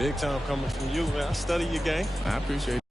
Big time coming from you, man. I study your game. I appreciate it.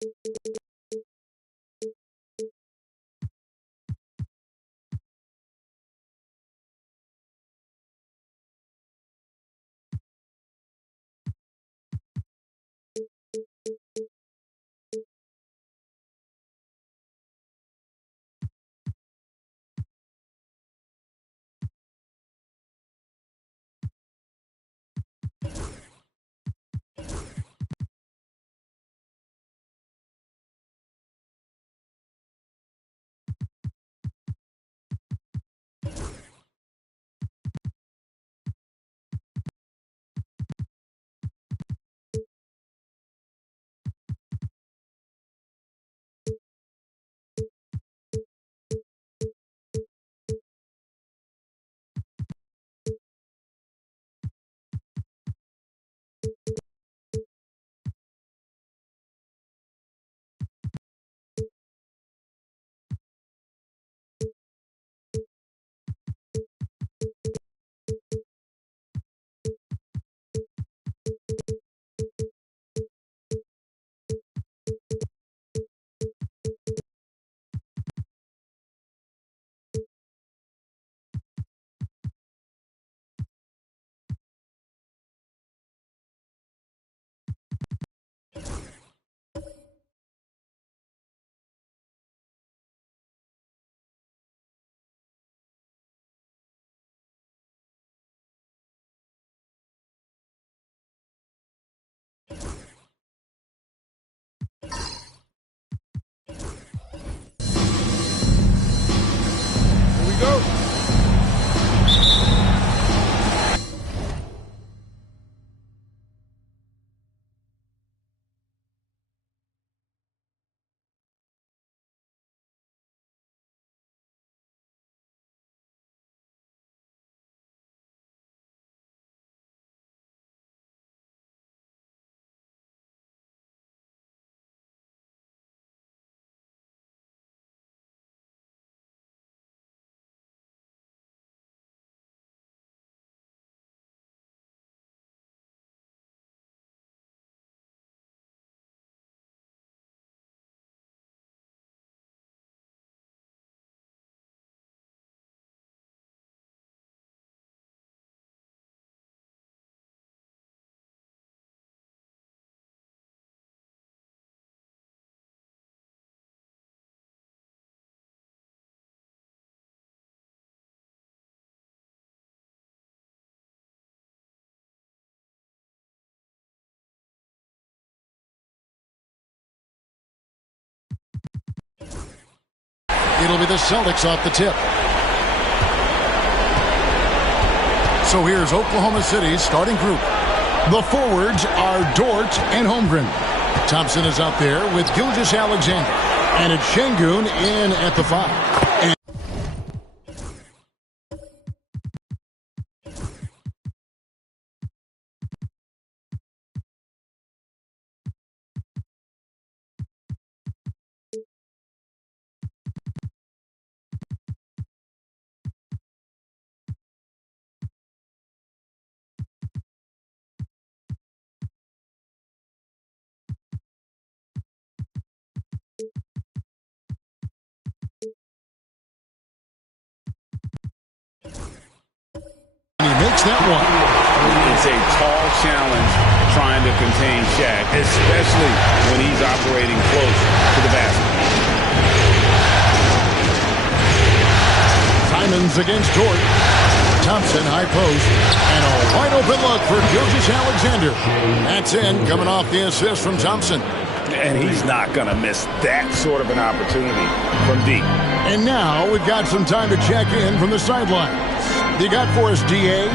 Here we go. It'll be the Celtics off the tip. So here's Oklahoma City's starting group. The forwards are Dort and Holmgren. Thompson is out there with Gilgeous-Alexander. And it's Şengün in at the 5. And he makes that one. It's a tall challenge trying to contain Shaq, especially when he's operating close to the basket. Simons against Dort. Thompson high post. And a wide open look for Gilgeous-Alexander. That's in, coming off the assist from Thompson. And he's not going to miss that sort of an opportunity from deep. And now we've got some time to check in from the sidelines. You got for us, DA?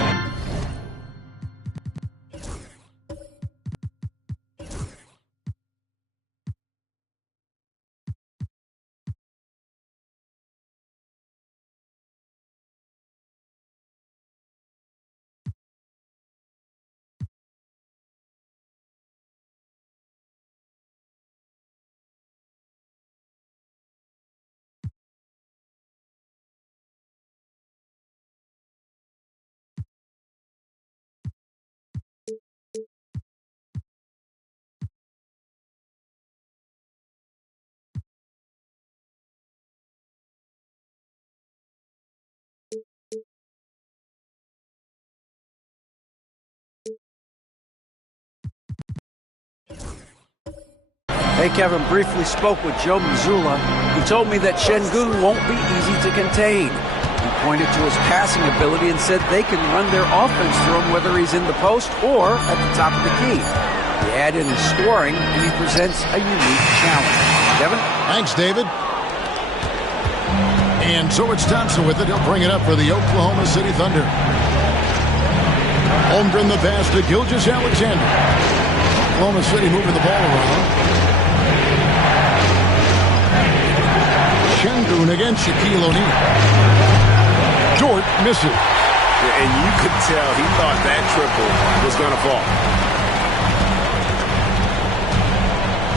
Hey, Kevin, briefly spoke with Joe Mazzulla. He told me that Şengün won't be easy to contain. He pointed to his passing ability and said they can run their offense through him whether he's in the post or at the top of the key. He added in scoring, and he presents a unique challenge. Kevin? Thanks, David. And so it's Thompson with it. He'll bring it up for the Oklahoma City Thunder. Holmgren the pass to Gilgeous-Alexander. Oklahoma City moving the ball around. Şengün against Shaquille O'Neal. Dort misses. And you could tell he thought that triple was going to fall.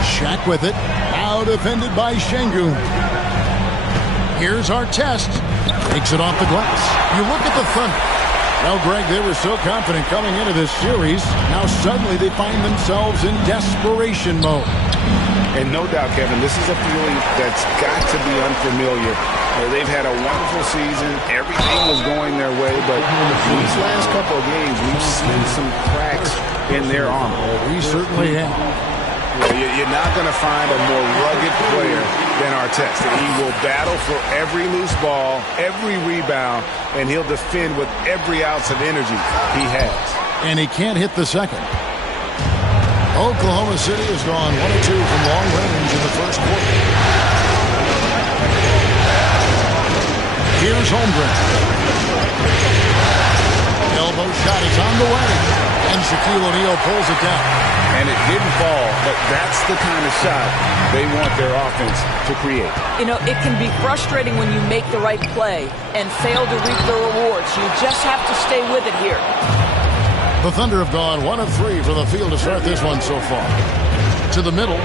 Shaq with it. Now defended by Şengün. Here's Artest. Takes it off the glass. You look at the Thunder. Well, Greg, they were so confident coming into this series. Now suddenly they find themselves in desperation mode. And no doubt, Kevin, this is a feeling that's got to be unfamiliar. They've had a wonderful season. Everything was going their way. But these last couple of games, we've seen some cracks in their armor. We certainly have. You're not going to find a more rugged player than Artest. He will battle for every loose ball, every rebound, and he'll defend with every ounce of energy he has. And he can't hit the second. Oklahoma City has gone 1 of 2 from long range in the first quarter. Here's Holmgren. Elbow shot is on the way. And Shaquille O'Neal pulls it down. And it didn't fall, but that's the kind of shot they want their offense to create. You know, it can be frustrating when you make the right play and fail to reap the rewards. You just have to stay with it here. The Thunder have gone 1 of 3 from the field to start this one so far. To the middle.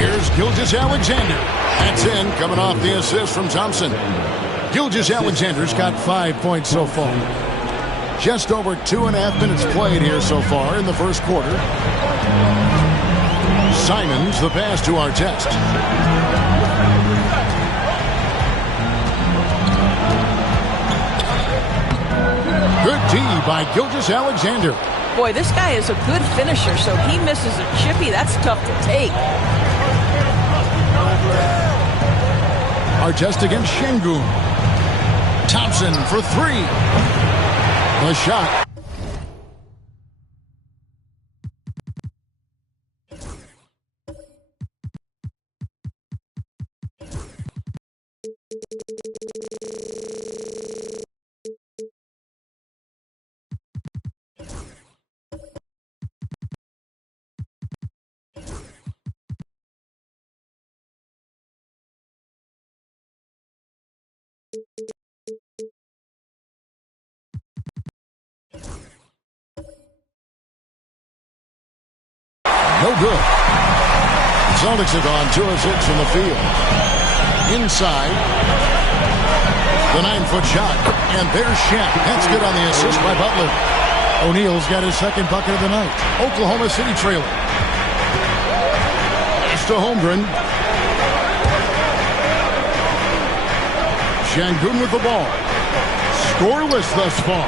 Here's Gilgeous-Alexander. That's in, coming off the assist from Thompson. Gilgeous-Alexander's got 5 points so far. Just over 2.5 minutes played here so far in the first quarter. Simons the pass to Artest. Good D by Gilgeous-Alexander. Boy, this guy is a good finisher, so he misses a chippy. That's tough to take. Artest against Şengün. Thompson for 3. The shot. No good. Celtics have gone 2 of 6 from the field. Inside. The 9-foot shot. And there's Shaq. That's good on the assist by Butler. O'Neal's got his second bucket of the night. Oklahoma City trailing. It's to Holmgren. Şengün with the ball. Scoreless thus far.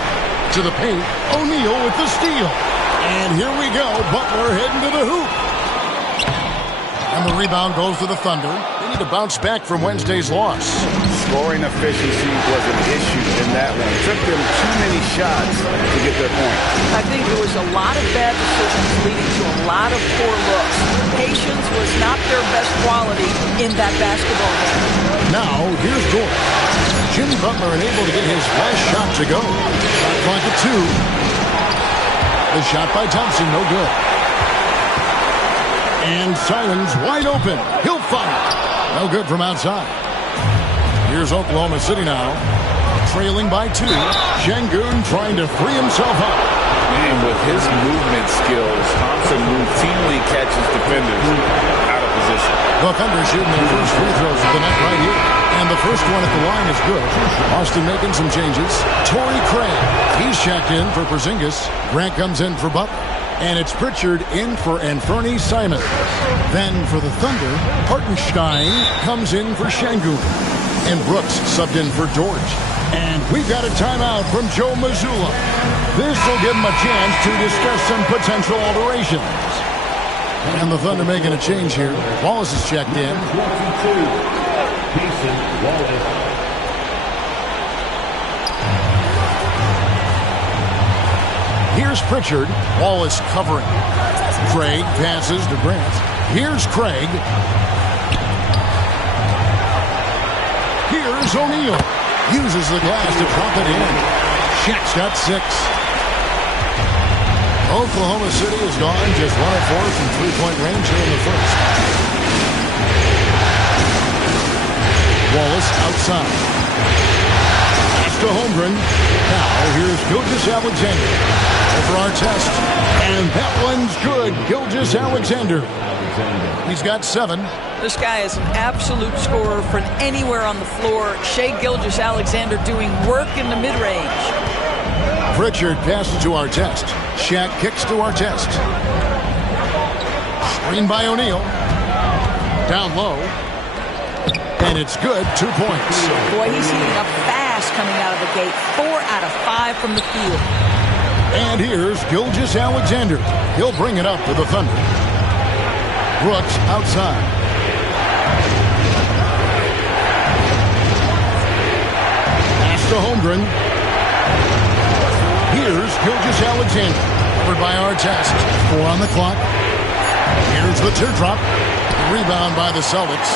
To the paint. O'Neal with the steal. And here we go. Butler heading to the hoop. And the rebound goes to the Thunder. They need to bounce back from Wednesday's loss. Scoring efficiency was an issue in that one. It took them too many shots to get their point. I think there was a lot of bad decisions leading to a lot of poor looks. Patience was not their best quality in that basketball game. Now, here's Dort. Jimmy Butler unable to get his last shot to go. Shot clock at 2. The shot by Thompson, no good. And Simons wide open. He'll fire. No good from outside. Here's Oklahoma City now. Trailing by 2. Şengün trying to free himself up. And with his movement skills, Thompson routinely catches defenders out of position. The Thunder shooting their first free throws of the night right here. And the first one at the line is good. Austin making some changes. Torrey Craig. He's checked in for Porzingis. Grant comes in for Butler. And it's Pritchard in for Anthony Simons. Then for the Thunder, Hartenstein comes in for Şengün. And Brooks subbed in for Dort. And we've got a timeout from Joe Mazzulla. This will give him a chance to discuss some potential alterations. And the Thunder making a change here. Wallace is checked in. Here's Pritchard. Wallace covering. Craig passes to Grant. Here's Craig. Here's O'Neal. Uses the glass to drop it in. Shaq's got 6. Oklahoma City is gone just 1 of 4 from three-point range here in the first. Wallace outside. Pass to Holmgren. Now here's Gilgeous-Alexander over Artest. And that one's good. Gilgeous-Alexander. He's got 7. This guy is an absolute scorer from anywhere on the floor. Shai Gilgeous-Alexander doing work in the mid-range. Pritchard passes to Artest. Shaq kicks to Artest. Screen by O'Neal. Down low. And it's good. 2 points. Boy, he's heating up fast coming out of the gate. 4 out of 5 from the field. And here's Gilgeous-Alexander. He'll bring it up to the Thunder. Brooks outside. Pass to Holmgren. Here's Gilgeous-Alexander. Covered by Artest. 4 on the clock. Here's the teardrop. Rebound by the Celtics.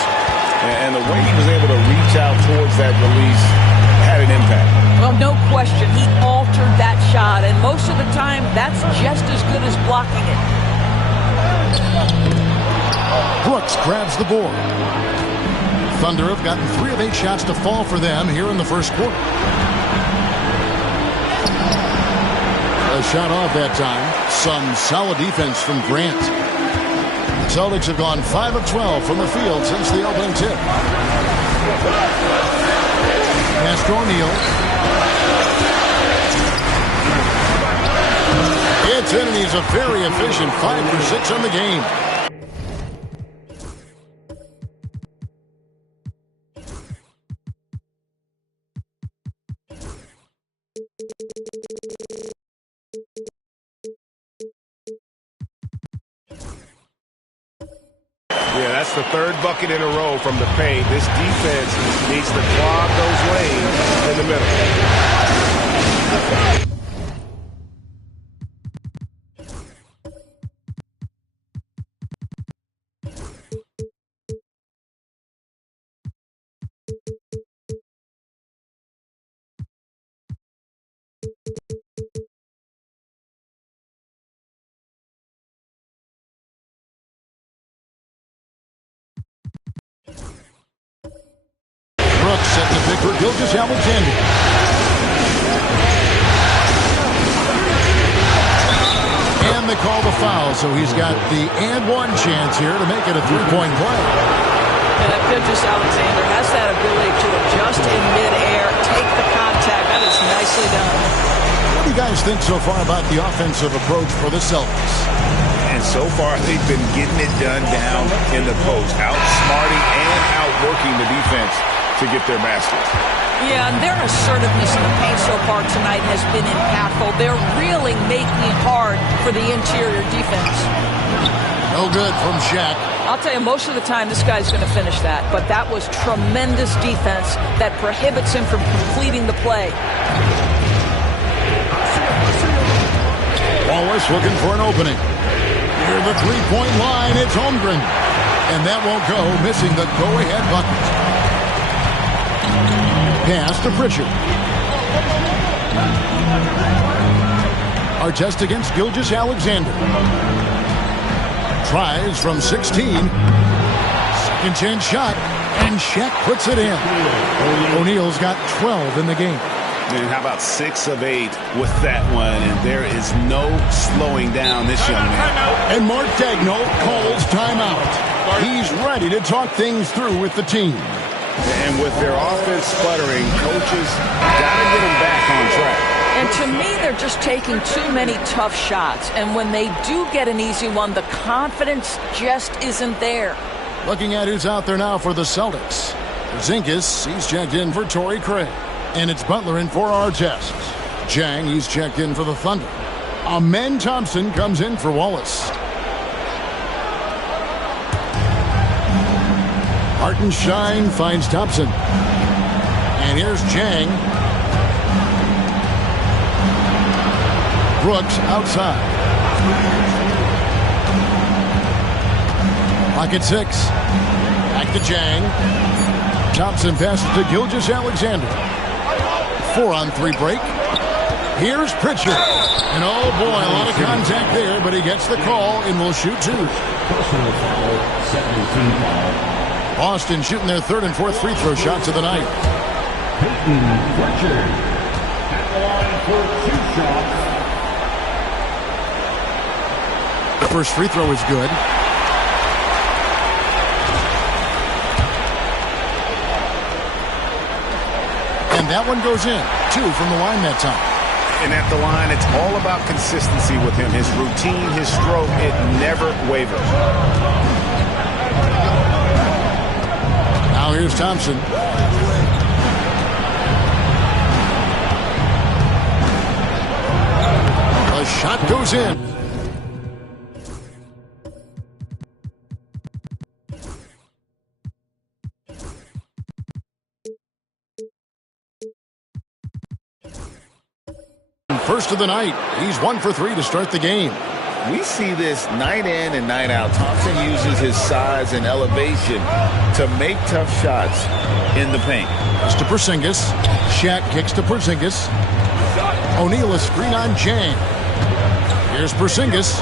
And the way he was able to reach out towards that release had an impact. Well, no question. He altered that shot. And most of the time, that's just as good as blocking it. Brooks grabs the board. Thunder have gotten 3 of 8 shots to fall for them here in the first quarter. A shot off that time. Some solid defense from Grant. Celtics have gone 5 of 12 from the field since the opening tip. Pass to O'Neal. It's in, and he's a very efficient 5 for 6 on the game. Yeah, that's the 3rd bucket in a row from the paint. This defense needs to clog those lanes in the middle. Brooks set the pick for Gilgeous-Alexander. And they call the foul, so he's got the and one chance here to make it a 3-point play. And Gilgeous-Alexander has that ability to adjust in midair, take the contact. That is nicely done. What do you guys think so far about the offensive approach for the Celtics? And so far, they've been getting it done down in the post, outsmarting and outworking the defense to get their baskets. Yeah, and their assertiveness in the paint so far tonight has been impactful. They're really making it hard for the interior defense. No good from Shaq. I'll tell you, most of the time this guy's going to finish that, but that was tremendous defense that prohibits him from completing the play. Wallace looking for an opening. Near the 3-point line, it's Holmgren. And that won't go, missing the go-ahead bucket. Pass to Pritchard. Artest against Gilgeous-Alexander. Tries from 16. Second chance shot. And Shaq puts it in. O'Neal's got 12 in the game. And how about 6 of 8 with that one? And there is no slowing down this young man. And Mark Daigneault calls timeout. He's ready to talk things through with the team. And with their offense sputtering, coaches got to get them back on track. And to me, they're just taking too many tough shots. And when they do get an easy one, the confidence just isn't there. Looking at who's out there now for the Celtics. Zinkas, he's checked in for Torrey Craig. And it's Butler in for Artest. Jang, he's checked in for the Thunder. Amen Thompson comes in for Wallace. Hartenstein finds Thompson. And here's Chang. Brooks outside. Pocket 6. Back to Chang. Thompson passes to Gilgeous-Alexander. 4-on-3 break. Here's Pritchard. And oh boy, a lot of contact there, but he gets the call and will shoot 2. Boston shooting their 3rd and 4th free throw shots of the night. Peyton Pritchard at the line for 2 shots. The first free throw is good. And that one goes in. 2 from the line that time. And at the line, it's all about consistency with him. His routine, his stroke, it never wavers. Now here's Thompson. The shot goes in. First of the night. He's 1 for 3 to start the game. We see this night in and night out. Thompson uses his size and elevation to make tough shots in the paint. It's to Porzingis. Shaq kicks to Porzingis. O'Neal a screen on Chang. Here's Porzingis.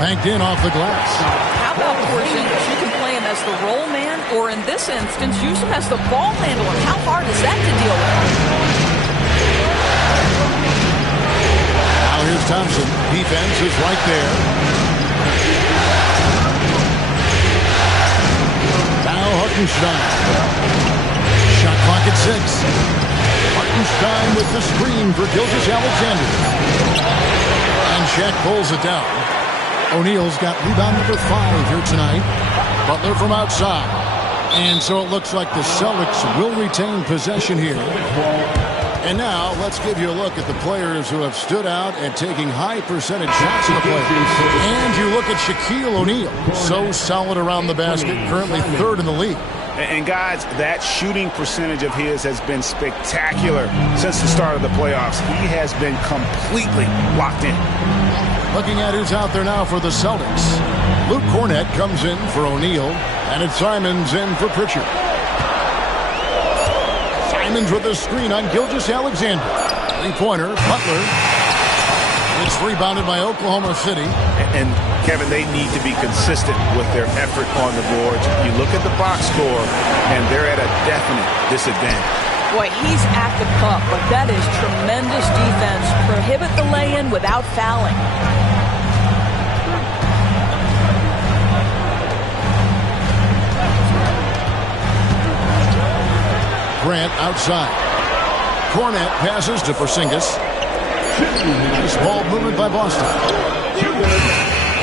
Banked in off the glass. How about Porzingis? You can play him as the roll man, or in this instance, use him as the ball handler. How hard is that to deal with? Now here's Thompson. Defense is right there. Now Hartenstein. Shot clock at 6. Hartenstein with the screen for Gilgeous-Alexander. And Shaq pulls it down. O'Neal's got rebound number 5 here tonight. Butler from outside. And so it looks like the Celtics will retain possession here. And now let's give you a look at the players who have stood out and taking high percentage shots in the play. And you look at Shaquille O'Neal. So solid around the basket, currently 3rd in the league. And guys, that shooting percentage of his has been spectacular since the start of the playoffs. He has been completely locked in. Looking at who's out there now for the Celtics. Luke Cornett comes in for O'Neal, and it's Simons in for Pritchard. Simons with the screen on Gilgeous-Alexander. 3-pointer, Butler. It's rebounded by Oklahoma City. And Kevin, they need to be consistent with their effort on the boards. You look at the box score, and they're at a definite disadvantage. Boy, he's at the cup, but that is tremendous defense. Prohibit the lay-in without fouling. Grant outside. Cornett passes to Porzingis. Nice ball movement by Boston.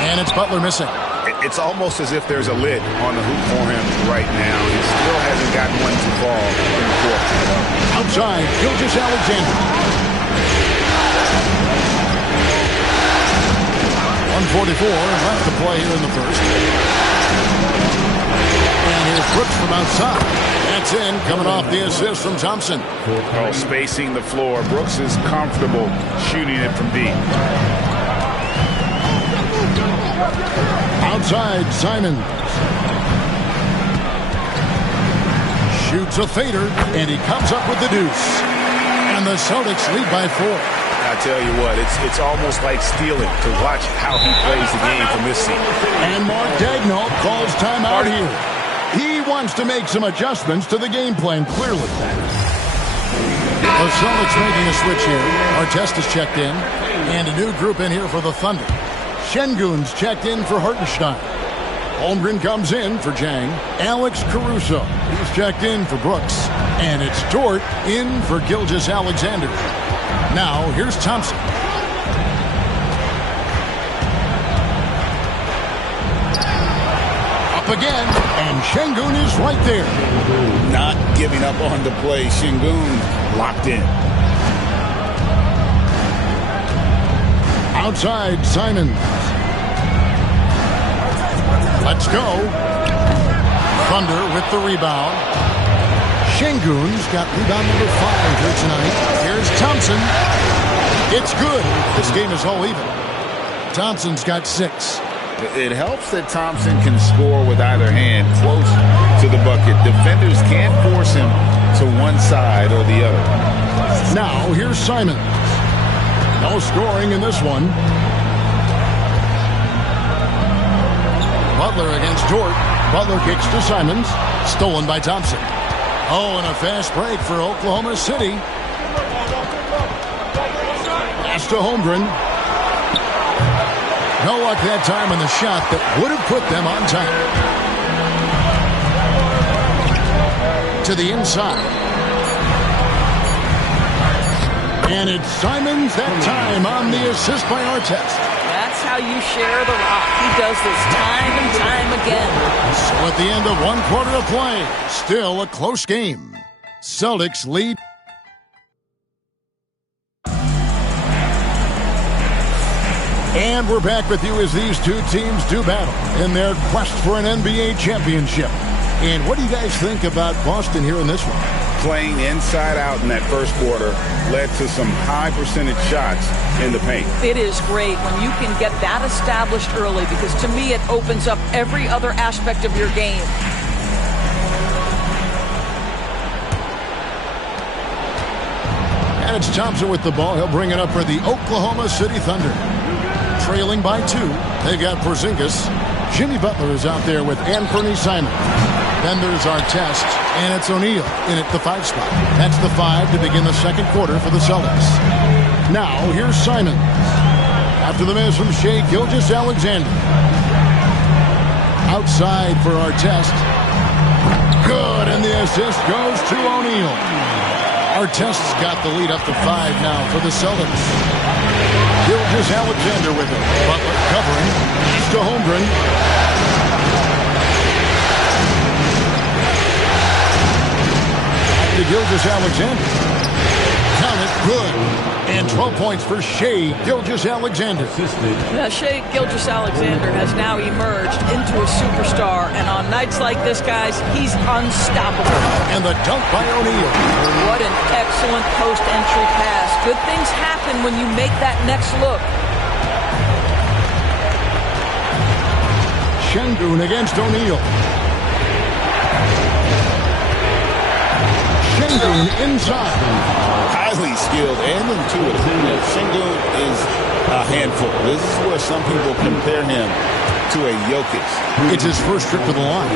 And it's Butler missing. It's almost as if there's a lid on the hoop for him right now. He still hasn't gotten one to fall in the fourth. Outside, Gilgeous-Alexander. 1:44 left to play here in the first. And here's Brooks from outside. That's in, coming off the assist from Thompson. Oh, spacing the floor. Brooks is comfortable shooting it from deep. Outside, Simons. Shoots a fader, and he comes up with the deuce. And the Celtics lead by 4. I tell you what, it's almost like stealing to watch how he plays the game from this seat. And Mark Daigneault calls timeout here. He wants to make some adjustments to the game plan, clearly. The Celtics making a switch here. Artest is checked in. And a new group in here for the Thunder. Şengün's checked in for Hartenstein. Holmgren comes in for Chang. Alex Caruso, he's checked in for Brooks. And it's Dort in for Gilgeous-Alexander. Now, here's Thompson. Up again, and Şengün is right there. Not giving up on the play. Şengün locked in. Outside, Simons. Let's go. Thunder with the rebound. Şengün's got rebound number 5 here tonight. Here's Thompson. It's good. This game is all even. Thompson's got 6. It helps that Thompson can score with either hand close to the bucket. Defenders can't force him to one side or the other. Now, here's Simons. No scoring in this one. Butler against Dort. Butler kicks to Simons. Stolen by Thompson. Oh, and a fast break for Oklahoma City. Pass to Holmgren. No luck that time on the shot that would have put them on top. To the inside. And it's Simons that time on the assist by Artest. That's how you share the rock. He does this time and time again. So at the end of 1 quarter of play, still a close game. Celtics lead. And we're back with you as these two teams do battle in their quest for an NBA championship. And what do you guys think about Boston here in this one? Playing inside out in that first quarter led to some high percentage shots in the paint. It is great when you can get that established early because to me it opens up every other aspect of your game. And it's Thompson with the ball. He'll bring it up for the Oklahoma City Thunder. Trailing by 2. They've got Porzingis. Jimmy Butler is out there with Anthony Simons. Then there's Artest, and it's O'Neal in at the 5 spot. That's the 5 to begin the second quarter for the Celtics. Now, here's Simons. After the miss from Shai Gilgeous-Alexander. Outside for Artest. Good, and the assist goes to O'Neal. Artest's got the lead up to 5 now for the Celtics. Gilgeous-Alexander with it. Butler covering. He's to Holmgren. To Gilgeous-Alexander. Count it, good. And 12 points for Shai Gilgeous-Alexander. Shai Gilgeous-Alexander has now emerged into a superstar, and on nights like this, guys, he's unstoppable. And the dunk by O'Neal. What an excellent post-entry pass. Good things happen when you make that next look. Şengün against O'Neal. Şengün inside. Highly skilled and intuitive. Şengün is a handful. This is where some people compare him to a Jokic. It's his first trip to the line.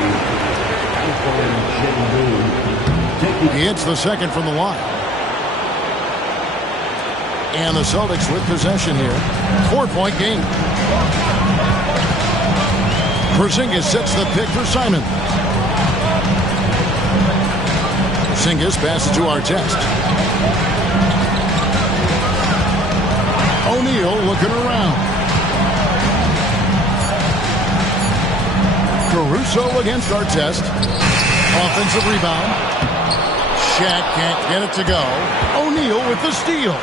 He hits the second from the line. And the Celtics with possession here. 4-point game. Porzingis sets the pick for Simons. Porzingis passes to Artest. O'Neal looking around. Caruso against Artest. Offensive rebound. Shaq can't get it to go. O'Neal with the steal.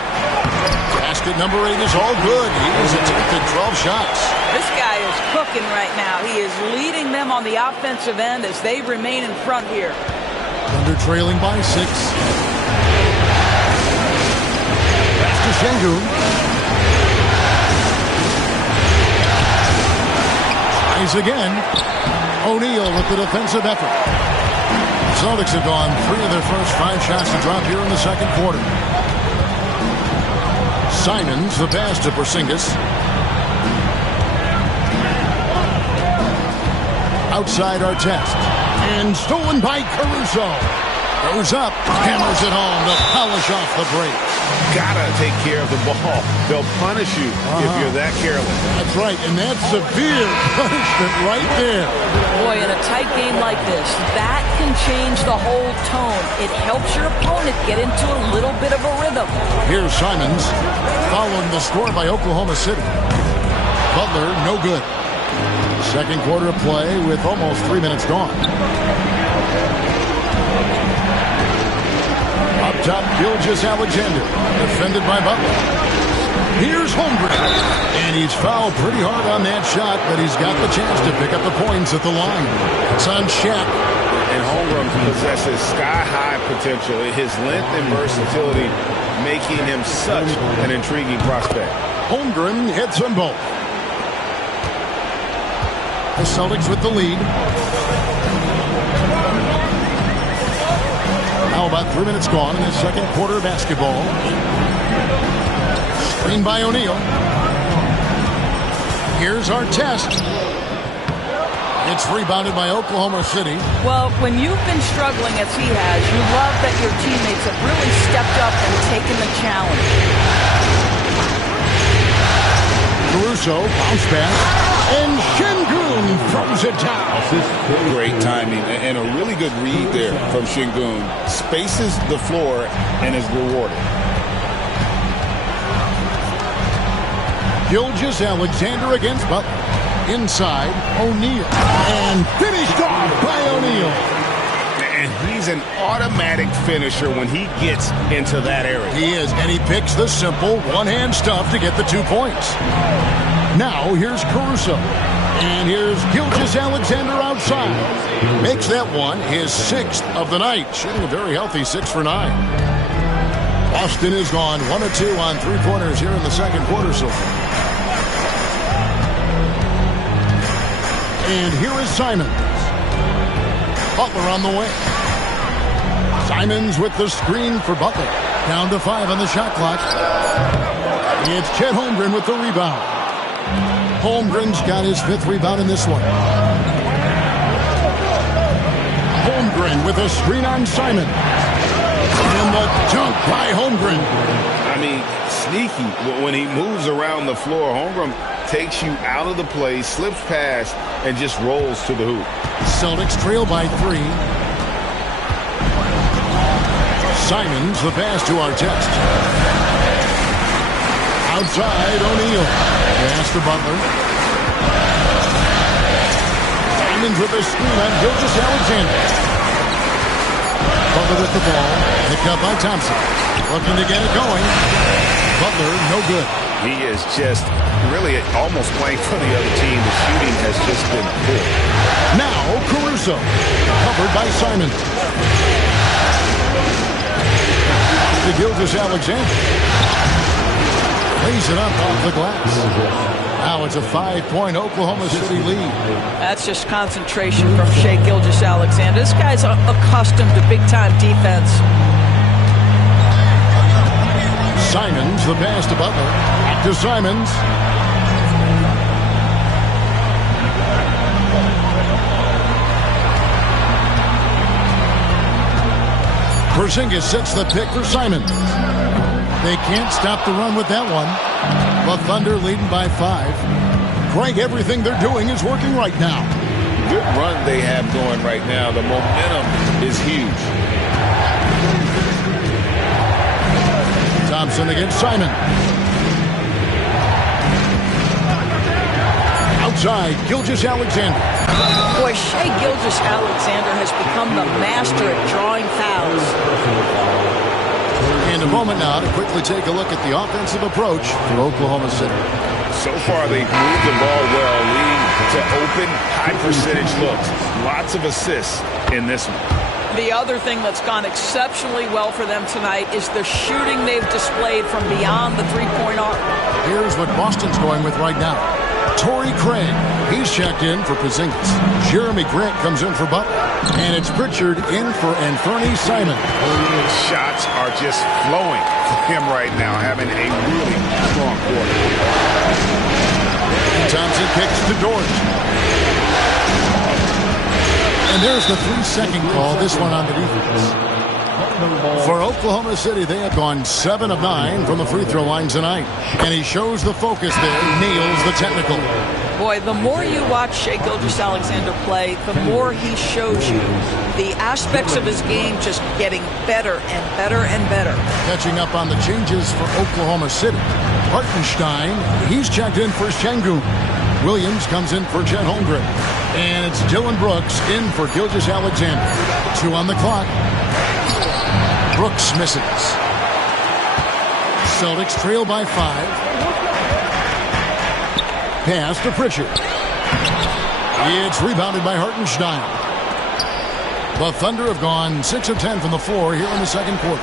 Basket number 8 is all good. He has attempted 12 shots. This guy is cooking right now. He is leading them on the offensive end as they remain in front here. Thunder trailing by 6. Pass to Şengün. Tries again. O'Neal with the defensive effort. Celtics have gone 3 of their first 5 shots to drop here in the second quarter. Simons, the pass to Porzingis. Outside Artest. And stolen by Caruso. Goes up, hammers it home to polish off the break. Gotta take care of the ball. They'll punish you if you're that careless. That's right, and that's severe punishment right there. Boy, in a tight game like this, that can change the whole tone. It helps your opponent get into a little bit of a rhythm. Here's Simons, following the score by Oklahoma City. Butler, no good. Second quarter of play with almost 3 minutes gone. Up top, Gilgeous-Alexander, defended by Butler. Here's Holmgren, and he's fouled pretty hard on that shot, but he's got the chance to pick up the points at the line. It's on Shaq. Holmgren possesses sky-high potential. His length and versatility making him such an intriguing prospect. Holmgren hits them both. The Celtics with the lead. Now about 3 minutes gone in the second quarter of basketball. Screen by O'Neal. Here's our test. It's rebounded by Oklahoma City. Well, when you've been struggling as he has, you love that your teammates have really stepped up and taken the challenge. Caruso, bounce back, and Şengün throws it down. Great timing and a really good read there from Şengün. Spaces the floor and is rewarded. Gilgeous-Alexander against Butler. Inside, O'Neal. And finished off by O'Neal. And he's an automatic finisher when he gets into that area. He is, and he picks the simple one-hand stuff to get the 2 points. Now, here's Caruso. And here's Gilgeous-Alexander outside. Makes that one his 6th of the night. Shooting a very healthy 6 for 9. Boston is gone 1 of 2 on three-pointers here in the second quarter so far. And here is Simons. Butler on the way. Simons with the screen for Butler. Down to 5 on the shot clock. It's Chet Holmgren with the rebound. Holmgren's got his 5th rebound in this one. Holmgren with a screen on Simons. And the dunk by Holmgren. I mean, sneaky. When he moves around the floor, Holmgren takes you out of the play, slips past, and just rolls to the hoop. Celtics trail by 3. Simons, the pass to Artest. Outside, O'Neal. Pass to Butler. Simons with a screen on Gilgeous-Alexander. Butler with the ball. Picked up by Thompson. Looking to get it going. Butler, no good. He is just really almost playing for the other team. The shooting has just been poor. Now, Caruso. Covered by Simons. To Gilgeous-Alexander. Lays it up off the glass. Now it's a 5-point Oklahoma City lead. That's just concentration from Shai Gilgeous-Alexander. This guy's accustomed to big-time defense. Simons, the pass to Butler. Back to Simons. Porzingis sets the pick for Simons. They can't stop the run with that one. The Thunder leading by 5. Greg, everything they're doing is working right now. Good run they have going right now. The momentum is huge. Thompson against Simon. Outside, Gilgeous-Alexander. Boy, Shai Gilgeous-Alexander has become the master at drawing fouls. And a moment now to quickly take a look at the offensive approach for Oklahoma City. So far, they've moved the ball well, leading to open, high-percentage looks. Lots of assists in this one. The other thing that's gone exceptionally well for them tonight is the shooting they've displayed from beyond the three-point arc. Here's what Boston's going with right now. Torrey Craig, he's checked in for Porzingis. Jeremy Grant comes in for Butler. And it's Pritchard in for Anthony Simons. Shots are just flowing for him right now, having a really strong quarter. Thompson kicks to Dort. And there's the 3-second call, this one on the defense. For Oklahoma City, they have gone 7 of 9 from the free throw line tonight. And he shows the focus there, nails the technical. Boy, the more you watch Shai Gilgeous-Alexander play, the more he shows you the aspects of his game just getting better and better and better. Catching up on the changes for Oklahoma City. Hartenstein, he's checked in for Şengün. Williams comes in for Chet Holmgren. And it's Dylan Brooks in for Gilgeous-Alexander. 2 on the clock. Brooks misses. Celtics trail by 5. Pass to Pritchard. It's rebounded by Hartenstein. The Thunder have gone 6 of 10 from the floor here in the second quarter.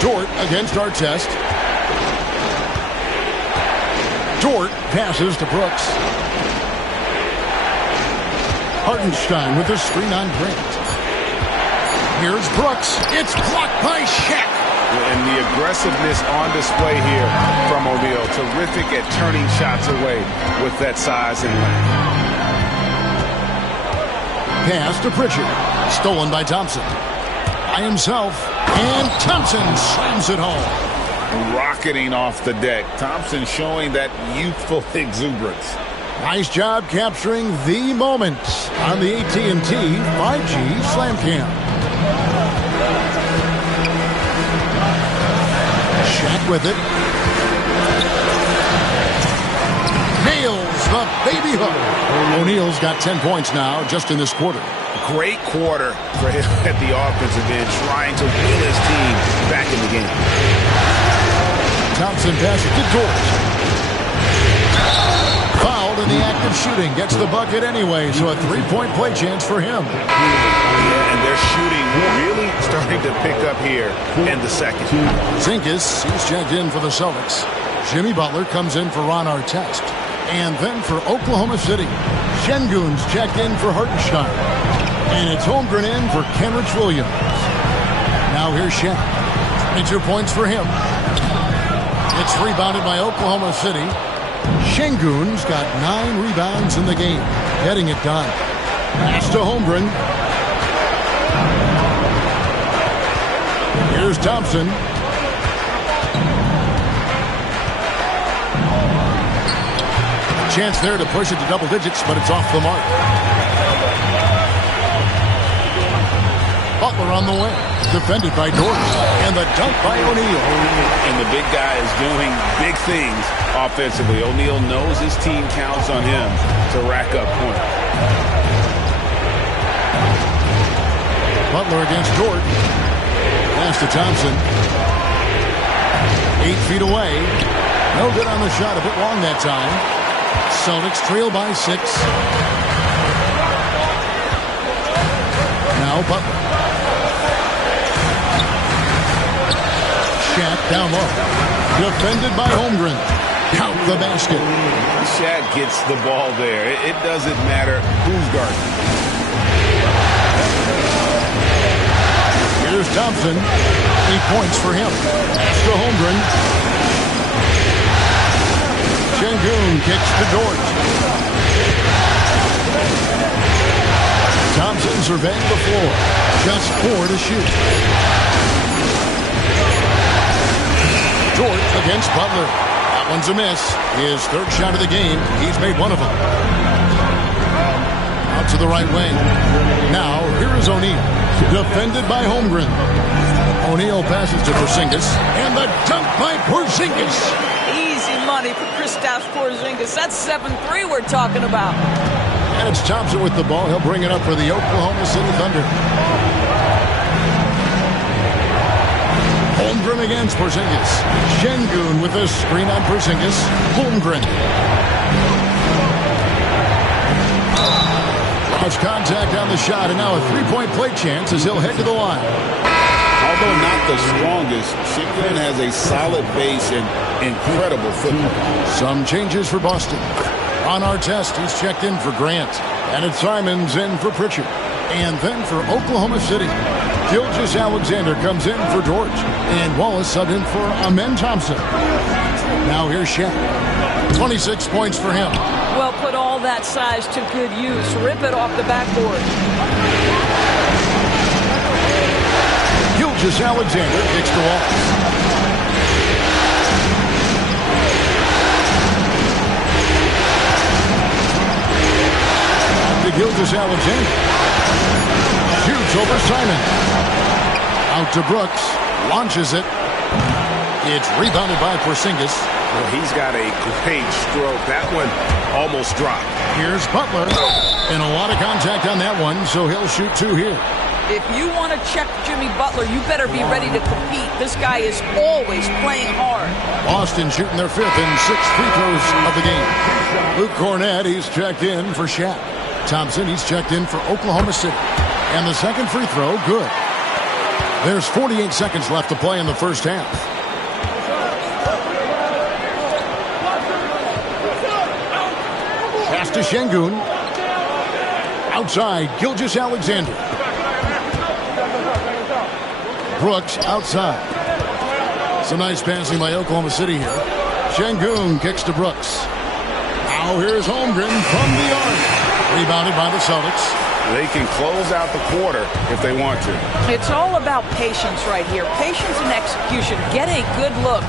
Dort against Artest. Dort passes to Brooks. Hartenstein with the screen on Grant. Here's Brooks. It's blocked by Shaq. And the aggressiveness on display here from O'Neal. Terrific at turning shots away with that size and length. Pass to Pritchard. Stolen by Thompson. By himself. And Thompson slams it home. Rocketing off the deck. Thompson showing that youthful exuberance. Nice job capturing the moment on the AT&T 5G Slam Cam. Shaq with it. Nails the baby hook. O'Neal's got 10 points now just in this quarter. Great quarter for him at the offensive end, trying to win his team back in the game. Thompson passes to Dort. Fouled in the act of shooting. Gets the bucket anyway, so a three-point play chance for him. Yeah, and their shooting really starting to pick up here in the second. Zinkis, he's checked in for the Celtics. Jimmy Butler comes in for Ron Artest. And then for Oklahoma City, Şengün's checked in for Hartenstein. And it's Holmgren in for Kenrich Williams. Now here's Shaq. 22 points for him. It's rebounded by Oklahoma City. Şengün's got 9 rebounds in the game. Getting it done. Pass to Holmgren. Here's Thompson. Chance there to push it to double digits, but it's off the mark. Butler on the way. Defended by Dort. And the dunk by O'Neal. And the big guy is doing big things offensively. O'Neal knows his team counts on him to rack up points. Butler against Dort. Pass to Thompson. 8 feet away. No good on the shot. A bit long that time. Celtics trail by 6. Now Butler. Shaq down low. Defended by Holmgren. Count the basket. Shaq gets the ball there. It doesn't matter who's guarding. Here's Thompson. 8 points for him. Pass to Holmgren. Şengün kicks to Dort. Thompson surveying the floor. Just 4 to shoot. Dort against Butler. That one's a miss. His third shot of the game. He's made one of them. Out to the right wing. Now, here is O'Neal. Defended by Holmgren. O'Neal passes to Porzingis. And the dunk by Porzingis. Easy money for Kristaps Porzingis. That's 7-3 we're talking about. And it's Thompson with the ball. He'll bring it up for the Oklahoma City Thunder. Holmgren against Porzingis. Şengün with a screen on Porzingis. Holmgren. Lost contact on the shot, and now a three-point play chance as he'll head to the line. Although not the strongest, Şengün has a solid base and incredible football. Some changes for Boston. On Artest, he's checked in for Grant. And it's Simons in for Pritchard. And then for Oklahoma City, Gilgeous-Alexander comes in for Dort. And Wallace subbed in for Amen Thompson. Now here's Shaq. 26 points for him. Well, put all that size to good use. Rip it off the backboard. Gilgeous-Alexander kicks to Wallace. Gilgeous-Alexander shoots over Simon. Out to Brooks. Launches it. It's rebounded by Porzingis. Well, he's got a great stroke. That one almost dropped. Here's Butler. And a lot of contact on that one, so he'll shoot 2 here. If you want to check Jimmy Butler, you better be ready to compete. This guy is always playing hard. Boston shooting their 5th and 6th free throws of the game. Luke Cornett, he's checked in for Shaq. Thompson, he's checked in for Oklahoma City. And the second free throw, good. There's 48 seconds left to play in the first half. Pass to Şengün. Outside, Gilgeous-Alexander. Brooks outside. Some nice passing by Oklahoma City here. Şengün kicks to Brooks. Now here's Holmgren from the arc. Rebounded by the Celtics. They can close out the quarter if they want to. It's all about patience right here. Patience and execution. Get a good look.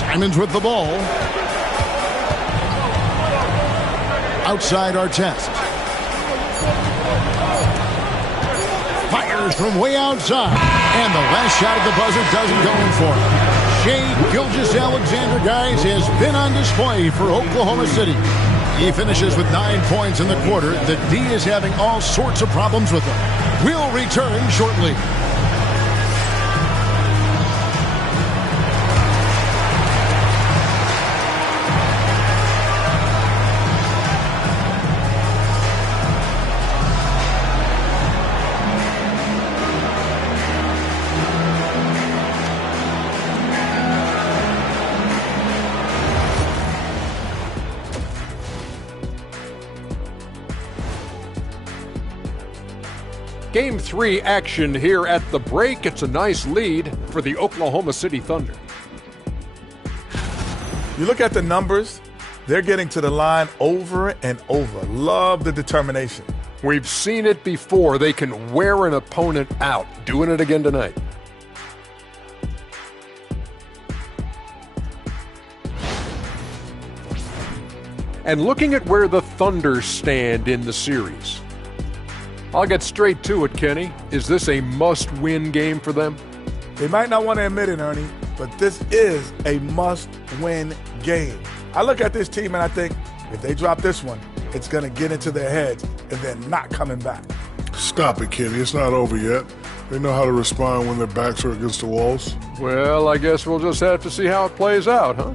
Simons with the ball. Outside Artest. Fires from way outside. And the last shot at the buzzer doesn't go in for him. Shai Gilgeous-Alexander, guys, has been on display for Oklahoma City. He finishes with 9 points in the quarter. The D is having all sorts of problems with him. We'll return shortly. Game 3 action here at the break. It's a nice lead for the Oklahoma City Thunder. You look at the numbers, they're getting to the line over and over. Love the determination. We've seen it before. They can wear an opponent out. Doing it again tonight. And looking at where the Thunder stand in the series. I'll get straight to it, Kenny. Is this a must-win game for them? They might not want to admit it, Ernie, but this is a must-win game. I look at this team and I think if they drop this one, it's going to get into their heads and they're not coming back. Stop it, Kenny. It's not over yet. They know how to respond when their backs are against the walls. Well, I guess we'll just have to see how it plays out, huh?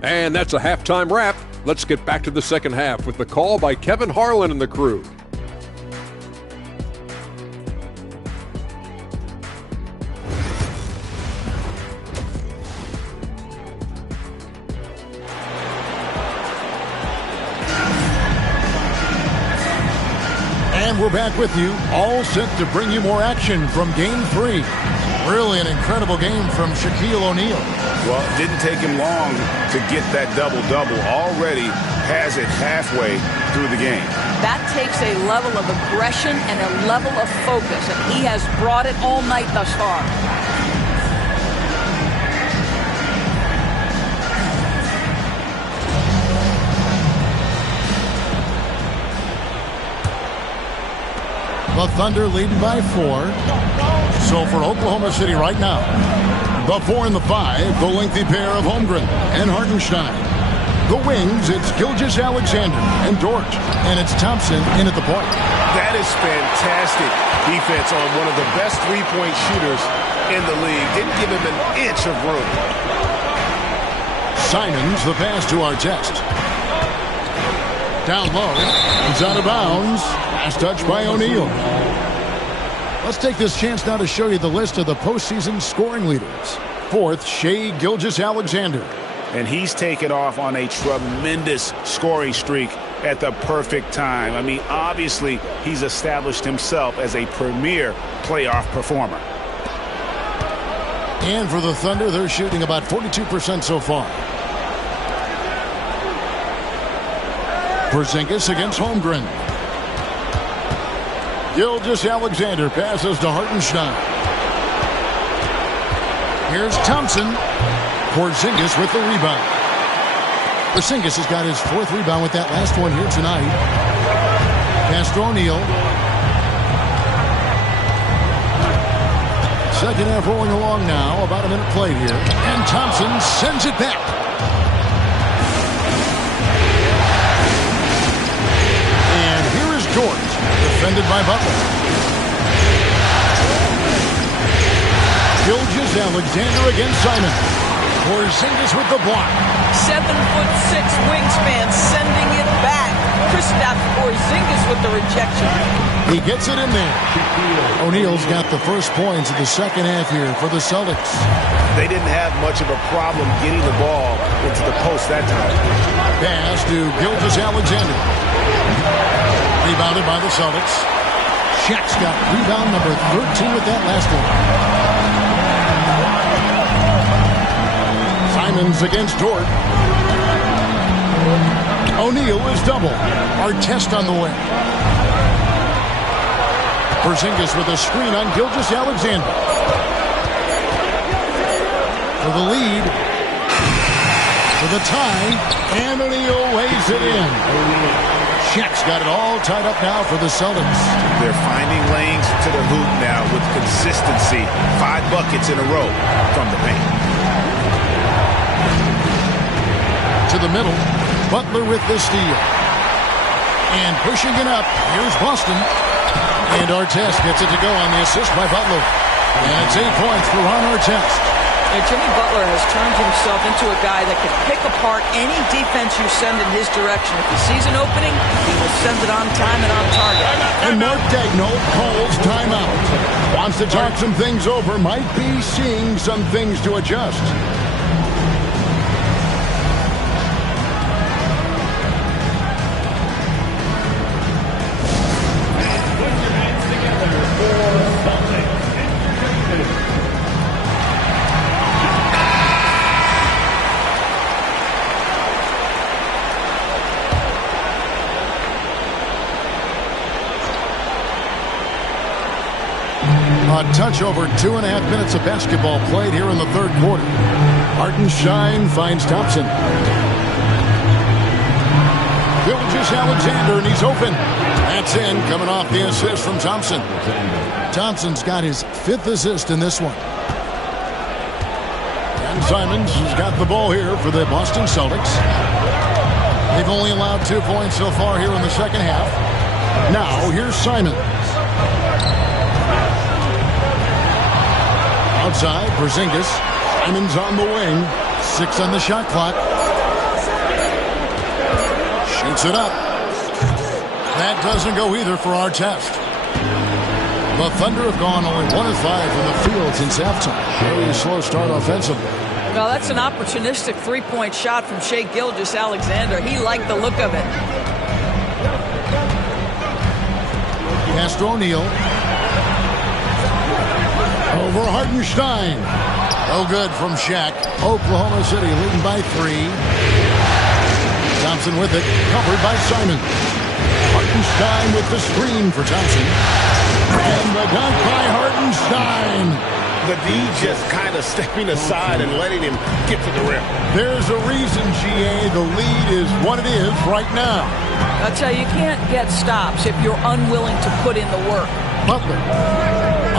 And that's a halftime wrap. Let's get back to the second half with the call by Kevin Harlan and the crew. And we're back with you, all set to bring you more action from Game 3. Really an incredible game from Shaquille O'Neal. Well, it didn't take him long to get that double-double. Already has it halfway through the game. That takes a level of aggression and a level of focus, and he has brought it all night thus far. The Thunder leading by 4. So for Oklahoma City right now, the 4 and the 5, the lengthy pair of Holmgren and Hartenstein. The wings, it's Gilgeous-Alexander and Dort, and it's Thompson in at the point. That is fantastic defense on one of the best three-point shooters in the league. Didn't give him an inch of room. Simons, the pass to Artest. Down low, he's out of bounds. Last touch by O'Neal. Let's take this chance now to show you the list of the postseason scoring leaders. 4th, Shai Gilgeous-Alexander. And he's taken off on a tremendous scoring streak at the perfect time. I mean, obviously, he's established himself as a premier playoff performer. And for the Thunder, they're shooting about 42% so far. Porzingis against Holmgren. Gilgeous-Alexander passes to Hartenstein. Here's Thompson. Porzingis with the rebound. Porzingis has got his 4th rebound with that last one here tonight. Pass to O'Neal. Second half rolling along now. About a minute played here. And Thompson sends it back. And here is Dort. Defended by Butler. Gilgeous-Alexander against Simon. Porzingis with the block. 7'6" wingspan sending it back. Kristaps Porzingis with the rejection. He gets it in there. O'Neal's got the first points of the second half here for the Celtics. They didn't have much of a problem getting the ball into the post that time. Pass to Gilgeous-Alexander. Rebounded by the Celtics. Shaq's got rebound number 13 with that last one. Simons against Dort. O'Neal is double. Artest on the way. Porzingis with a screen on Gilgeous-Alexander. For the lead. For the tie. And O'Neal weighs it in. Shaq's got it all tied up now for the Celtics. They're finding lanes to the hoop now with consistency. 5 buckets in a row from the paint. To the middle. Butler with the steal. And pushing it up. Here's Boston. And Artest gets it to go on the assist by Butler. And it's 8 points for Ron Artest. And Jimmy Butler has turned himself into a guy that can pick apart any defense you send in his direction. If he sees an opening, he will send it on time and on target. And Mark Daigneault calls timeout. Wants to talk some things over. Might be seeing some things to adjust. A touch over 2.5 minutes of basketball played here in the third quarter. Hartenstein finds Thompson. Gilgeous-Alexander, and he's open. That's in, coming off the assist from Thompson. Thompson's got his 5th assist in this one. And Simons has got the ball here for the Boston Celtics. They've only allowed 2 points so far here in the second half. Now, here's Simons. Outside, Porzingis. Simons on the wing. 6 on the shot clock. Shoots it up. That doesn't go either for Artest. The Thunder have gone only 1 of 5 from the field since halftime. Very slow start offensively. Well, that's an opportunistic three-point shot from Shai Gilgeous-Alexander. He liked the look of it. Pass to O'Neal. Over Hartenstein. Oh, good from Shaq. Oklahoma City leading by 3. Thompson with it. Covered by Simons. Hartenstein with the screen for Thompson. And the dunk by Hartenstein. The D just kind of stepping aside and letting him get to the rim. There's a reason, GA. The lead is what it is right now. I'll tell you, you can't get stops if you're unwilling to put in the work. Butler.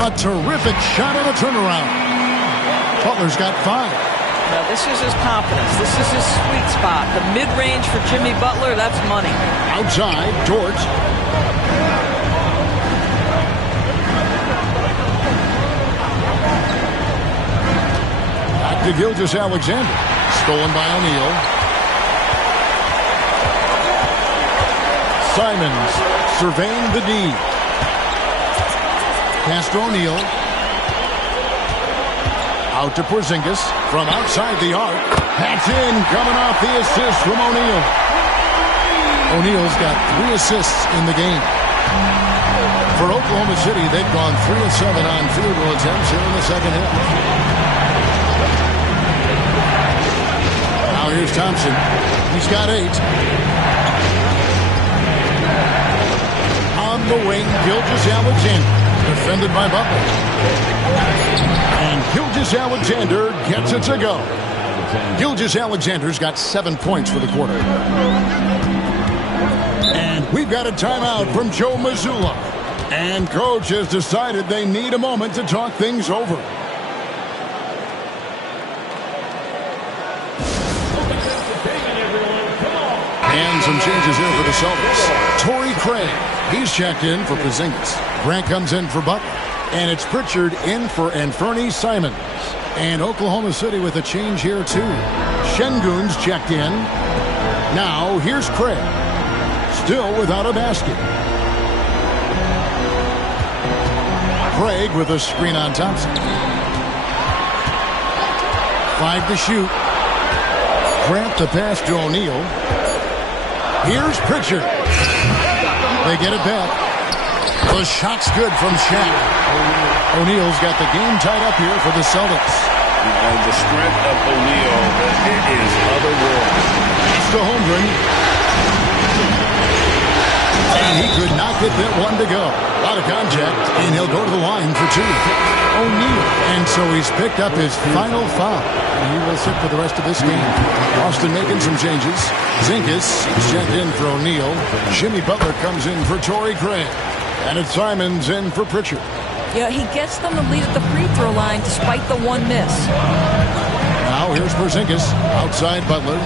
A terrific shot on a turnaround. Butler's got 5. Now, this is his confidence. This is his sweet spot. The mid-range for Jimmy Butler, that's money. Outside, Dort. Back to Gilgeous-Alexander. Stolen by O'Neal. Simons surveying the D. Pass to O'Neal. Out to Porzingis from outside the arc. That's in, coming off the assist from O'Neal. O'Neal's got 3 assists in the game. For Oklahoma City, they've gone 3 of 7 on field goal attempts here in the second half. Now here's Thompson. He's got 8. On the wing, Gilgeous-Alexander. Defended by Butler. And Gilgeous-Alexander gets it to go. Gilgeous-Alexander's got 7 points for the quarter. And we've got a timeout from Joe Mazzulla. And coach has decided they need a moment to talk things over. And some changes here for the Celtics. Torrey Craig, he's checked in for Porzingis. Grant comes in for Butler. And it's Pritchard in for Anfernee Simons. And Oklahoma City with a change here, too. Şengün's checked in. Now, here's Craig. Still without a basket. Craig with a screen on Thompson. 5 to shoot. Grant the pass to O'Neal. Here's Pritchard. They get it back. The shot's good from Shaq. O'Neal's got the game tied up here for the Celtics. The strength of O'Neal, it is otherworldly. To Holmgren. And he could not get that one to go. A lot of contact, and he'll go to the line for 2. O'Neal. And so he's picked up his final foul. And he will sit for the rest of this game. Austin making some changes. Zingas checked in for O'Neal. Jimmy Butler comes in for Torrey Craig. And it's Simons in for Pritchard. Yeah, he gets them to lead at the free throw line despite the one miss. Now here's Porzingis outside Butler.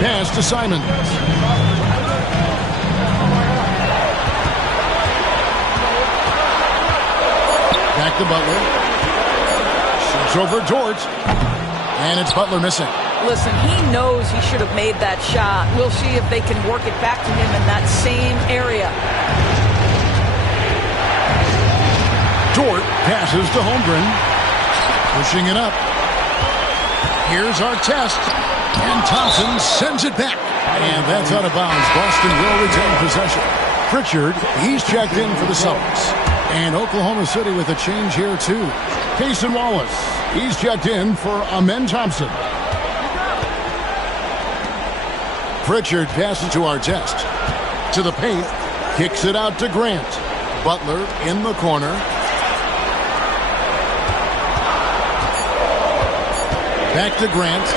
Pass to Simons. Back to Butler. Shoots over Dort. And it's Butler missing. Listen, he knows he should have made that shot. We'll see if they can work it back to him in that same area. Dort passes to Holmgren. Pushing it up. Here's Artest. And Thompson sends it back. And that's out of bounds. Boston will retain possession. Pritchard, he's checked in for the Celtics. And Oklahoma City with a change here, too. Cason Wallace, he's checked in for Amen Thompson. Pritchard passes to Artest. To the paint. Kicks it out to Grant. Butler in the corner. Back to Grant.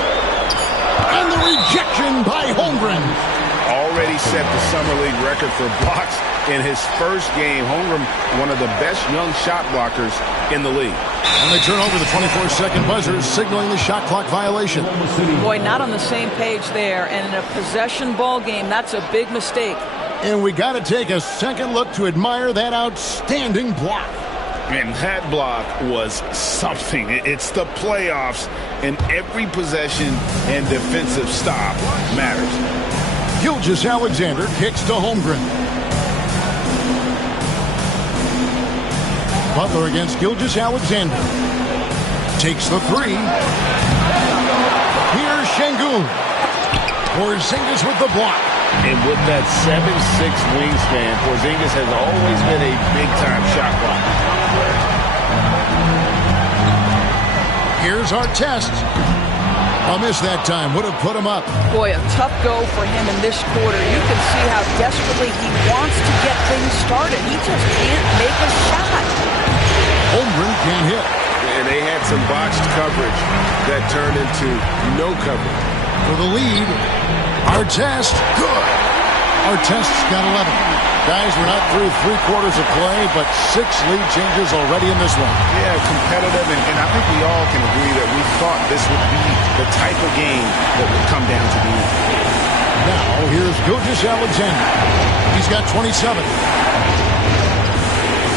And the rejection by Holmgren. Already set the Summer League record for blocks in his first game. Holmgren, one of the best young shot blockers in the league. And they turn over the 24-second buzzer, signaling the shot clock violation. Boy, not on the same page there. And in a possession ball game, that's a big mistake. And we got to take a second look to admire that outstanding block. And that block was something. It's the playoffs, and every possession and defensive stop matters. Gilgeous-Alexander kicks to Holmgren. Butler against Gilgeous-Alexander. Takes the 3. Here's Şengün. Porzingis with the block. And with that 7'6" wingspan, Porzingis has always been a big-time shot blocker. Here's Artest. A miss that time. Would have put him up. Boy, a tough go for him in this quarter. You can see how desperately he wants to get things started. He just can't make a shot. Holmgren can't hit. And they had some botched coverage that turned into no coverage. For the lead, Artest. Good. Artest's got 11. Guys, we're not through 3 quarters of play, but 6 lead changes already in this one. Yeah, competitive, and I think we all can agree that we thought this would be the type of game that would come down to the end. Now, here's Gilgeous-Alexander. He's got 27.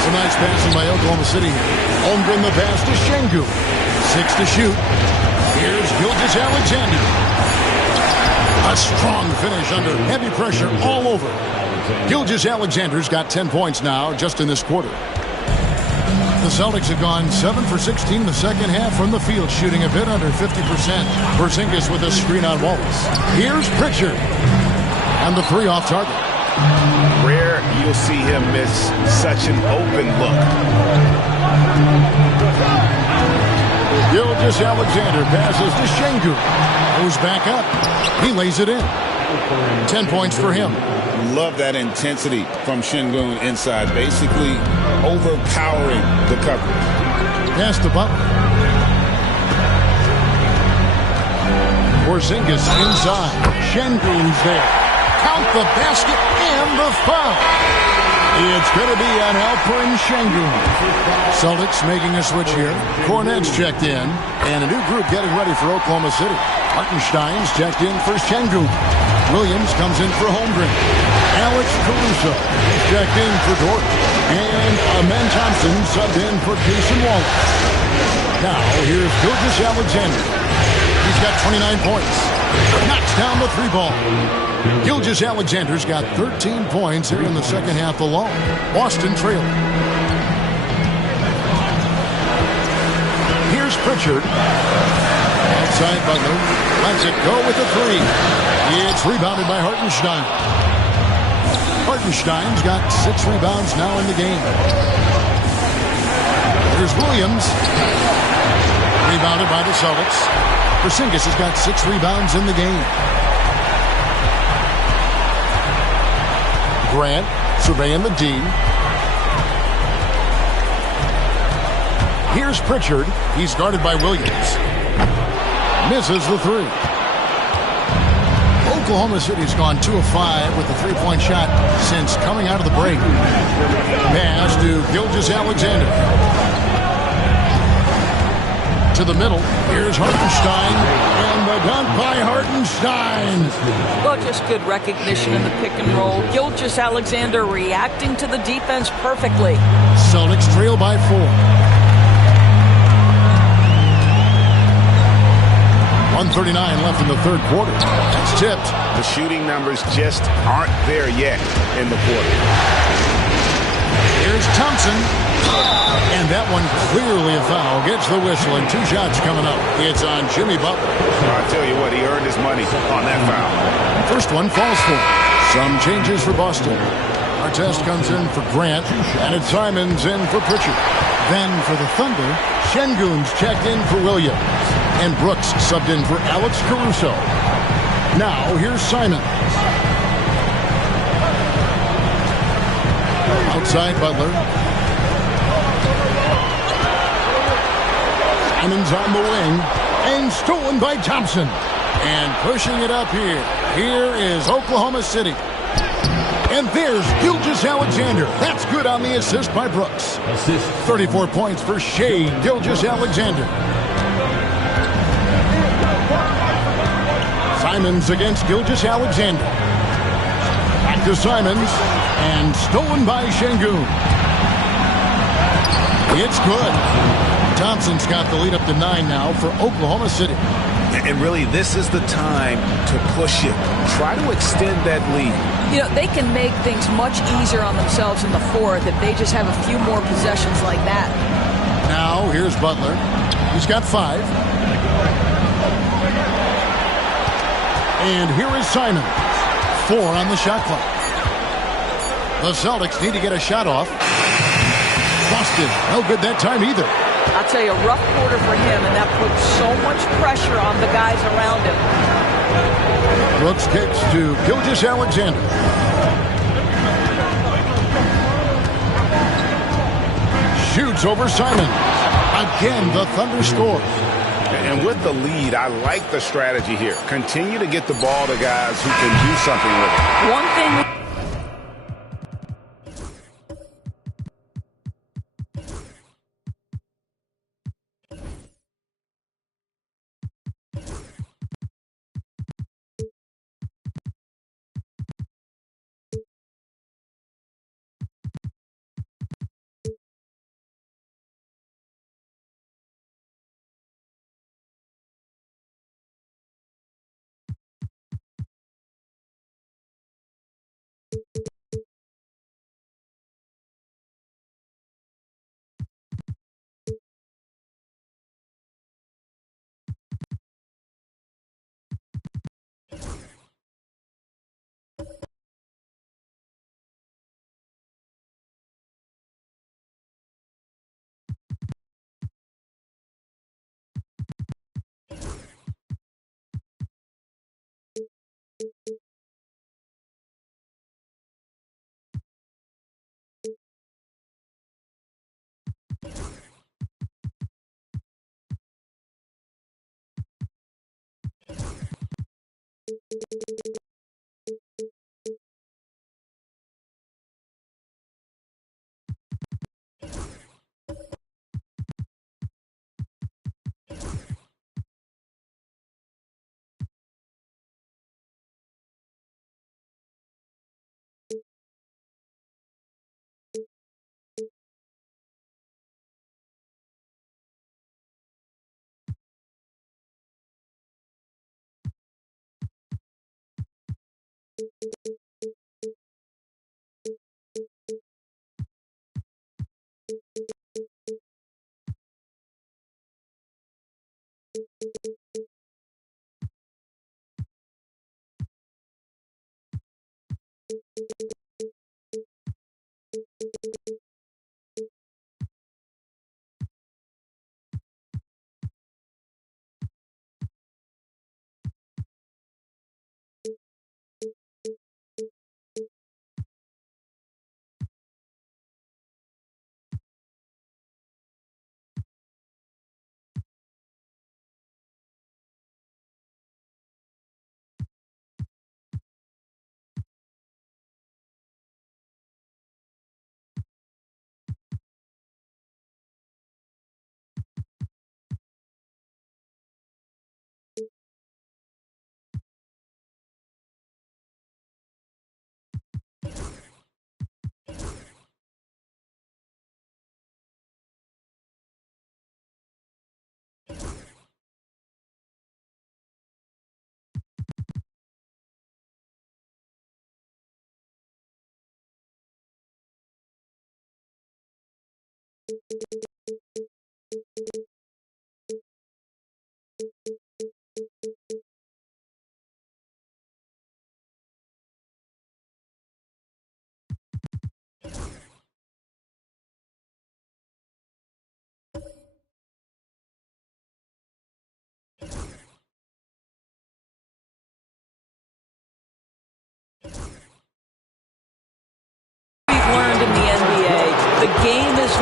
Some nice passing by Oklahoma City here. Holmgren the pass to Şengün. 6 to shoot. Here's Gilgeous-Alexander. A strong finish under heavy pressure all over. Gilgeous-Alexander's got 10 points now just in this quarter. The Celtics have gone 7 for 16 in the second half from the field, shooting a bit under 50%. Porzingis with a screen on Wallace. Here's Pritchard. And the 3 off target. Rare you'll see him miss such an open look. Gilgeous-Alexander passes to Şengün. Goes back up. He lays it in. 10 points for him. Love that intensity from Şengün inside, basically overpowering the coverage. Pass to Butler. Porzingis inside. Şengün's there. Count the basket and the foul. It's going to be on Alperen Şengün. Celtics making a switch here. Kornet's checked in. And a new group getting ready for Oklahoma City. Hartenstein's checked in for Şengün. Williams comes in for Holmgren. Alex Caruso checked in for Dort. And Amen Thompson subbed in for Cason Wallace. Now, here's Gilgeous Alexander. He's got 29 points. Knocks down the three ball. Gilgeous Alexander's got 13 points here in the second half alone. Boston trailing. Here's Pritchard. Outside Butler. Lets it go with the three. It's rebounded by Hartenstein. Hartenstein's got 6 rebounds now in the game. Here's Williams. Rebounded by the Celtics. Porzingis has got 6 rebounds in the game. Grant surveying the D. Here's Pritchard. He's guarded by Williams. Misses the three. Oklahoma City's gone 2 of 5 with a three-point shot since coming out of the break. Pass to Gilgeous Alexander. To the middle. Here's Hartenstein. And the dunk by Hartenstein. Well, just good recognition in the pick and roll. Gilgeous Alexander reacting to the defense perfectly. Celtics trail by 4. 1:39 left in the third quarter. That's tipped. The shooting numbers just aren't there yet in the quarter. Here's Thompson. And that one clearly a foul. Gets the whistle and 2 shots coming up. It's on Jimmy Butler. I'll tell you what, he earned his money on that foul. First one falls for. Some changes for Boston. Artest comes in for Grant. And it's Simons in for Pritchard. Then for the Thunder, Şengün's checked in for Williams. And Brooks subbed in for Alex Caruso. Now, here's Simons. Outside Butler. Simons on the wing. And stolen by Thompson. And pushing it up here. Here is Oklahoma City. And there's Gilgeous Alexander. That's good on the assist by Brooks. 34 points for Shai Gilgeous-Alexander. Simons against Gilgeous-Alexander. Back to Simons. And stolen by Şengün. It's good. Thompson's got the lead up to 9 now for Oklahoma City. And really, this is the time to push it. Try to extend that lead. You know, they can make things much easier on themselves in the fourth if they just have a few more possessions like that. Now, here's Butler. He's got 5. And here is Simon. 4 on the shot clock. The Celtics need to get a shot off. Boston, no good that time either. I'll tell you, a rough quarter for him, and that puts so much pressure on the guys around him. Brooks kicks to Gilgeous-Alexander. Shoots over Simon. Again, the Thunder score. And with the lead, I like the strategy here. Continue to get the ball to guys who can do something with it. One thing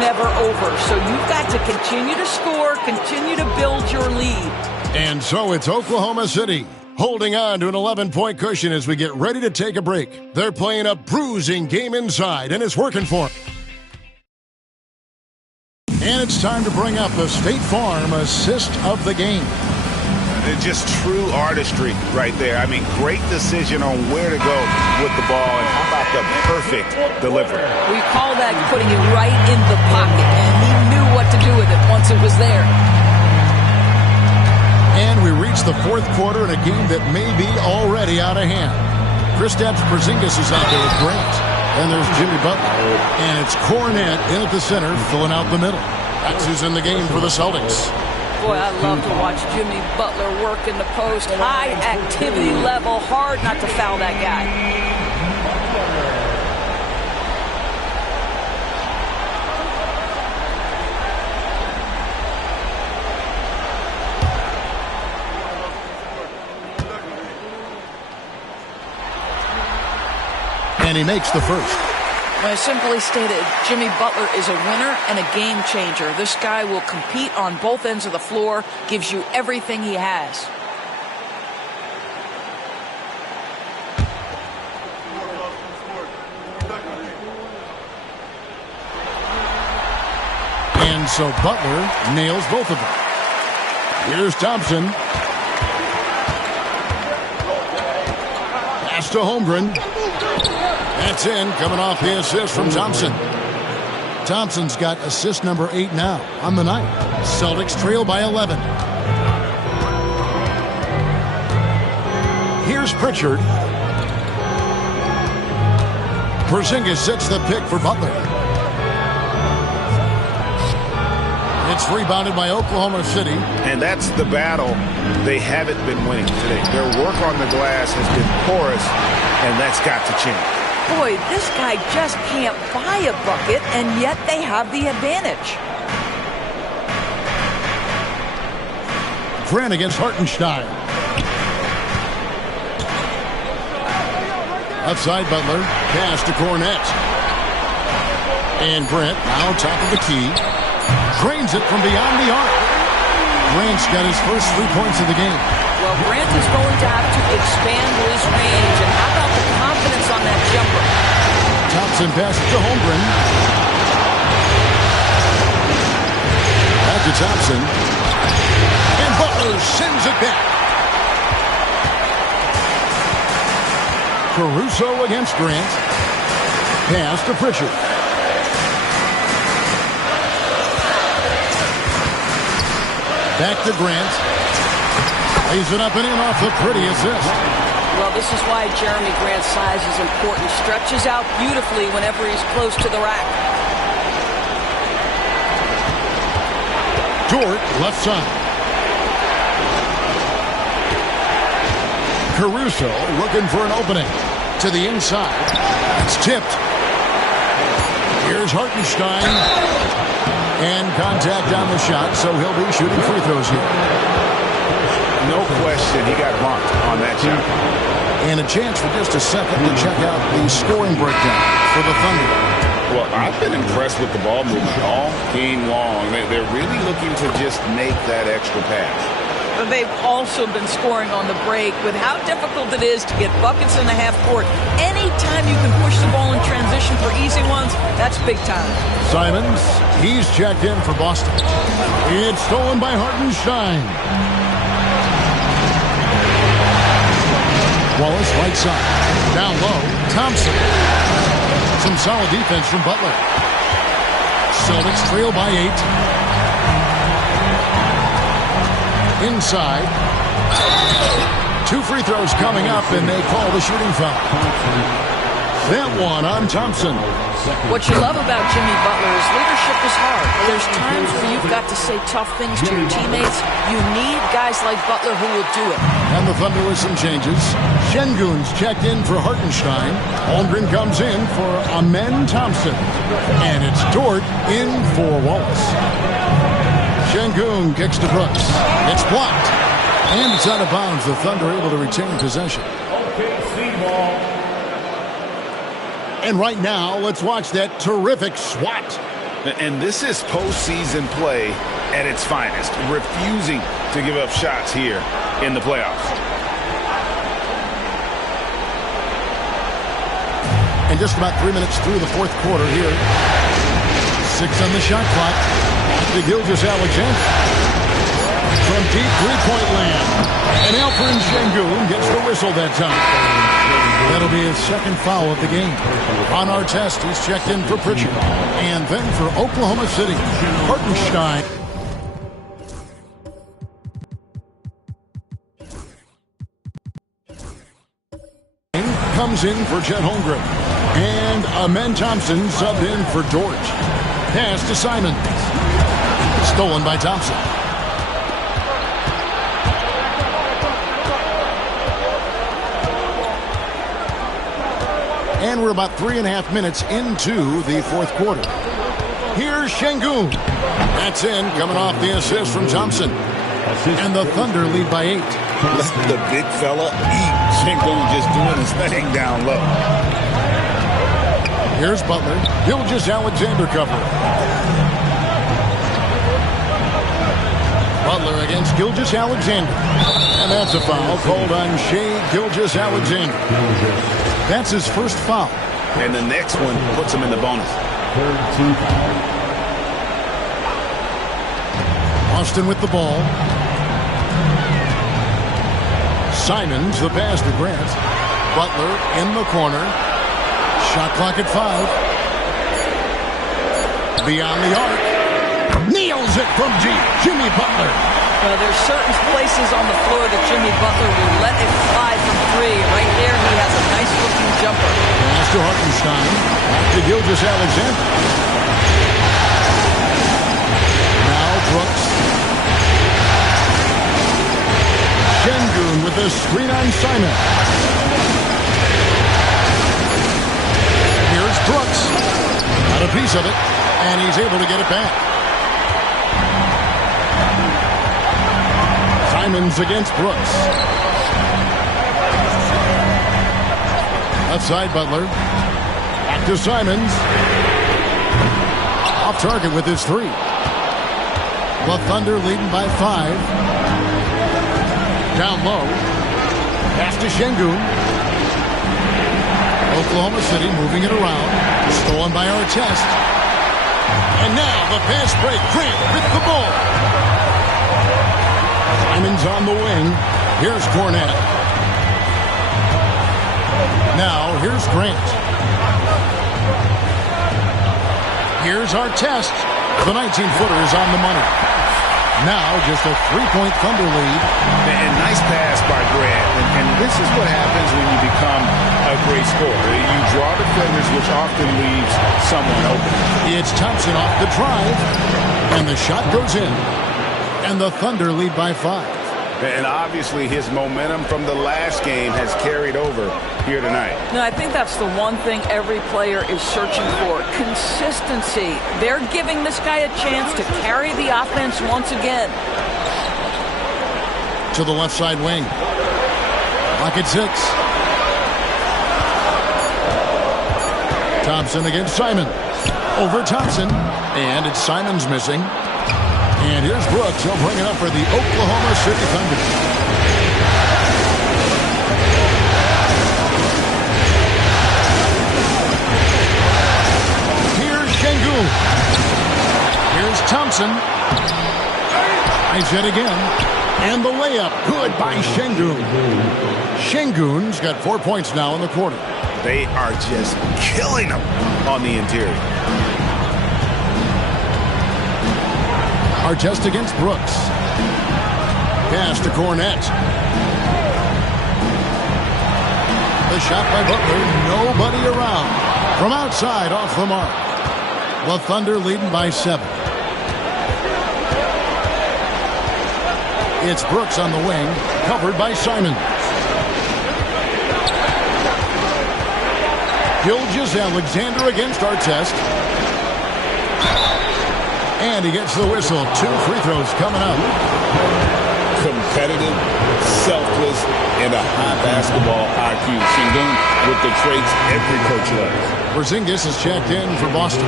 never over. So you've got to continue to score, continue to build your lead. And so it's Oklahoma City holding on to an 11-point cushion as we get ready to take a break. They're playing a bruising game inside, and it's working for them. And it's time to bring up the State Farm assist of the game. It's just true artistry right there. I mean, great decision on where to go with the ball, and how about the perfect delivery? We call that putting it right in the pocket, and he knew what to do with it once it was there. And we reach the fourth quarter in a game that may be already out of hand. Kristaps Porzingis is out there with Grant. And there's Jimmy Butler. And it's Cornette in at the center, filling out the middle. That's who's in the game for the Celtics. Boy, I love to watch Jimmy Butler work in the post. High activity level, hard not to foul that guy. And he makes the first. Well, simply stated, Jimmy Butler is a winner and a game changer. This guy will compete on both ends of the floor, gives you everything he has. And so Butler nails both of them. Here's Thompson. Pass to Holmgren. That's in, coming off the assist from Thompson. Thompson's got assist number 8 now on the night. Celtics trail by 11. Here's Pritchard. Porzingis sets the pick for Butler. It's rebounded by Oklahoma City. And that's the battle they haven't been winning today. Their work on the glass has been porous, and that's got to change. Boy, this guy just can't buy a bucket, and yet they have the advantage. Grant against Hartenstein. Outside Butler. Pass to Cornette. And Grant now top of the key. Drains it from beyond the arc. Grant's got his first 3 points of the game. Well, Grant is going to have to expand his range. And how about the confidence on that jumper? Thompson passes to Holmgren. Back to Thompson. And Butler sends it back. Caruso against Grant. Pass to Pritchard. Back to Grant. Lays it up and in off the pretty assist. Well, this is why Jeremy Grant's size is important. Stretches out beautifully whenever he's close to the rack. Dort, left side. Caruso looking for an opening. To the inside. It's tipped. Here's Hartenstein. And contact on the shot, so he'll be shooting free throws here. No question, he got bumped on that shot. And a chance for just a second to check out the scoring breakdown for the Thunder. Well, I've been impressed with the ball movement all game long. They're really looking to just make that extra pass. But they've also been scoring on the break with how difficult it is to get buckets in the half court. Anytime you can push the ball in transition for easy ones, that's big time. Simons, he's checked in for Boston. It's stolen by Hartenstein. Wallace, right side. Down low, Thompson. Some solid defense from Butler. Celtics trail by 8. Inside. 2 free throws coming up, and they call the shooting foul. That one on Thompson. What you love about Jimmy Butler is leadership is hard. There's times where you've got to say tough things to your teammates. You need guys like Butler who will do it. And the Thunder with some changes. Şengün's checked in for Hartenstein. Holmgren comes in for Amen Thompson. And it's Dort in for Wallace. Şengün kicks to Brooks. It's blocked. And it's out of bounds. The Thunder able to retain possession. And right now, let's watch that terrific swat. And this is postseason play at its finest, refusing to give up shots here in the playoffs. And just about 3 minutes through the fourth quarter here. 6 on the shot clock. To Gilgeous-Alexander. From deep three-point land. And Alperen Sengun gets the whistle that time. That'll be his second foul of the game. On our test, he's checked in for Pritchard. And then for Oklahoma City, Hartenstein. Comes in for Chet Holmgren. And Amen Thompson subbed in for Dort. Pass to Simons. Stolen by Thompson. And we're about 3.5 minutes into the fourth quarter. Here's Sengun. That's in, coming off the assist from Thompson. And the Thunder lead by 8. Let the big fella eat. Sengun just doing his thing down low. Here's Butler. Gilgeous-Alexander cover. Butler against Gilgeous-Alexander. And that's a foul called on Shai Gilgeous-Alexander. That's his first foul. And the next one puts him in the bonus. Austin with the ball. Simons, the pass to Grant. Butler in the corner. Shot clock at 5. Beyond the arc. Nails it from deep. Jimmy Butler. There's certain places on the floor that Jimmy Butler will let it fly from 3. Right there, he has a nice-looking jumper. Pass to Hartenstein. Back to Gilgeous-Alexander. Now Brooks. Sengun with the screen on Simon. Here's Brooks. Got a piece of it, and he's able to get it back. Simons against Brooks. Outside Butler. Back to Simons. Off target with his 3. The Thunder leading by 5. Down low. Pass to Sengun. Oklahoma City moving it around. Stolen by Artest. And now the pass break. Grant with the ball. Simons on the wing. Here's Cornette. Now here's Grant. Here's Artest. The 19-footer is on the money. Now just a 3-point Thunder lead. And nice pass by Grant. And this is what happens when you become a great scorer. You draw defenders, which often leaves someone open. It's Thompson off the drive. And the shot goes in. And the Thunder lead by 5. And obviously his momentum from the last game has carried over here tonight. No, I think that's the one thing every player is searching for. Consistency. They're giving this guy a chance to carry the offense once again. To the left side wing. Clock at 6. Thompson against Simon. Over Thompson. And it's Simons missing. And here's Brooks. He'll bring it up for the Oklahoma City Thunder. Here's Sengun. Here's Thompson. Nice hit again. And the layup. Good by Sengun. Sengun's got 4 points now in the quarter. They are just killing them on the interior. Artest against Brooks. Pass to Cornette. The shot by Butler. Nobody around. From outside, off the mark. The Thunder leading by 7. It's Brooks on the wing. Covered by Simons. Gilgeous-Alexander against Artest. And he gets the whistle. 2 free throws coming up. Competitive, selfless, and a high basketball IQ. Şengün with the traits every coach loves. Porzingis is checked in for Boston.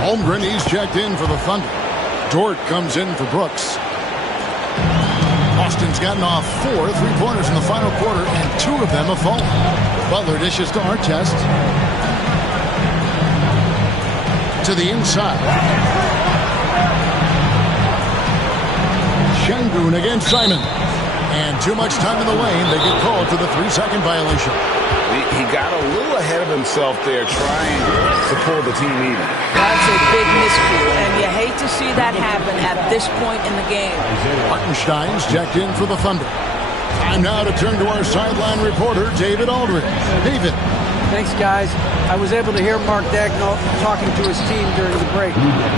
Holmgren, he's checked in for the Thunder. Dort comes in for Brooks. Boston's gotten off 4 3-pointers in the final quarter, and 2 of them have fallen. Butler dishes to Artest. To the inside. Şengün against Simon. And too much time in the lane. They get called for the 3-second violation. He got a little ahead of himself there trying to pull the team even. That's a big miscue, and you hate to see that happen at this point in the game. Hartenstein's checked in for the Thunder. Time now to turn to our sideline reporter, David Aldridge. David. Thanks, guys. I was able to hear Mark Daigneault talking to his team during the break.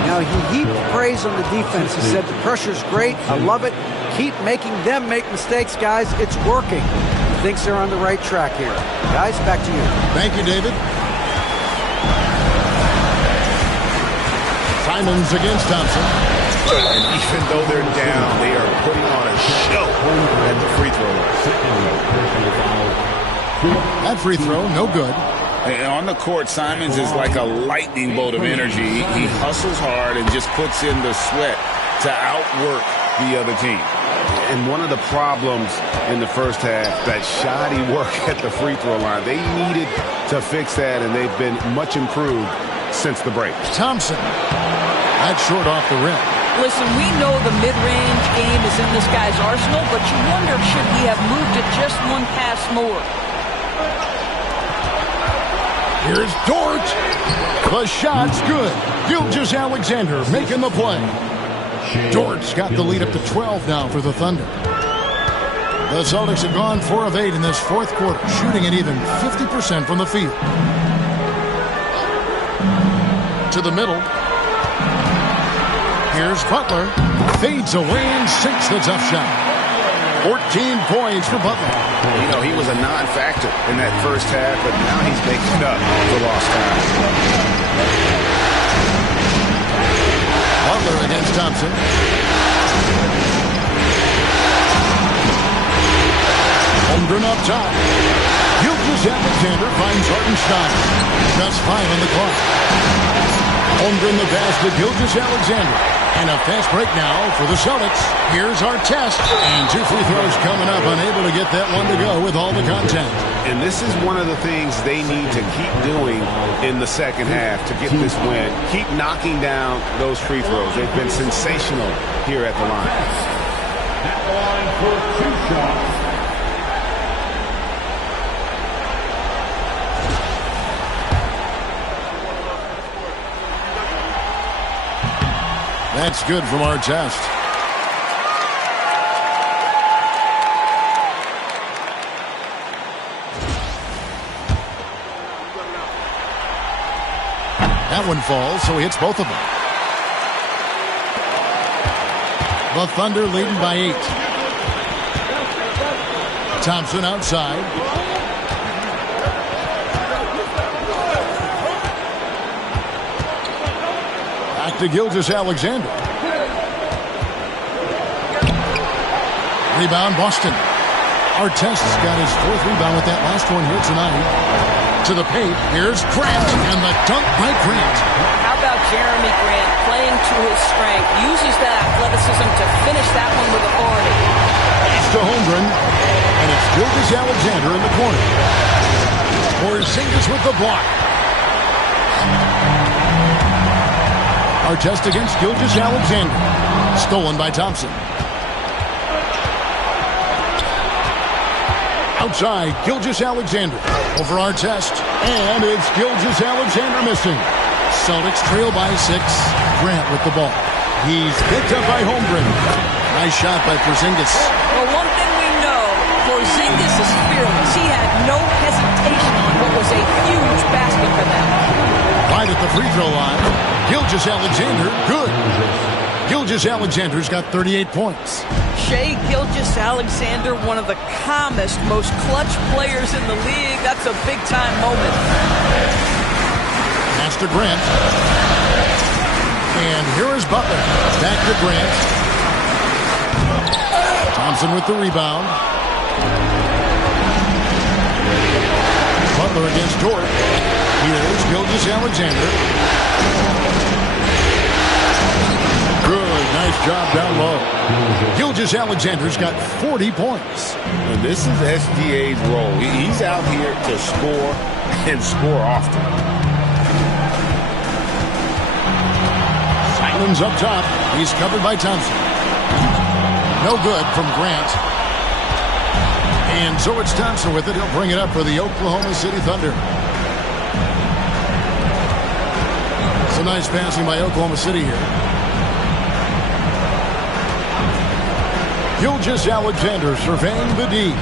Now, he heaped praise on the defense. He said, the pressure's great. I love it. Keep making them make mistakes, guys. It's working. He thinks they're on the right track here. Guys, back to you. Thank you, David. Simons against Thompson. And even though they're down, they are putting on a show at the free throw line. That free throw, no good. And on the court, Simons is like a lightning bolt of energy. He hustles hard and just puts in the sweat to outwork the other team. And one of the problems in the first half, that shoddy work at the free throw line, they needed to fix that, and they've been much improved since the break. Thompson. That's short off the rim. Listen, we know the mid-range game is in this guy's arsenal, but you wonder, should he have moved it just one pass more? Here's Dort. The shot's good. Gilgeous-Alexander making the play. Dort's got the lead up to 12 now for the Thunder. The Celtics have gone 4 of 8 in this fourth quarter, shooting at even 50% from the field. To the middle. Here's Butler. Fades away and sinks the tough shot. 14 points for Butler. You know, he was a non-factor in that first half, but now he's making up for lost time. Butler against Thompson. Holmgren up top. Gilgeous-Alexander finds Hartenstein. Just 5 on the clock. Holmgren the pass to Gilgeous-Alexander. And a fast break now for the Celtics. Here's Artest. And 2 free throws coming up. Unable to get that one to go with all the contact. And this is one of the things they need to keep doing in the second half to get this win. Keep knocking down those free throws. They've been sensational here at the line. At the line for 2 shots. That's good from Artest. That one falls, so he hits both of them. The Thunder leading by 8. Thompson outside. Back to Gilgeous-Alexander. Rebound, Boston. Artest's got his 4th rebound with that last one here tonight. To the paint, here's Grant, and the dunk by Grant. How about Jeremy Grant playing to his strength, uses that athleticism to finish that one with authority. It's to Holmgren, and it's Gilgeous-Alexander in the corner. Porzingis with the block. Artest against Gilgeous-Alexander. Stolen by Thompson. Outside, Gilgeous-Alexander. Over Artest. And it's Gilgeous-Alexander missing. Celtics trail by 6. Grant with the ball. He's picked up by Holmgren. Nice shot by Porzingis. Well, one thing we know, Porzingis is fearless. He had no hesitation on what was a huge basket for them. Right at the free throw line. Gilgeous-Alexander, good. Gilgeous-Alexander's got 38 points. Shai Gilgeous-Alexander, one of the calmest, most clutch players in the league. That's a big-time moment. Pass to Grant. And here is Butler. Back to Grant. Thompson with the rebound. Butler against Dort. Here's Gilgeous-Alexander. Good, nice job down low. Gilgeous-Alexander's got 40 points. And this is SGA's role. He's out here to score and score often. Simons up top. He's covered by Thompson. No good from Grant. And so it's Thompson with it. He'll bring it up for the Oklahoma City Thunder. It's a nice passing by Oklahoma City here. Gilgeous-Alexander surveying the D.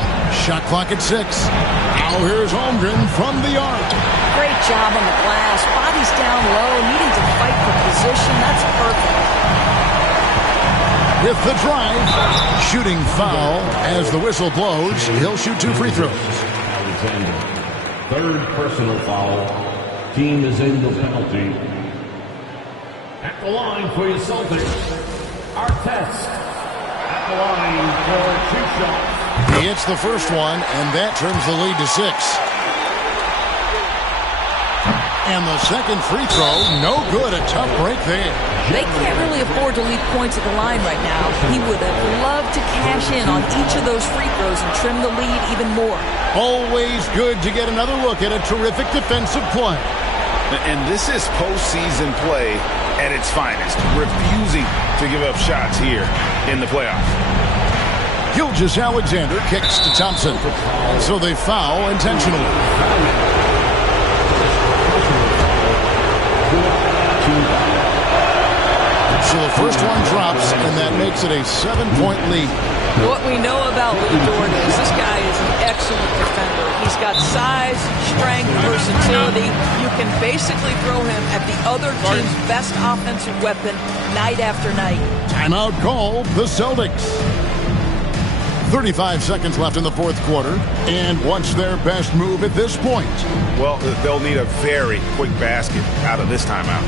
Shot clock at 6. Now here's Holmgren from the arc. Great job on the glass. Body's down low, needing to fight for position. That's perfect. With the drive, shooting foul as the whistle blows. He'll shoot 2 free throws. Alexander. Third personal foul. Team is in the penalty. At the line for your Celtics, Artest. At the line for 2 shots. He hits the first one, and that turns the lead to 6. And the second free throw, no good. A tough break there. They can't really afford to leave points at the line right now. He would have loved to cash in on each of those free throws and trim the lead even more. Always good to get another look at a terrific defensive play. And this is postseason play at its finest, refusing to give up shots here in the playoffs. Gilgeous-Alexander kicks to Thompson. So they foul intentionally. So the first one drops, and that makes it a 7-point lead. What we know about Lou Dort is this guy is an excellent defender. He's got size, strength, versatility. You can basically throw him at the other team's best offensive weapon night after night. Timeout call, the Celtics. 35 seconds left in the fourth quarter. And what's their best move at this point? Well, they'll need a very quick basket out of this timeout.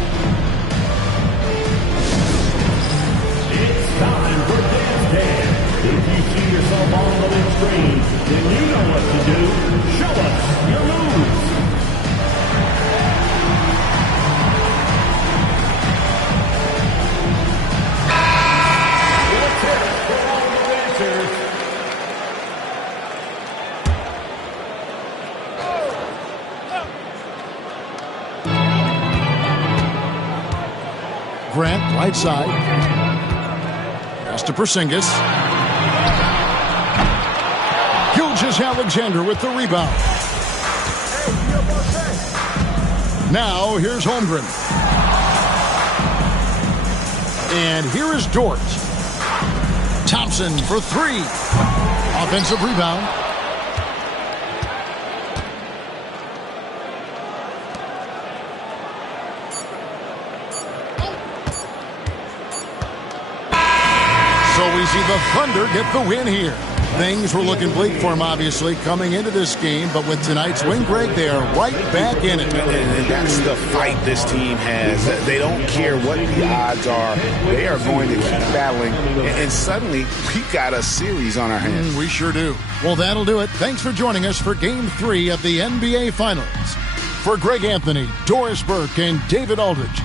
It's time for Dance Dance. If you see yourself on the big screen, then you know what to do. Show us your moves. Let's hear it for all the dancers. Grant, right side. Pass to Porzingis. Gilgeous-Alexander with the rebound. Now here's Holmgren. And here is Dort. Thompson for 3. Offensive rebound. So we see the Thunder get the win here. Things were looking bleak for them, obviously, coming into this game. But with tonight's win, Greg, they are right back in it. And that's the fight this team has. They don't care what the odds are. They are going to keep battling. And suddenly, we've got a series on our hands. We sure do. Well, that'll do it. Thanks for joining us for Game 3 of the NBA Finals. For Greg Anthony, Doris Burke, and David Aldridge,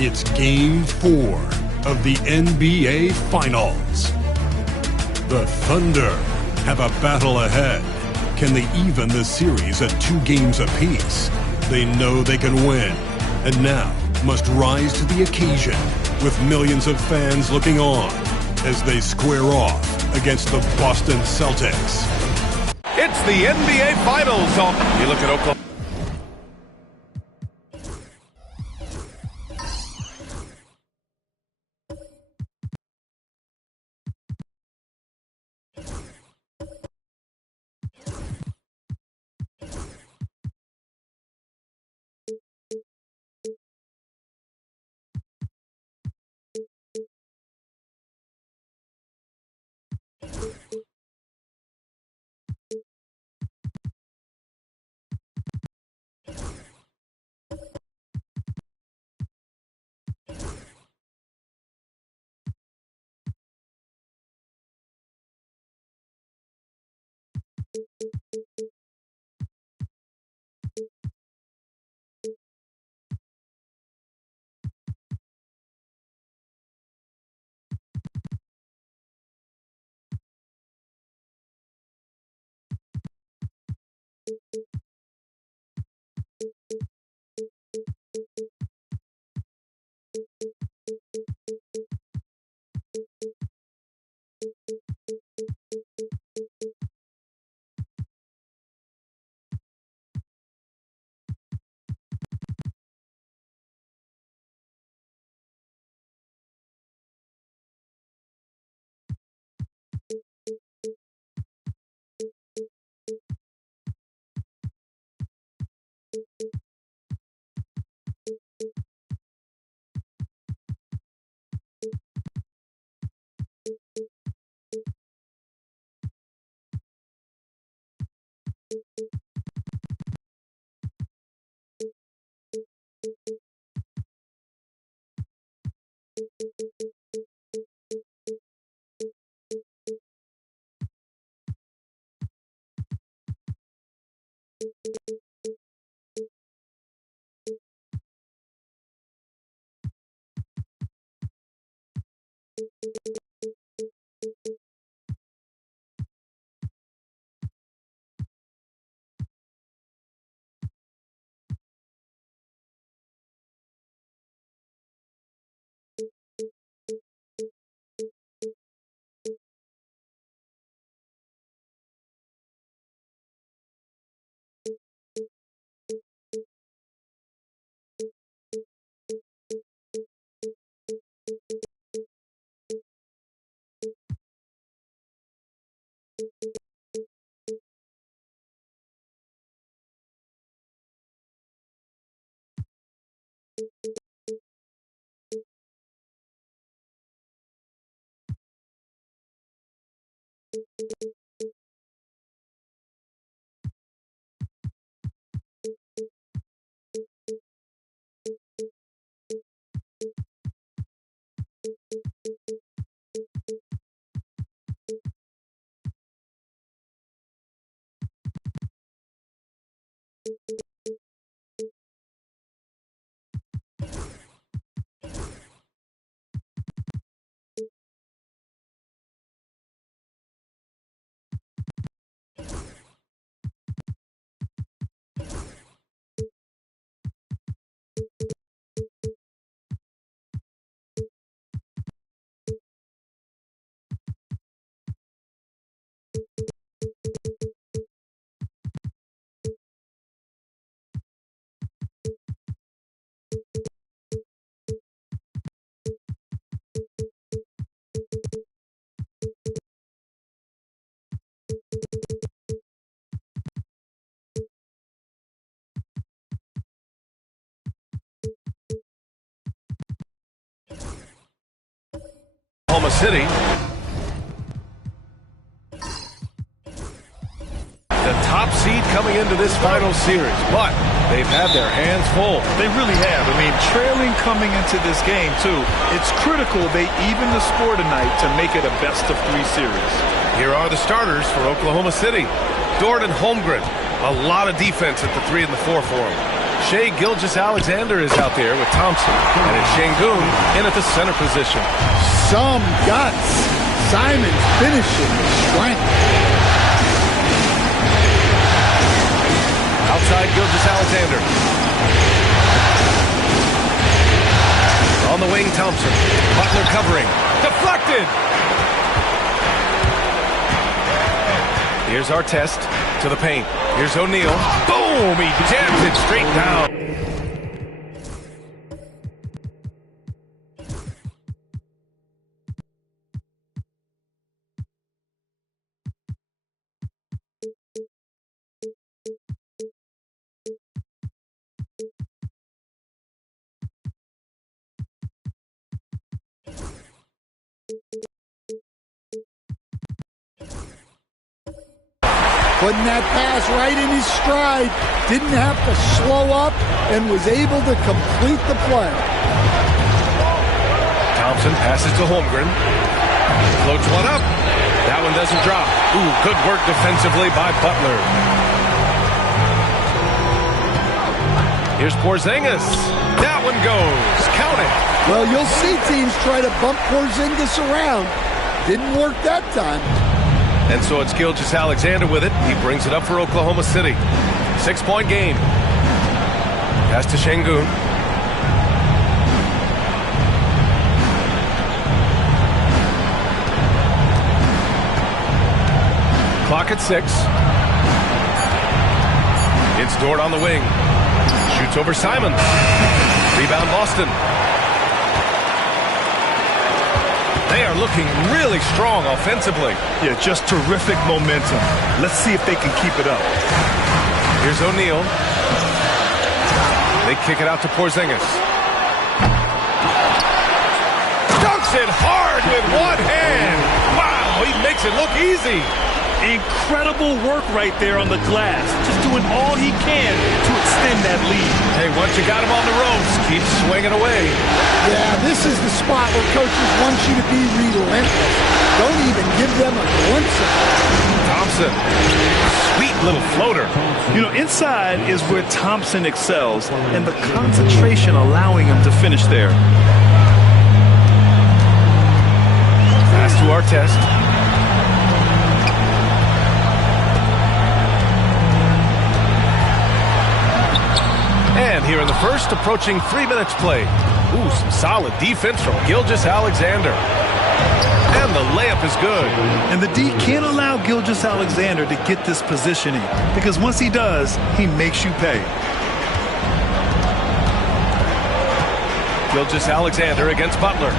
It's Game 4 of the NBA Finals. The Thunder have a battle ahead. Can they even the series at 2 games apiece? They know they can win, and now must rise to the occasion with millions of fans looking on as they square off against the Boston Celtics. It's the NBA Finals. You look at Oklahoma. Oklahoma City. The top seed coming into this final series, but they've had their hands full. They really have. I mean, trailing coming into this game, too. It's critical they even the score tonight to make it a best-of-3 series. Here are the starters for Oklahoma City. Dort and Holmgren. A lot of defense at the 3 and the 4 for them. Shai Gilgeous-Alexander is out there with Thompson. And it's Şengün in at the center position. Some guts. Simons finishing with strength. Outside Gilgeous-Alexander. On the wing, Thompson. Butler covering. Deflected! Here's Artest to the paint. Here's O'Neal. Boom! He jams it straight down. Putting that pass right in his stride. Didn't have to slow up and was able to complete the play. Thompson passes to Holmgren. Floats one up. That one doesn't drop. Ooh, good work defensively by Butler. Here's Porzingis. That one goes. Count it. Well, you'll see teams try to bump Porzingis around. Didn't work that time. And so it's Gilgeous-Alexander with it. He brings it up for Oklahoma City. 6-point game. Pass to Şengün. Clock at 6. It's Dort on the wing. Shoots over Simons. Rebound Boston. They are looking really strong offensively. Yeah, just terrific momentum. Let's see if they can keep it up. Here's O'Neal. They kick it out to Porzingis. Dunks it hard with one hand. Wow, he makes it look easy. Incredible work right there on the glass. Just doing all he can to extend that lead. Hey, once you got him on the ropes, keep swinging away. Yeah, this is the spot where coaches want you to be relentless. Don't even give them a glimpse of it. Thompson, sweet little floater. You know, inside is where Thompson excels, and the concentration allowing him to finish there. Pass to Artest. And here in the first, approaching 3 minutes play. Ooh, some solid defense from Gilgeous-Alexander. And the layup is good. And the D can't allow Gilgeous-Alexander to get this positioning, because once he does, he makes you pay. Gilgeous-Alexander against Butler.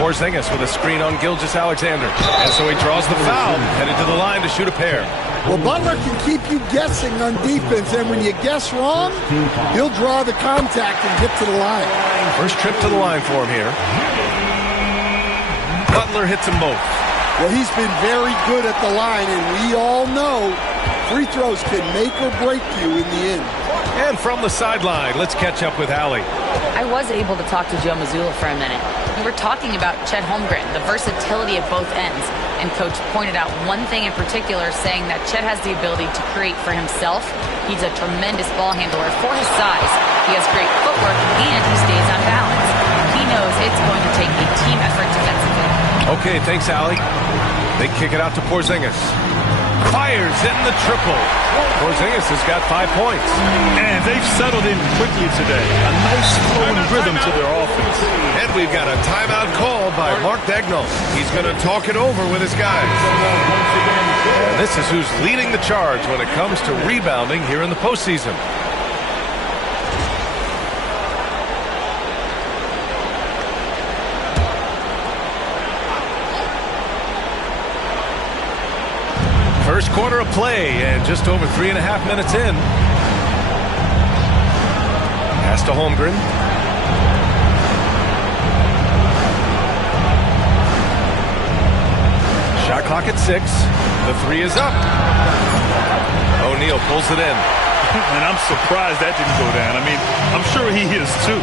Porzingis with a screen on Gilgeous-Alexander. And so he draws the foul, headed to the line to shoot a pair. Well, Butler can keep you guessing on defense, and when you guess wrong, he'll draw the contact and get to the line. First trip to the line for him here. Butler hits them both. Well, he's been very good at the line, and we all know free throws can make or break you in the end. And from the sideline, let's catch up with Allie. I was able to talk to Joe Mazzulla for a minute. We were talking about Chet Holmgren, the versatility of both ends. And Coach pointed out one thing in particular, saying that Chet has the ability to create for himself. He's a tremendous ball handler for his size. He has great footwork, and he stays on balance. He knows it's going to take a team effort defensively. Okay, thanks, Allie. They kick it out to Porzingis. Fires in the triple. Porzingis has got 5 points. And they've settled in quickly today. A nice flowing rhythm to their offense. And we've got a timeout called by Mark Daigneault. He's going to talk it over with his guys. And this is who's leading the charge when it comes to rebounding here in the postseason. First quarter of play, and just over 3.5 minutes in. Pass to Holmgren. Shot clock at 6. The 3 is up. O'Neal pulls it in. And I'm surprised that didn't go down. I mean, I'm sure he is too.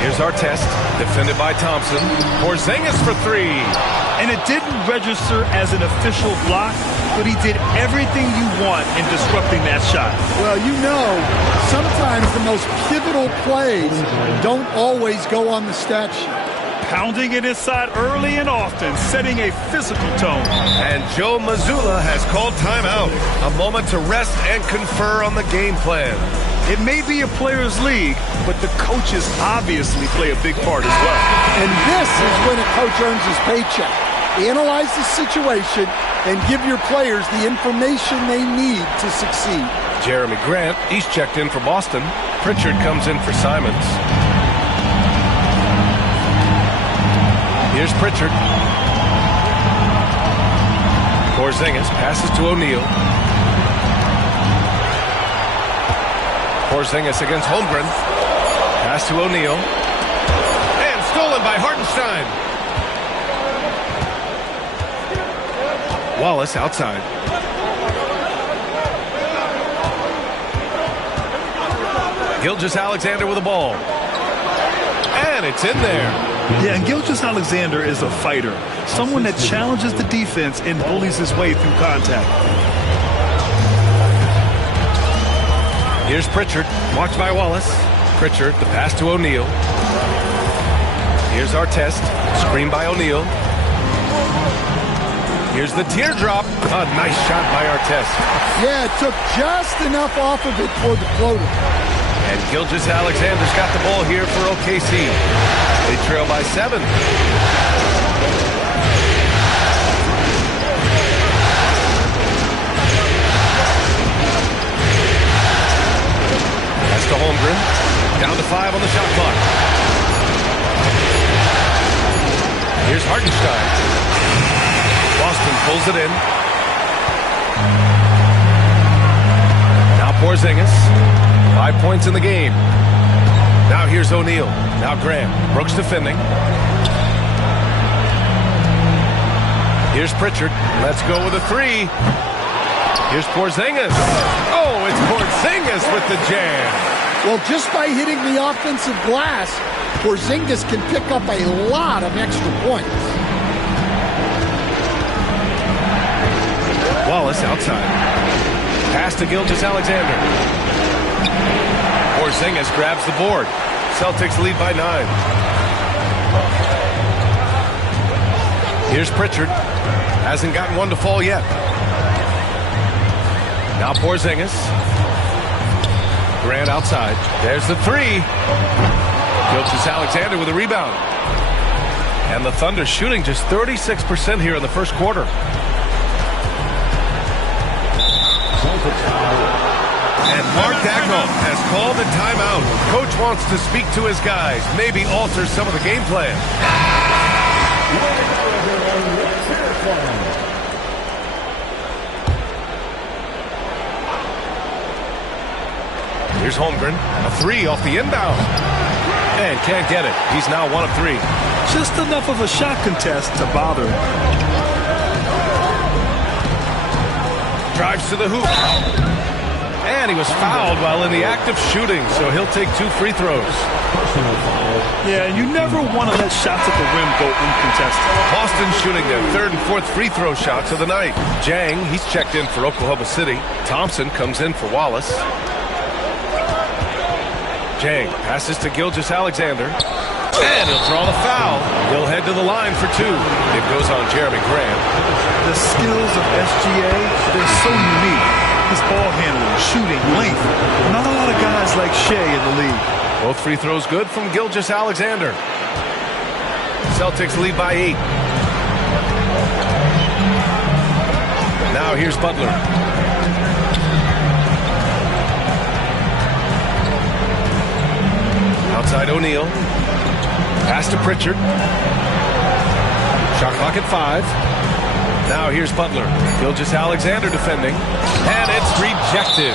Here's Here's our test, defended by Thompson. Porzingis for three. And it didn't register as an official block, but he did everything you want in disrupting that shot. Well, you know, sometimes the most pivotal plays don't always go on the stat sheet. Pounding it inside early and often, setting a physical tone. And Joe Mazzulla has called timeout. A moment to rest and confer on the game plan. It may be a player's league, but the coaches obviously play a big part as well. And this is when a coach earns his paycheck. Analyze the situation and give your players the information they need to succeed. Jeremy Grant, he's checked in for Boston. Pritchard comes in for Simons. Here's Pritchard. Porzingis passes to O'Neal. Porzingis against Holmgren. Pass to O'Neal. And stolen by Hartenstein. Wallace outside. Gilgeous-Alexander with the ball. And it's in there. Yeah, and Gilgeous-Alexander is a fighter. Someone that challenges the defense and bullies his way through contact. Here's Pritchard, watched by Wallace. Pritchard, the pass to O'Neal. Here's Artest, screen by O'Neal. Here's the teardrop. A nice shot by Artest. Yeah, it took just enough off of it for the floater. And Gilgeous-Alexander's got the ball here for OKC. They trail by 7. That's to Holmgren. Down to 5 on the shot clock. Here's Hartenstein. Boston pulls it in. Now Porzingis. 5 points in the game. Now here's O'Neal. Now Graham. Brooks defending. Here's Pritchard. Let's go with a 3. Here's Porzingis. Oh, it's Porzingis with the jam. Well, just by hitting the offensive glass, Porzingis can pick up a lot of extra points. Wallace outside. Pass to Gilgeous-Alexander. Porzingis grabs the board. Celtics lead by 9. Here's Pritchard. Hasn't gotten one to fall yet. Now Porzingis. Grant outside. There's the 3. Gilgeous-Alexander with a rebound. And the Thunder shooting just 36% here in the first quarter. And Mark Daigneault has called a timeout. Coach wants to speak to his guys, maybe alter some of the game plan. Here's Holmgren, a 3 off the inbound. And can't get it. He's now 1 of 3. Just enough of a shot contest to bother him. Drives to the hoop. And he was fouled while in the act of shooting, so he'll take 2 free throws. Yeah, you never want to let shots at the rim go uncontested. Boston shooting their 3rd and 4th free throw shots of the night. Jang, he's checked in for Oklahoma City. Thompson comes in for Wallace. Jang passes to Gilgeous-Alexander. And he'll draw the foul. He'll head to the line for 2. It goes on Jeremy Grant. The skills of SGA, they're so unique. His ball handling, shooting, length. Not a lot of guys like Shea in the league. Both free throws good from Gilgeous-Alexander. Celtics lead by 8. Now here's Butler. Outside O'Neal. Pass to Pritchard. Shot clock at 5. Now here's Butler. Gilgeous-Alexander defending. And it's rejected.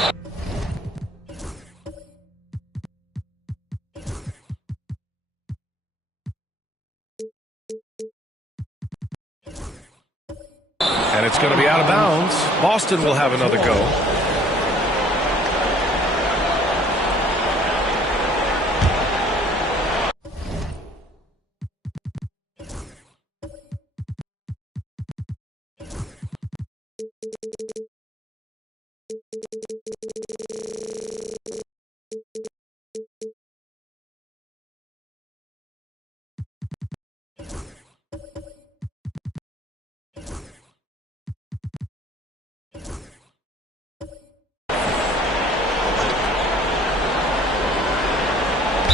And it's going to be out of bounds. Boston will have another go.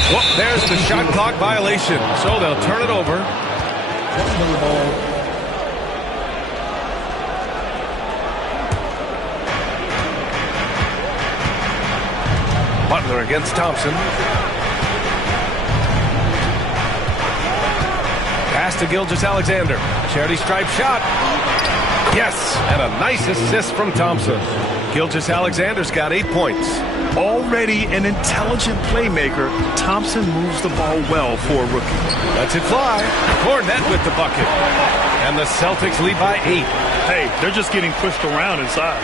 Well, there's the shot clock violation, so they'll turn it over. Butler against Thompson. Pass to Gilgeous-Alexander. Charity stripe shot. Yes, and a nice assist from Thompson. Gilgeous-Alexander's got 8 points. Already an intelligent playmaker, Thompson moves the ball well for a rookie. Lets it fly. Cornette with the bucket. And the Celtics lead by 8. Hey, they're just getting pushed around inside.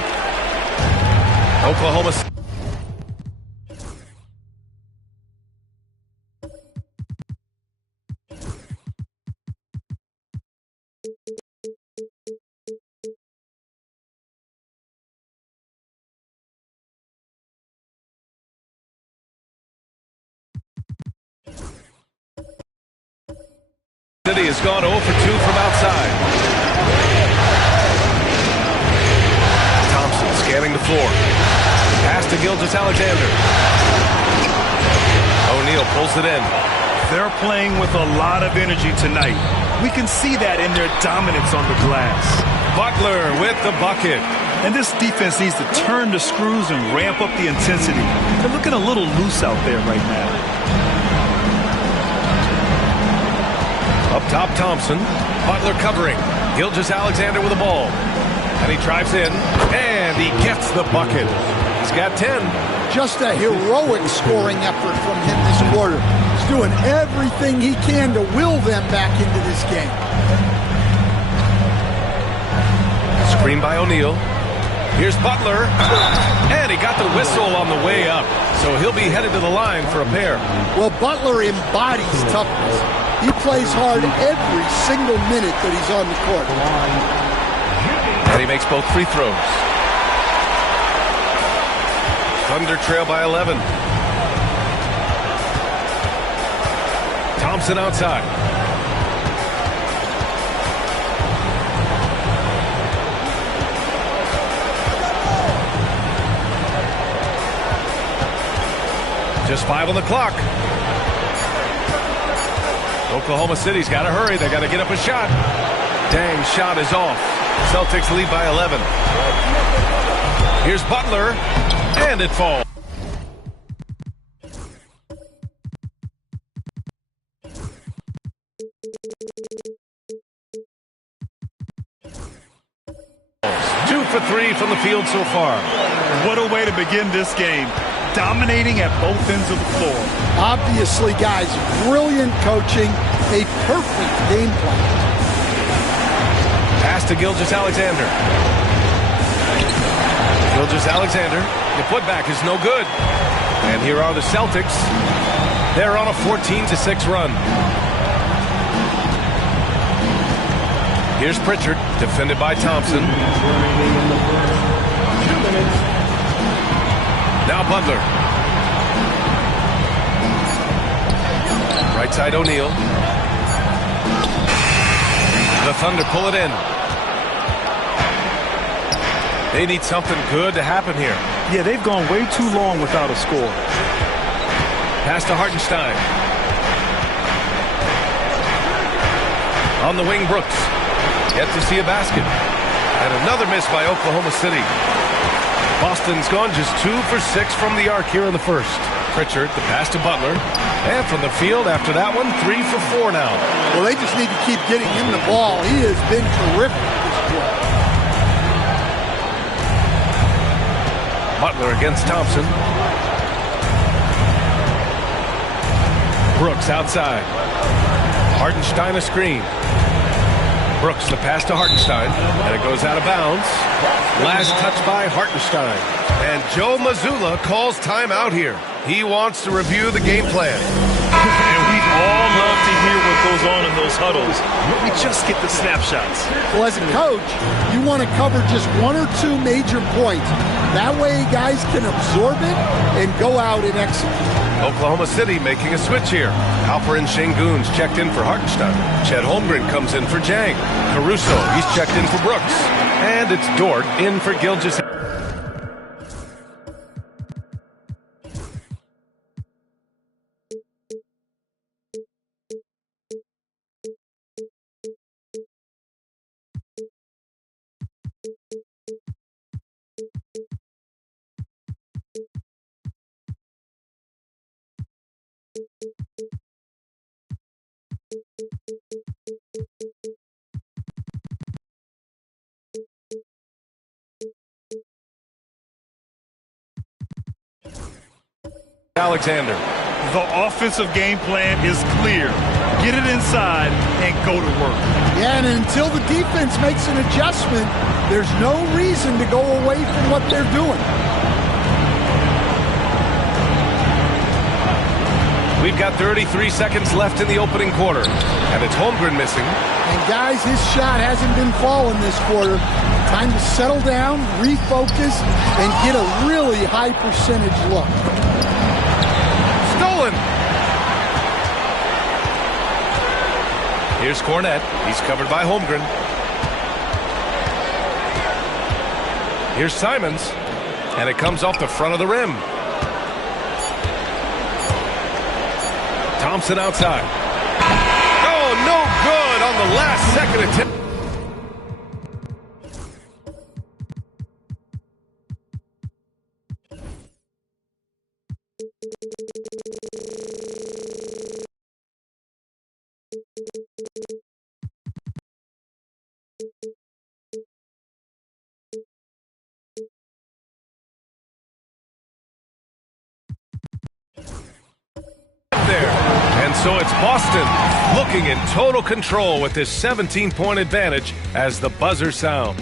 Oklahoma City has gone 0 for 2 from outside. Thompson scanning the floor. Pass to Gilgeous-Alexander. O'Neal pulls it in. They're playing with a lot of energy tonight. We can see that in their dominance on the glass. Butler with the bucket. And this defense needs to turn the screws and ramp up the intensity. They're looking a little loose out there right now. Up top, Thompson. Butler covering. Gilgeous-Alexander with the ball. And he drives in. And he gets the bucket. He's got 10. Just a heroic scoring effort from him this quarter. He's doing everything he can to will them back into this game. Screen by O'Neal. Here's Butler. And he got the whistle on the way up. So he'll be headed to the line for a pair. Well, Butler embodies toughness. He plays hard every single minute that he's on the court. And he makes both free throws. Thunder trail by 11. Thompson outside. Just 5 on the clock. Oklahoma City's got to hurry. They got to get up a shot. Dang, shot is off. Celtics lead by 11. Here's Butler, and it falls. Two for 3 from the field so far. What a way to begin this game. Dominating at both ends of the floor. Obviously, guys, brilliant coaching, a perfect game plan. Pass to Gilgeous-Alexander. Gilgeous-Alexander, the putback is no good. And here are the Celtics. They're on a 14-6 run. Here's Pritchard, defended by Thompson. Now Butler. Right side O'Neal. The Thunder pull it in. They need something good to happen here. Yeah, they've gone way too long without a score. Pass to Hartenstein. On the wing, Brooks. Yet to see a basket. And another miss by Oklahoma City. Boston's gone just 2 for 6 from the arc here in the first. Pritchard, the pass to Butler. And from the field after that one, 3 for 4 now. Well, they just need to keep getting him the ball. He has been terrific this quarter. Butler against Thompson. Brooks outside. Hartenstein a screen. Brooks the pass to Hartenstein, and it goes out of bounds. Last touch by Hartenstein. And Joe Mazzulla calls timeout here. He wants to review the game plan. And we all love to hear what goes on in those huddles. We just get the snapshots. Well, as a coach, you want to cover just 1 or 2 major points. That way guys can absorb it and go out and execute. Oklahoma City making a switch here. Alperen Sengun's checked in for Hartenstein. Chet Holmgren comes in for Jang. Caruso, he's checked in for Brooks. And it's Dort in for Gilgeous. Alexander. The offensive game plan is clear. Get it inside and go to work. Yeah, and until the defense makes an adjustment, there's no reason to go away from what they're doing. We've got 33 seconds left in the opening quarter, and it's Holmgren missing. And guys, his shot hasn't been falling this quarter. Time to settle down, refocus, and get a really high percentage look. Stolen! Here's Cornette. He's covered by Holmgren. Here's Simons, and it comes off the front of the rim. Thompson outside. Oh, no good on the last second attempt. So it's Boston looking in total control with this 17-point advantage as the buzzer sounds.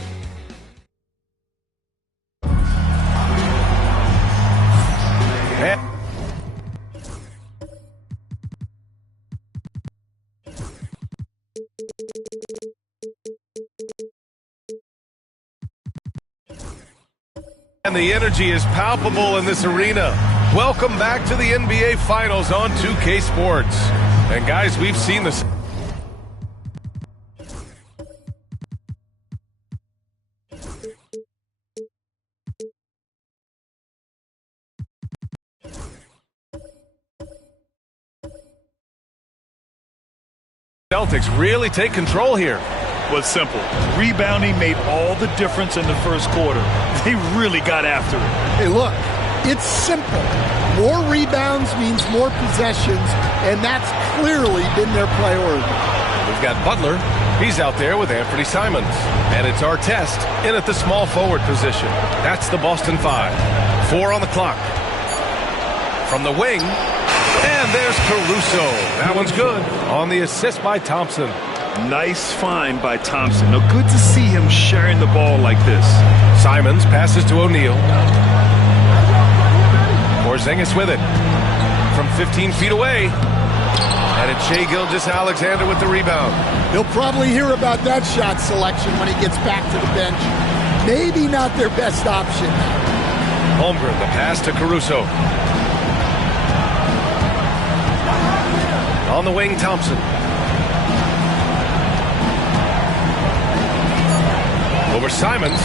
And the energy is palpable in this arena. Welcome back to the NBA Finals on 2K Sports. And guys, we've seen this. Celtics really take control here. Was simple. Rebounding made all the difference in the first quarter. They really got after it. Hey, look, it's simple. More rebounds means more possessions, and that's clearly been their priority. We've got Butler. He's out there with Anthony Simons. And it's Artest in at the small forward position. That's the Boston 5. 4 on the clock. From the wing, and there's Caruso. That one's good on the assist by Thompson. Nice find by Thompson. Now, good to see him sharing the ball like this. Simons passes to O'Neal. Porzingis with it from 15 feet away. And it's Shai Gilgeous-Alexander with the rebound. He'll probably hear about that shot selection when he gets back to the bench. Maybe not their best option. Holmgren, the pass to Caruso. On the wing, Thompson. Over Simons.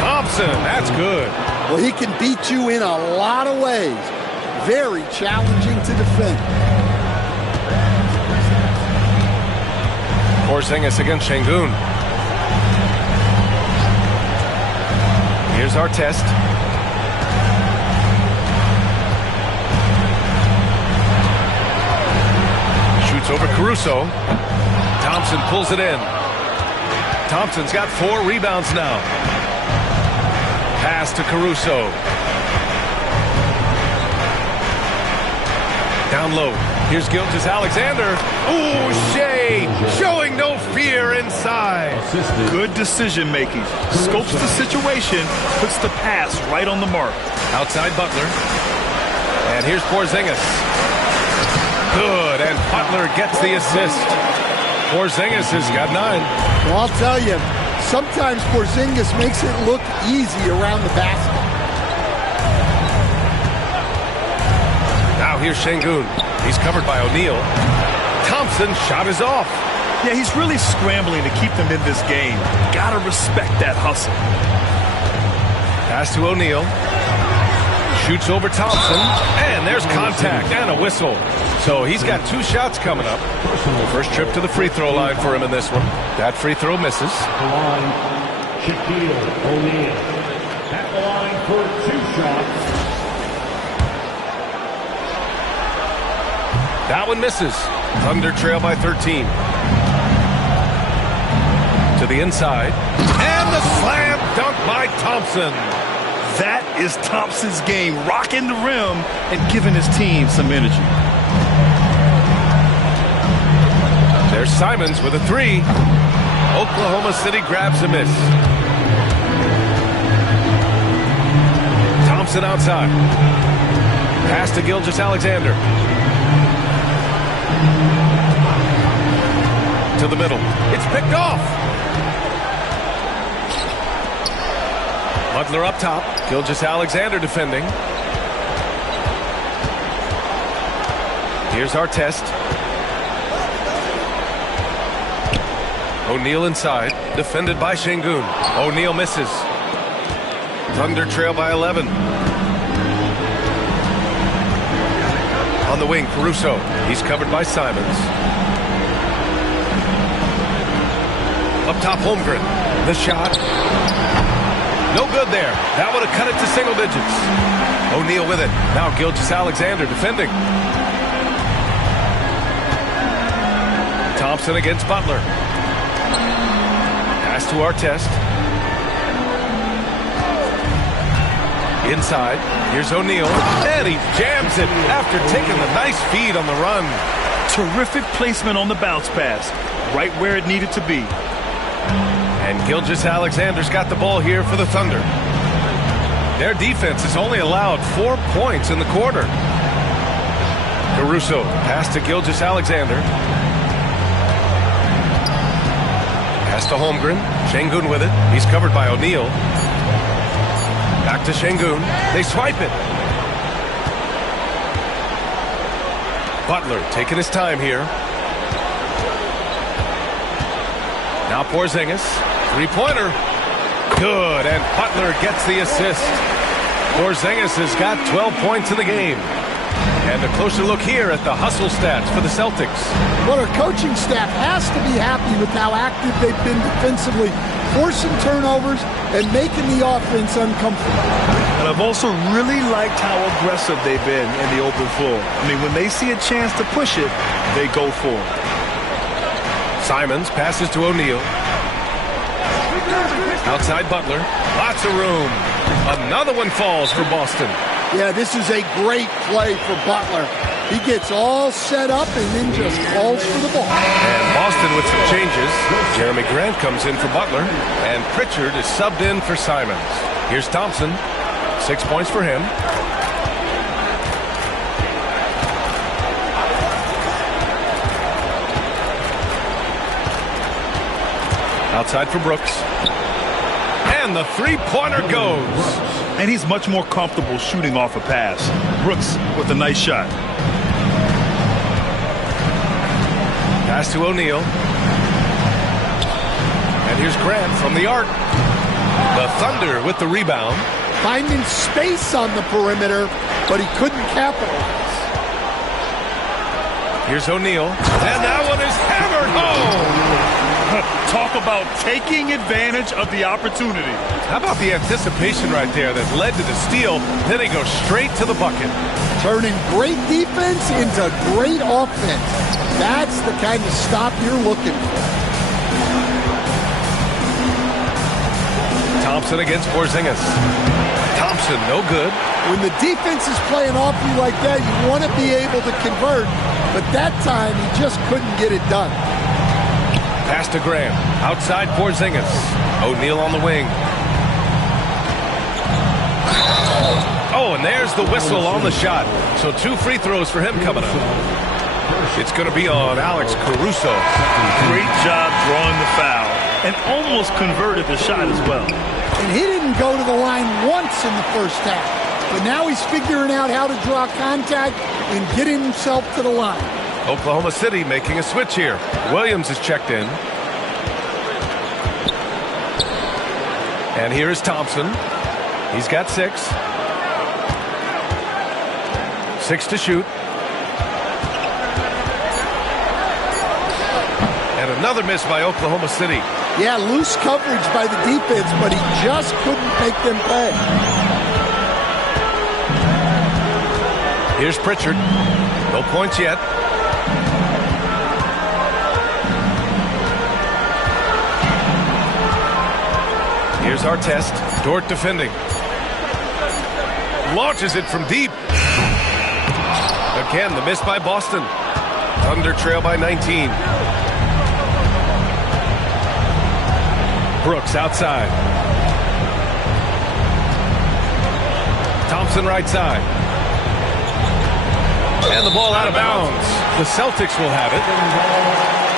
Thompson, that's good. Well, he can beat you in a lot of ways. Very challenging to defend. Porzingis against Şengün. Here's Artest. Shoots over Caruso. Thompson pulls it in. Thompson's got 4 rebounds now. Pass to Caruso. Down low. Here's Gilgeous-Alexander. Ooh, Shai showing no fear inside. Good decision making. Scopes the situation, puts the pass right on the mark. Outside Butler. And here's Porzingis. Good, and Butler gets the assist. Porzingis has got 9. Well, I'll tell you, sometimes Porzingis makes it look easy around the basket. Now here's Şengün. He's covered by O'Neal. Thompson's shot is off. Yeah, he's really scrambling to keep them in this game. Gotta respect that hustle. Pass to O'Neal. Shoots over Thompson. And there's contact and a whistle. So he's got 2 shots coming up. First trip to the free throw line for him in this one. That free throw misses. Shaquille O'Neal at the line for 2 shots. That one misses. Thunder trail by 13. To the inside. And the slam dunk by Thompson. That is Thompson's game, rocking the rim and giving his team some energy. There's Simons with a three. Oklahoma City grabs a miss. Thompson outside. Pass to Gilgeous-Alexander. To the middle. It's picked off. Butler up top. Gilgeous-Alexander defending. Here's Artest. O'Neal inside. Defended by Şengün. O'Neal misses. Thunder trail by 11. On the wing, Caruso. He's covered by Simons. Up top, Holmgren. The shot. No good there. That would have cut it to single digits. O'Neal with it. Now Gilgeous-Alexander defending. Thompson against Butler. Pass to Artest. Inside. Here's O'Neal. And he jams it after taking the nice feed on the run. Terrific placement on the bounce pass. Right where it needed to be. And Gilgeous-Alexander's got the ball here for the Thunder. Their defense has only allowed 4 points in the quarter. Caruso. Pass to Gilgeous-Alexander. Pass to Holmgren. Şengün with it. He's covered by O'Neal. Back to Şengün. They swipe it. Butler taking his time here. Now Porzingis. Three-pointer. Good. And Butler gets the assist. Porzingis has got 12 points in the game. And a closer look here at the hustle stats for the Celtics. Well, our coaching staff has to be happy with how active they've been defensively, forcing turnovers and making the offense uncomfortable. And I've also really liked how aggressive they've been in the open floor. I mean, when they see a chance to push it, they go for it. Simons passes to O'Neal. Outside Butler. Lots of room. Another one falls for Boston. Yeah, this is a great play for Butler. He gets all set up and then just calls for the ball. And Boston with some changes. Jeremy Grant comes in for Butler. And Pritchard is subbed in for Simons. Here's Thompson. 6 points for him. Outside for Brooks. And the three-pointer goes. And he's much more comfortable shooting off a pass. Brooks with a nice shot. Pass to O'Neal. And here's Grant from the arc. The Thunder with the rebound. Finding space on the perimeter, but he couldn't capitalize. Here's O'Neal. And that one is hammered home. Talk about taking advantage of the opportunity. How about the anticipation right there that led to the steal? Then he goes straight to the bucket. Turning great defense into great offense. That's the kind of stop you're looking for. Thompson against Porzingis. Thompson, no good. When the defense is playing off you like that, you want to be able to convert. But that time, he just couldn't get it done. Pass to Graham. Outside Porzingis. O'Neal on the wing. Oh, and there's the whistle on the shot. So 2 free throws for him coming up. It's going to be on Alex Caruso. Great job drawing the foul. And almost converted the shot as well. And he didn't go to the line once in the first half. But now he's figuring out how to draw contact and getting himself to the line. Oklahoma City making a switch here. Williams is checked in. And here is Thompson. He's got 6. 6 to shoot. And another miss by Oklahoma City. Yeah, loose coverage by the defense, but he just couldn't make them pay. Here's Pritchard. No points yet. Here's Artest. Dort defending. launches it from deep. Again, the miss by Boston. Thunder trail by 19. Brooks outside. Thompson right side. And the ball out of bounds. The Celtics will have it.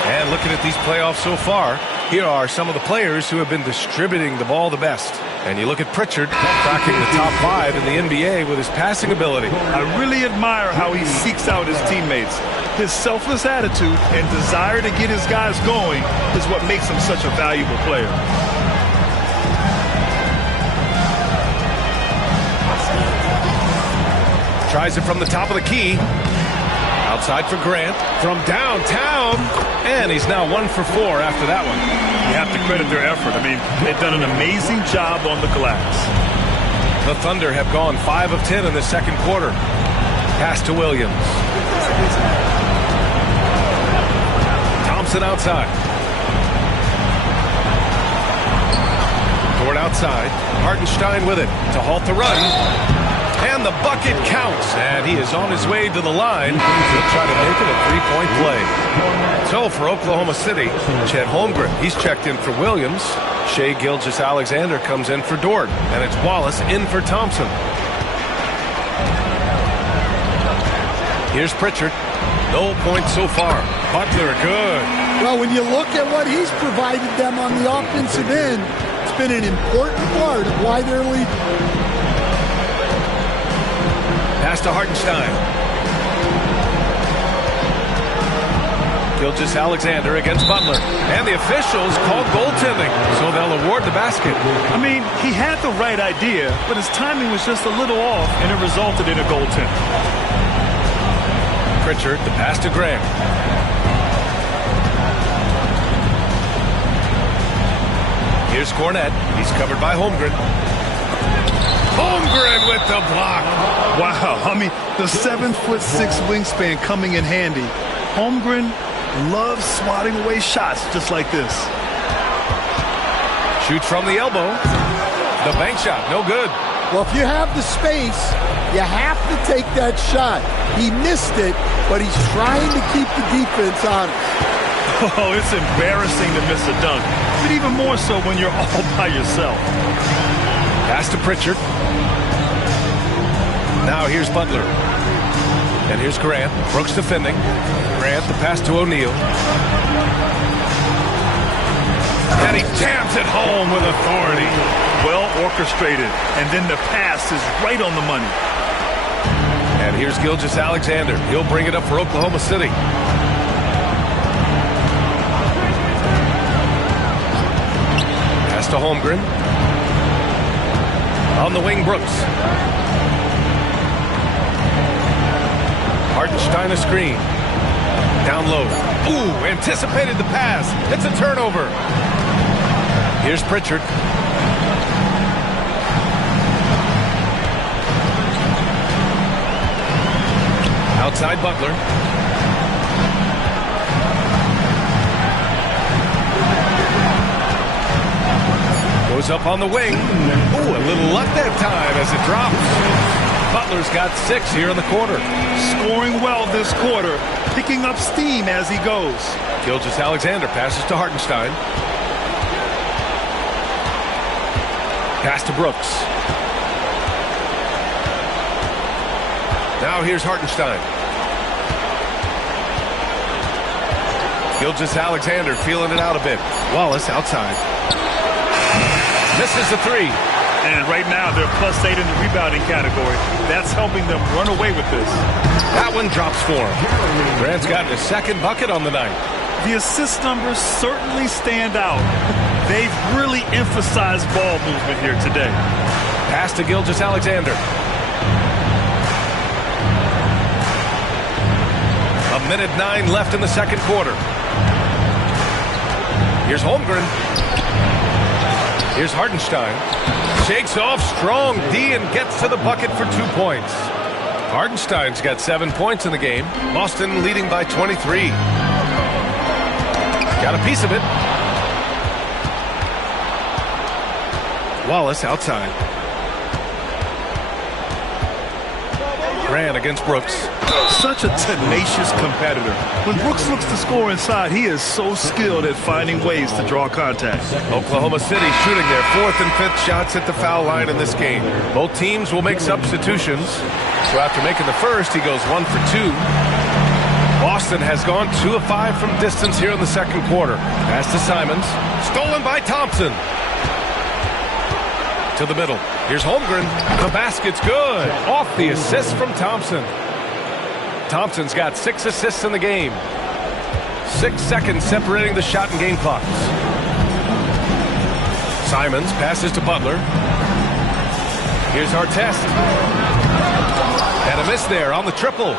And looking at these playoffs so far, here are some of the players who have been distributing the ball the best. And you look at Pritchard, cracking the top 5 in the NBA with his passing ability. I really admire how he seeks out his teammates. His selfless attitude and desire to get his guys going is what makes him such a valuable player. Tries it from the top of the key. Outside for Grant from downtown. And he's now 1 for 4 after that one. You have to credit their effort. I mean, they've done an amazing job on the glass. The Thunder have gone 5 of 10 in the second quarter. Pass to Williams. Thompson outside. Toward outside. Hartenstein with it to halt the run. And the bucket counts. And he is on his way to the line. He'll try to make it a 3-point play. So for Oklahoma City, Chet Holmgren, he's checked in for Williams. Shai Gilgeous-Alexander comes in for Dort. And it's Wallace in for Thompson. Here's Pritchard. No points so far. Butler, good. Well, when you look at what he's provided them on the offensive end, it's been an important part of why they're leading. Pass to Hartenstein. Gilgeous-Alexander against Butler. And the officials called goaltending, so they'll award the basket. I mean, he had the right idea, but his timing was just a little off, and it resulted in a goaltend. Pritchard, the pass to Grant. Here's Cornette. He's covered by Holmgren. Holmgren with the block. Wow, I mean, the 7'6" wingspan coming in handy. Holmgren loves swatting away shots just like this. Shoots from the elbow. The bank shot, no good. Well, if you have the space, you have to take that shot. He missed it, but he's trying to keep the defense honest. Oh, it's embarrassing to miss a dunk, but even more so when you're all by yourself. Pass to Pritchard. Now here's Butler. And here's Grant. Brooks defending. Grant, the pass to O'Neal. And he jams it home with authority. Well orchestrated. And then the pass is right on the money. And here's Gilgeous-Alexander. He'll bring it up for Oklahoma City. Pass to Holmgren. On the wing, Brooks. Hartenstein a screen. Down low. Ooh, anticipated the pass. It's a turnover. Here's Pritchard. Outside Butler. Goes up on the wing. Ooh, a little luck that time as it drops. Butler's got 6 here in the quarter. Scoring well this quarter. Picking up steam as he goes. Gilgeous-Alexander passes to Hartenstein. Pass to Brooks. Now here's Hartenstein. Gilgeous-Alexander feeling it out a bit. Wallace outside. Misses the 3. And right now they're +8 in the rebounding category. That's helping them run away with this. That one drops for him. Grant's gotten his second bucket on the night. The assist numbers certainly stand out. They've really emphasized ball movement here today. Pass to Gilgeous-Alexander. A minute 9 left in the second quarter. Here's Holmgren. Here's Hartenstein. Shakes off strong D and gets to the bucket for 2 points. Hartenstein's got 7 points in the game. Boston leading by 23. Got a piece of it. Wallace outside. Grant against Brooks. Such a tenacious competitor. When Brooks looks to score inside, he is so skilled at finding ways to draw contact. Oklahoma City shooting their 4th and 5th shots at the foul line in this game. Both teams will make substitutions. So after making the first, he goes 1 for 2. Boston has gone 2 of 5 from distance here in the second quarter. Pass to Simons. Stolen by Thompson. To the middle. Here's Holmgren. The basket's good. Off the assist from Thompson. Thompson's got 6 assists in the game. 6 seconds separating the shot and game clocks. Simons passes to Butler. Here's Artest. And a miss there on the triple.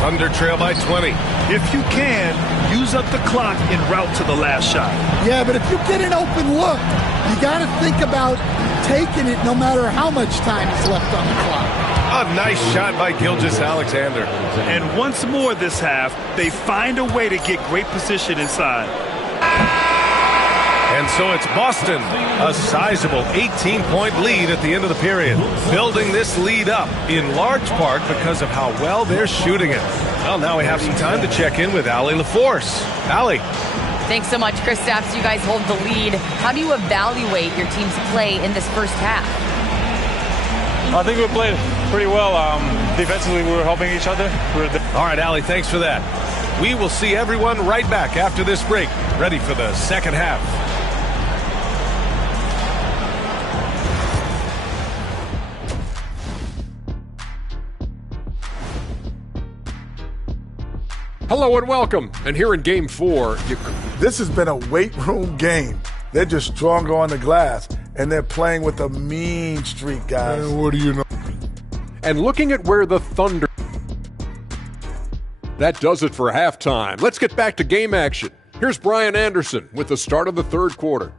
Thunder trail by 20. If you can, use up the clock en route to the last shot. Yeah, but if you get an open look, you got to think about taking it no matter how much time is left on the clock. A nice shot by Gilgeous-Alexander. And once more this half, they find a way to get great position inside. And so it's Boston, a sizable 18-point lead at the end of the period. Building this lead up in large part because of how well they're shooting it. Well, now we have some time to check in with Allie LaForce. Allie. Thanks so much, Kristaps. You guys hold the lead. How do you evaluate your team's play in this first half? I think we played pretty well. Defensively, we were helping each other. All right, Allie, thanks for that. We will see everyone right back after this break, ready for the second half. Hello and welcome. And here in Game 4, this has been a weight room game. They're just stronger on the glass, and they're playing with a mean streak, guys. What do you know? And looking at where the Thunder... That does it for halftime. Let's get back to game action. Here's Brian Anderson with the start of the third quarter.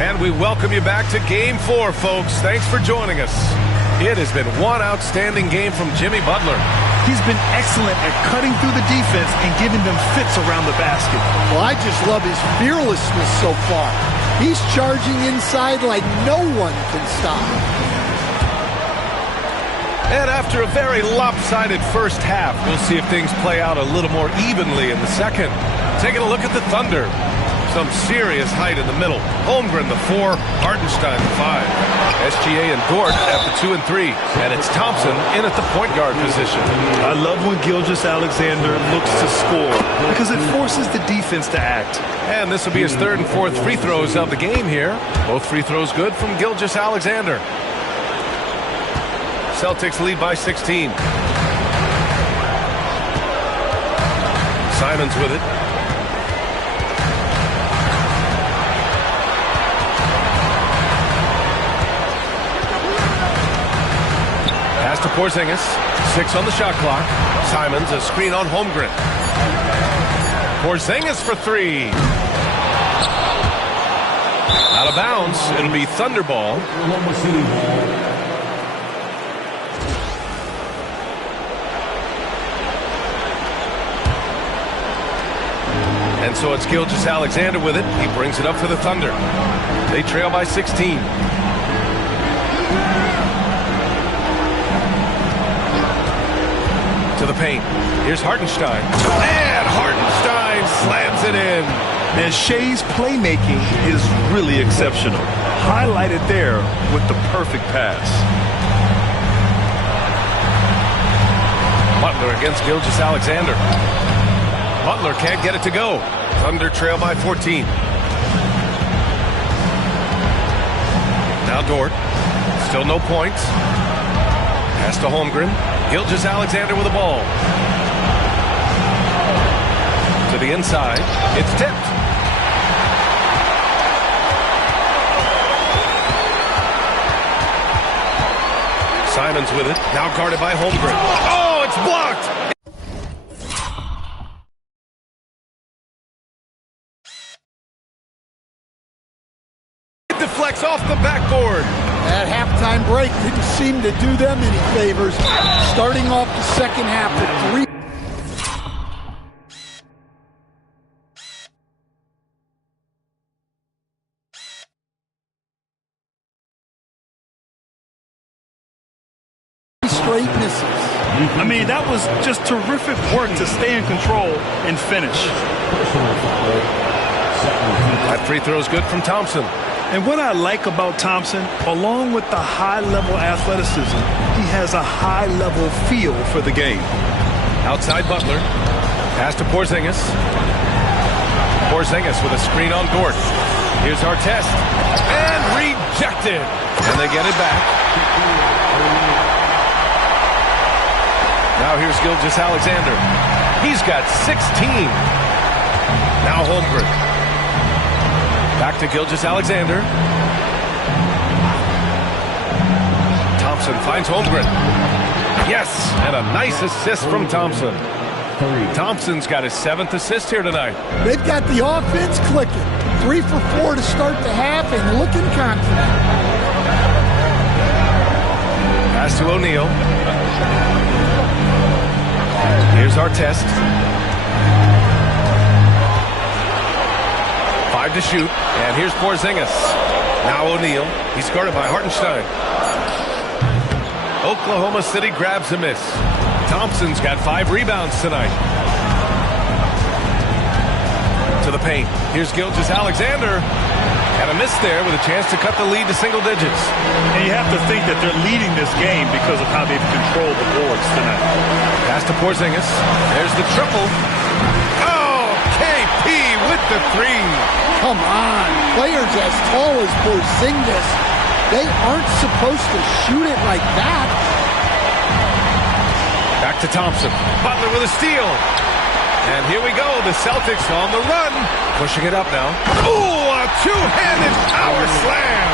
And we welcome you back to Game 4, folks. Thanks for joining us. It has been one outstanding game from Jimmy Butler. He's been excellent at cutting through the defense and giving them fits around the basket. Well, I just love his fearlessness so far. He's charging inside like no one can stop him. And after a very lopsided first half, we'll see if things play out a little more evenly in the second. Taking a look at the Thunder. Some serious height in the middle. Holmgren, the 4. Hartenstein, the 5. SGA and Dort at the 2 and 3. And it's Thompson in at the point guard position. I love when Gilgeous-Alexander looks to score because it forces the defense to act. And this will be his 3rd and 4th free throws of the game here. Both free throws good from Gilgeous-Alexander. Celtics lead by 16. Simons with it. To Porzingis, 6 on the shot clock. Simons, a screen on Holmgren. Porzingis for 3. Out of bounds. It'll be Thunder ball. And so it's Gilgeous-Alexander with it. He brings it up for the Thunder. They trail by 16. To the paint. Here's Hartenstein. And Hartenstein slams it in. And Shea's playmaking is really exceptional. Highlighted there with the perfect pass. Butler against Gilgeous-Alexander. Butler can't get it to go. Thunder trail by 14. Now Dort. Still no points. Pass to Holmgren. Gilgeous-Alexander with the ball. To the inside. It's tipped. Simons with it. Now guarded by Holmgren. Oh, it's blocked! It deflects off the backboard. That halftime break didn't seem to do them any favors. Starting off the second half with 3. straight misses. I mean, that was just terrific work to stay in control and finish. That free throw is good from Thompson. And what I like about Thompson, along with the high-level athleticism, he has a high-level feel for the game. Outside Butler. Pass to Porzingis. Porzingis with a screen on Dort. Here's Artest. And rejected. And they get it back. Now here's Gilgeous-Alexander. He's got 16. Now Holmgren. Back to Gilgeous-Alexander. Thompson finds Holmgren. Yes, and a nice assist from Thompson. Thompson's got his 7th assist here tonight. They've got the offense clicking. 3 for 4 to start the half and looking confident. Pass to O'Neal. Here's Artest. 5 to shoot. And here's Porzingis. Now O'Neal. He's guarded by Hartenstein. Oklahoma City grabs a miss. Thompson's got 5 rebounds tonight. To the paint. Here's Gilgeous-Alexander. And a miss there with a chance to cut the lead to single digits. And you have to think that they're leading this game because of how they've controlled the boards tonight. Pass to Porzingis. There's the triple. Oh, KP with the 3. Come on. Players as tall as Porzingis, they aren't supposed to shoot it like that. Back to Thompson. Butler with a steal. And here we go. The Celtics on the run. Pushing it up now. Ooh, a two-handed power slam.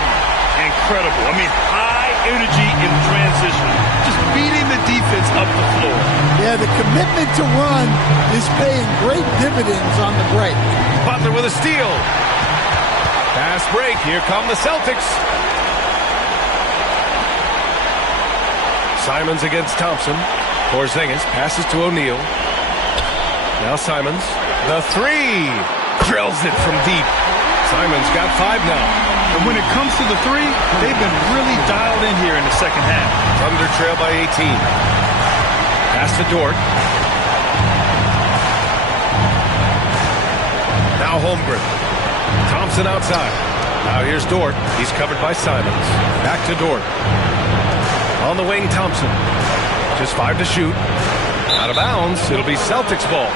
Incredible. I mean, high energy in transition. Just beating the defense up the floor. Yeah, the commitment to run is paying great dividends on the break. Butler with a steal. Fast break. Here come the Celtics. Simons against Thompson. Porzingis passes to O'Neal. Now Simons. The 3. Drills it from deep. Simons got 5 now. And when it comes to the 3, they've been really dialed in here in the second half. Thunder trail by 18. Pass to Dort. Now Holmgren. Thompson outside. Now here's Dort. He's covered by Simons. Back to Dort. On the wing, Thompson. Just 5 to shoot. Out of bounds. It'll be Celtics ball.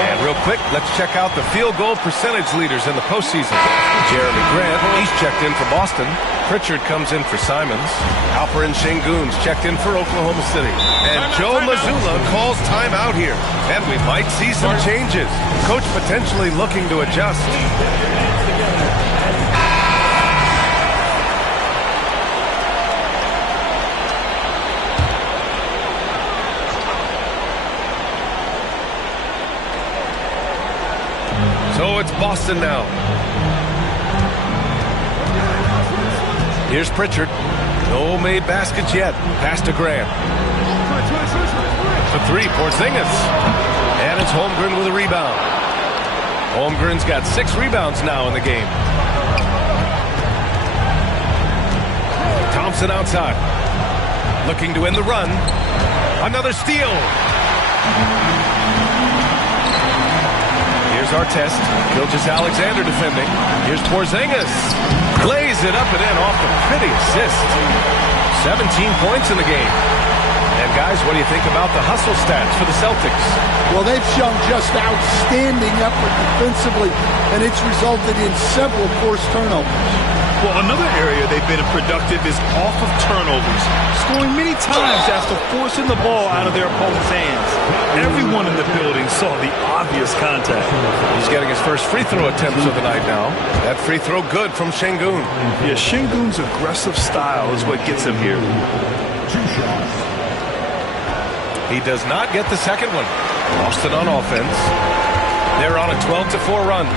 And real quick, let's check out the field goal percentage leaders in the postseason. Jeremy Grant, he's checked in for Boston. Pritchard comes in for Simons. Alperen Sengun's checked in for Oklahoma City. And Joe Mazzulla calls timeout here. And we might see some changes. Coach potentially looking to adjust. So it's Boston now. Here's Pritchard. No made baskets yet. Pass to Grant. For 3, Porzingis. And it's Holmgren with a rebound. Holmgren's got 6 rebounds now in the game. Thompson outside. Looking to end the run. Another steal. Here's Artest. Gilgeous-Alexander defending. Here's Porzingis. Lays it up and in off the pretty assist. 17 points in the game. And guys, what do you think about the hustle stats for the Celtics? Well, they've shown just outstanding effort defensively, and it's resulted in several forced turnovers. Well, another area they've been productive is off of turnovers, scoring many times after forcing the ball out of their opponent's hands. Everyone in the building saw the obvious contact. He's getting his first free throw attempts of the night now. That free throw good from Sengun. Yeah, Sengun's aggressive style is what gets him here. 2 shots. He does not get the second one. Boston on offense. They're on a 12-4 run.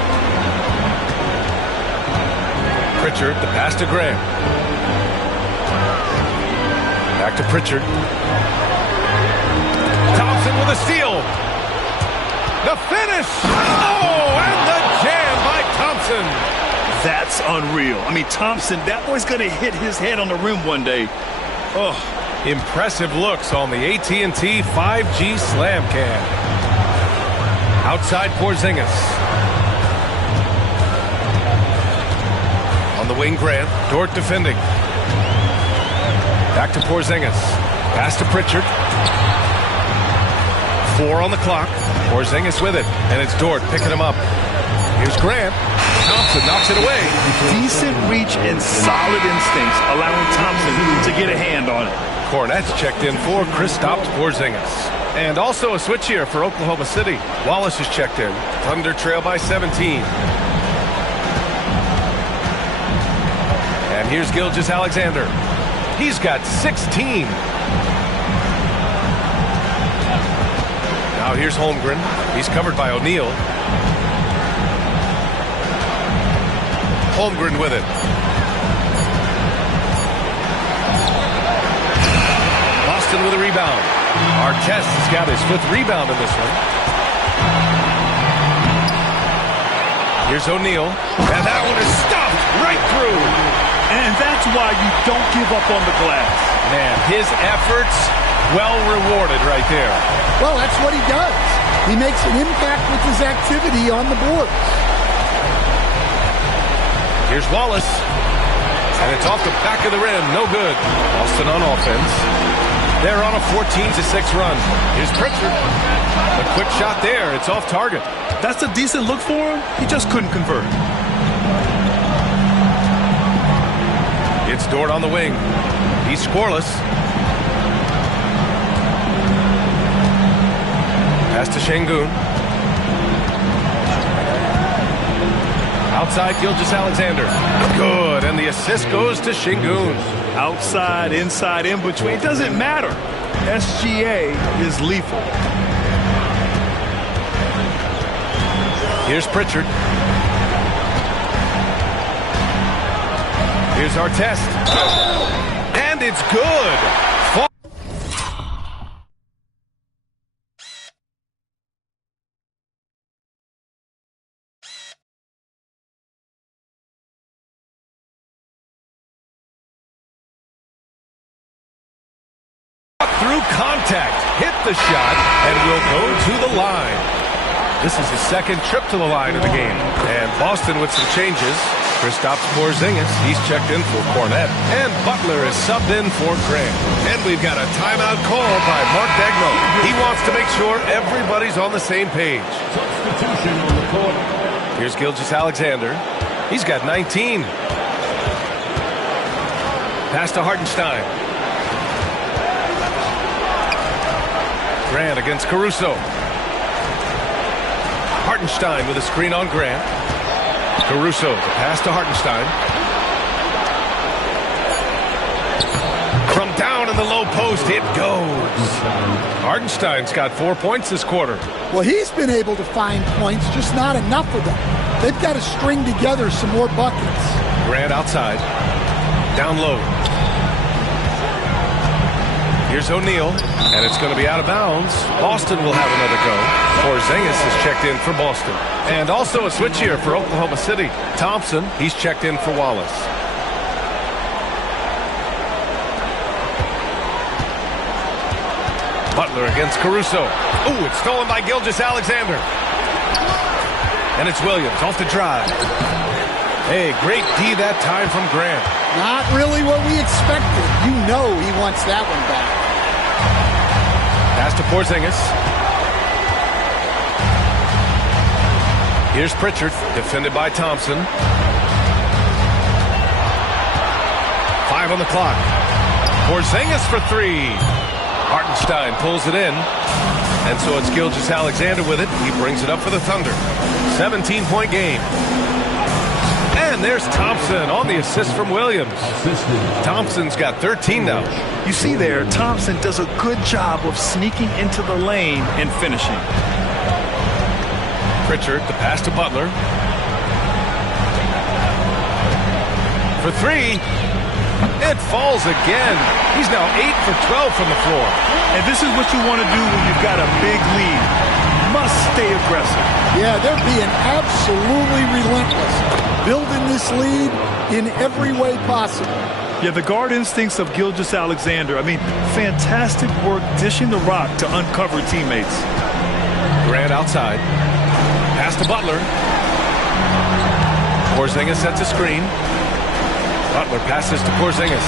Pritchard, the pass to Graham. Back to Pritchard. Thompson with a steal. The finish. Oh, and the jam by Thompson. That's unreal. I mean, Thompson, that boy's going to hit his head on the rim one day. Oh, Impressive looks on the AT&T 5G Slam Cam. Outside Porzingis. On the wing, Grant. Dort defending. Back to Porzingis. Pass to Pritchard. 4 on the clock. Porzingis with it. And it's Dort picking him up. Here's Grant. Thompson knocks it away. Decent reach and solid instincts, allowing Thompson to get a hand on it. Kornet's checked in for Kristaps Porzingis. And also a switch here for Oklahoma City. Wallace is checked in. Thunder trail by 17. And here's Gilgeous-Alexander. He's got 16. Now here's Holmgren. He's covered by O'Neal. Holmgren with it. Boston with a rebound. Artest has got his 5th rebound in this one. Here's O'Neal. And that one is stopped right through. And that's why you don't give up on the glass. Man, his efforts well rewarded right there. Well, that's what he does. He makes an impact with his activity on the boards. Here's Wallace. And it's off the back of the rim. No good. Boston on offense. They're on a 14-6 run. Here's Pritchard. A quick shot there. It's off target. That's a decent look for him. He just couldn't convert. It's Dort on the wing. He's scoreless. Pass to Şengün. Outside Gilgeous-Alexander. Good, and the assist goes to Şengün. Outside, inside, in between, it doesn't matter. SGA is lethal. Here's Pritchard. Here's Artest. And it's good. Through contact, hit the shot, and will go to the line. This is his 2nd trip to the line of the game. And Boston with some changes. Kristaps Porzingis, he's checked in for Kornet. And Butler is subbed in for Grant. And we've got a timeout call by Mark Daigneault. He wants to make sure everybody's on the same page. Substitution on the court. Here's Gilgeous-Alexander. He's got 19. Pass to Hartenstein. Grant against Caruso. Hartenstein with a screen on Grant. Caruso, the pass to Hartenstein. From down in the low post, it goes. Hartenstein's got 4 points this quarter. Well, he's been able to find points, just not enough of them. They've got to string together some more buckets. Grant outside. Down low. Here's O'Neal, and it's going to be out of bounds. Boston will have another go. Porzingis is checked in for Boston. And also a switch here for Oklahoma City. Thompson, he's checked in for Wallace. Butler against Caruso. Ooh, it's stolen by Gilgeous-Alexander. And it's Williams off the drive. Hey, great D that time from Grant. Not really what we expected. You know he wants that one back. Pass to Porzingis. Here's Pritchard, defended by Thompson. 5 on the clock. Porzingis for 3. Hartenstein pulls it in. And so it's Gilgeous-Alexander with it. He brings it up for the Thunder. 17-point game. And there's Thompson on the assist from Williams. Thompson's got 13 now. You see there, Thompson does a good job of sneaking into the lane and finishing. Pritchard, the pass to Butler. For 3. It falls again. He's now 8 for 12 from the floor. And this is what you want to do when you've got a big lead. Must stay aggressive. Yeah, they're being absolutely relentless. Building this lead in every way possible. Yeah, the guard instincts of Gilgeous-Alexander. I mean, fantastic work dishing the rock to uncover teammates. Grant outside. Pass to Butler. Porzingis sets a screen. Butler passes to Porzingis.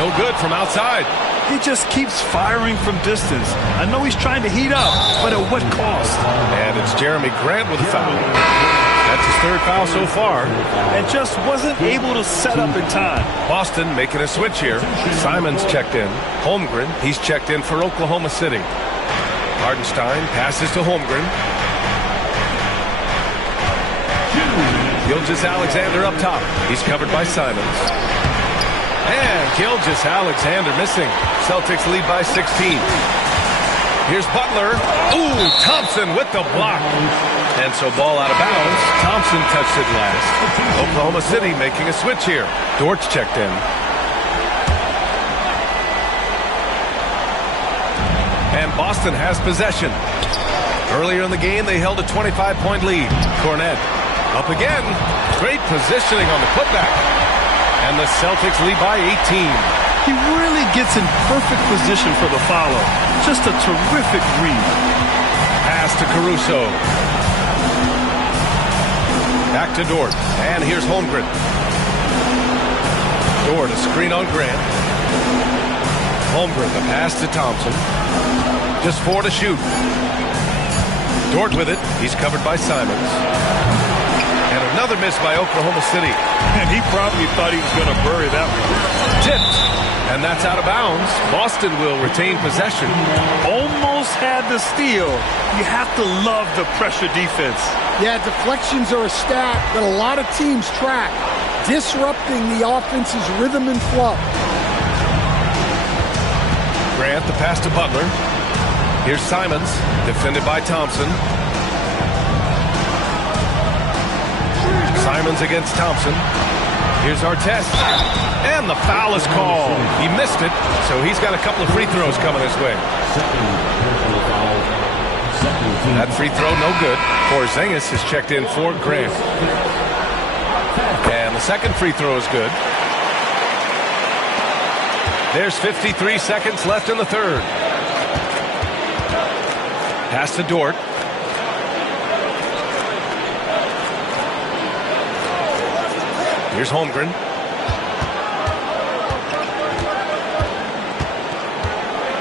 No good from outside. He just keeps firing from distance. I know he's trying to heat up, but at what cost? And it's Jeremy Grant with a foul. That's his third foul so far. And just wasn't able to set up in time. Boston making a switch here. Simons checked in. Holmgren, he's checked in for Oklahoma City. Hardenstein passes to Holmgren. Gilgeous-Alexander up top. He's covered by Simons. And Gilgeous-Alexander missing. Celtics lead by 16. Here's Butler. Ooh, Thompson with the block. And so ball out of bounds. Thompson touched it last. Oklahoma City making a switch here. Dortch checked in. And Boston has possession. Earlier in the game, they held a 25-point lead. Cornette up again. Great positioning on the putback. And the Celtics lead by 18. He really gets in perfect position for the follow. Just a terrific read. Pass to Caruso. Back to Dort. And here's Holmgren. Dort, a screen on Grant. Holmgren, the pass to Thompson. Just 4 to shoot. Dort with it. He's covered by Simons. And another miss by Oklahoma City. And he probably thought he was going to bury that one. Tipped. And that's out of bounds. Boston will retain possession. Almost had the steal. You have to love the pressure defense. Yeah, deflections are a stat that a lot of teams track, disrupting the offense's rhythm and flow. Grant, the pass to Butler. Here's Simons, defended by Thompson. Simons against Thompson. Here's Artest. And the foul is called. He missed it, so he's got a couple of free throws coming his way. That free throw, no good. Porzingis has checked in for Grant. And the second free throw is good. There's 53 seconds left in the third. Pass to Dort. Here's Holmgren.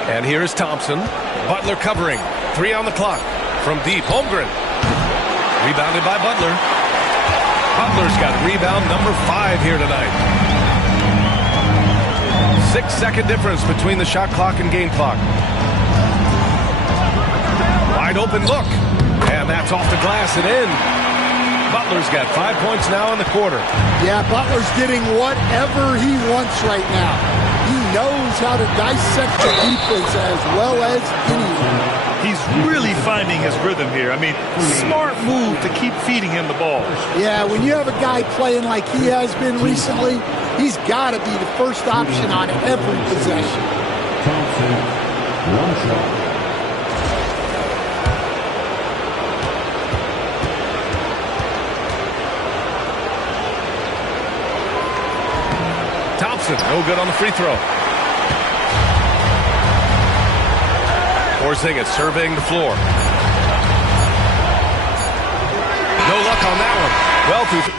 And here is Thompson. Butler covering. 3 on the clock. From deep, Holmgren. Rebounded by Butler. Butler's got rebound number 5 here tonight. 6-second difference between the shot clock and game clock. Wide open look. And that's off the glass and in. Butler's got 5 points now in the quarter. Yeah, Butler's getting whatever he wants right now. He knows how to dissect the defense as well as anyone. He's really finding his rhythm here. I mean, smart move to keep feeding him the ball. Yeah, when you have a guy playing like he has been recently, he's got to be the first option on every possession. Thompson, one shot. Thompson, no good on the free throw. Porzingis surveying the floor. No luck on that one. Well through.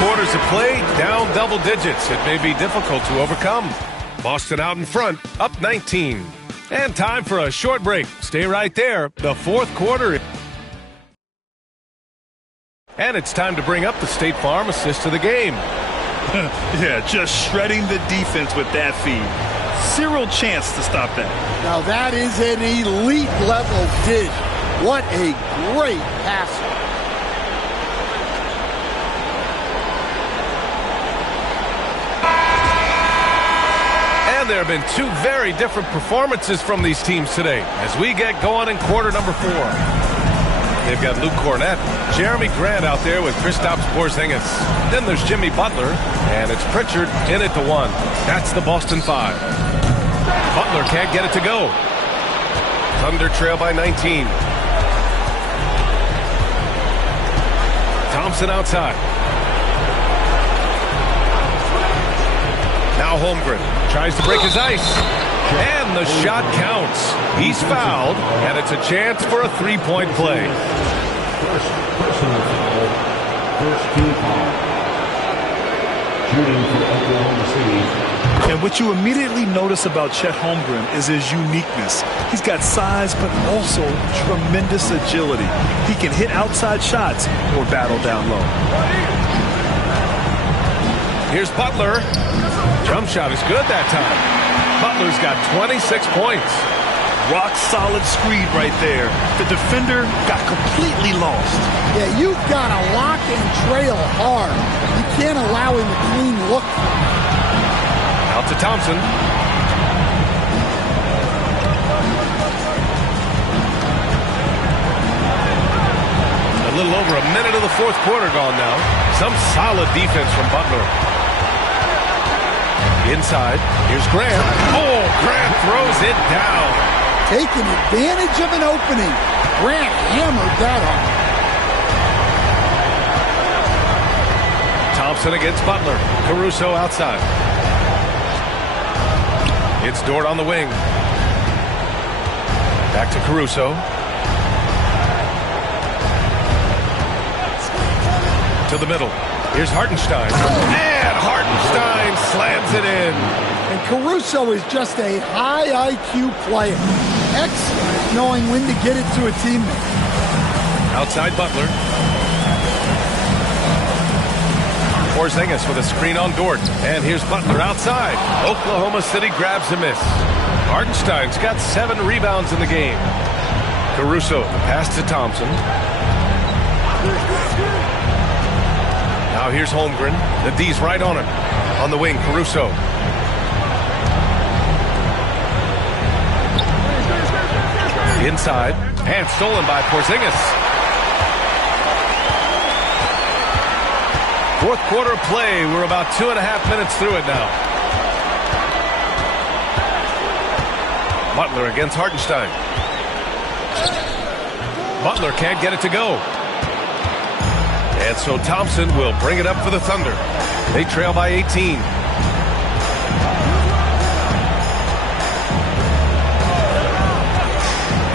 Quarters of play, down double digits. It may be difficult to overcome. Boston out in front, up 19. And time for a short break. Stay right there. The fourth quarter. And it's time to bring up the State Farm assist of the game. Yeah, just shredding the defense with that feed. Zero chance to stop that. Now that is an elite level dish. What a great passer. There have been two very different performances from these teams today as we get going in quarter number 4. They've got Luke Cornett, Jeremy Grant out there with Kristaps Porzingis. Then there's Jimmy Butler, and it's Pritchard in at the 1. That's the Boston 5. Butler can't get it to go. Thunder trail by 19. Thompson outside. Now Holmgren tries to break his ice. And the shot counts. He's fouled, and it's a chance for a three-point play. First personal foul. First team foul. Shooting for Oklahoma City. And what you immediately notice about Chet Holmgren is his uniqueness. He's got size, but also tremendous agility. He can hit outside shots or battle down low. Here's Butler. Jump shot is good that time. Butler's got 26 points. Rock solid screen right there. The defender got completely lost. Yeah, you've got to lock and trail hard. You can't allow him a clean look. Out to Thompson. A little over a minute of the fourth quarter gone now. Some solid defense from Butler. Inside, here's Grant. Oh, Grant throws it down. Taking advantage of an opening. Grant hammered that home. Thompson against Butler. Caruso outside. It's Dort on the wing. Back to Caruso. To the middle. Here's Hartenstein. And Hartenstein slams it in. And Caruso is just a high IQ player. Excellent knowing when to get it to a teammate. Outside Butler. Porzingis with a screen on Dort. And here's Butler outside. Oklahoma City grabs a miss. Hartenstein's got 7 rebounds in the game. Caruso, the pass to Thompson. Now here's Holmgren. The D's right on him. On the wing, Caruso. Inside. And stolen by Porzingis. Fourth quarter play. We're about 2.5 minutes through it now. Butler against Hartenstein. Butler can't get it to go. And so Thompson will bring it up for the Thunder. They trail by 18.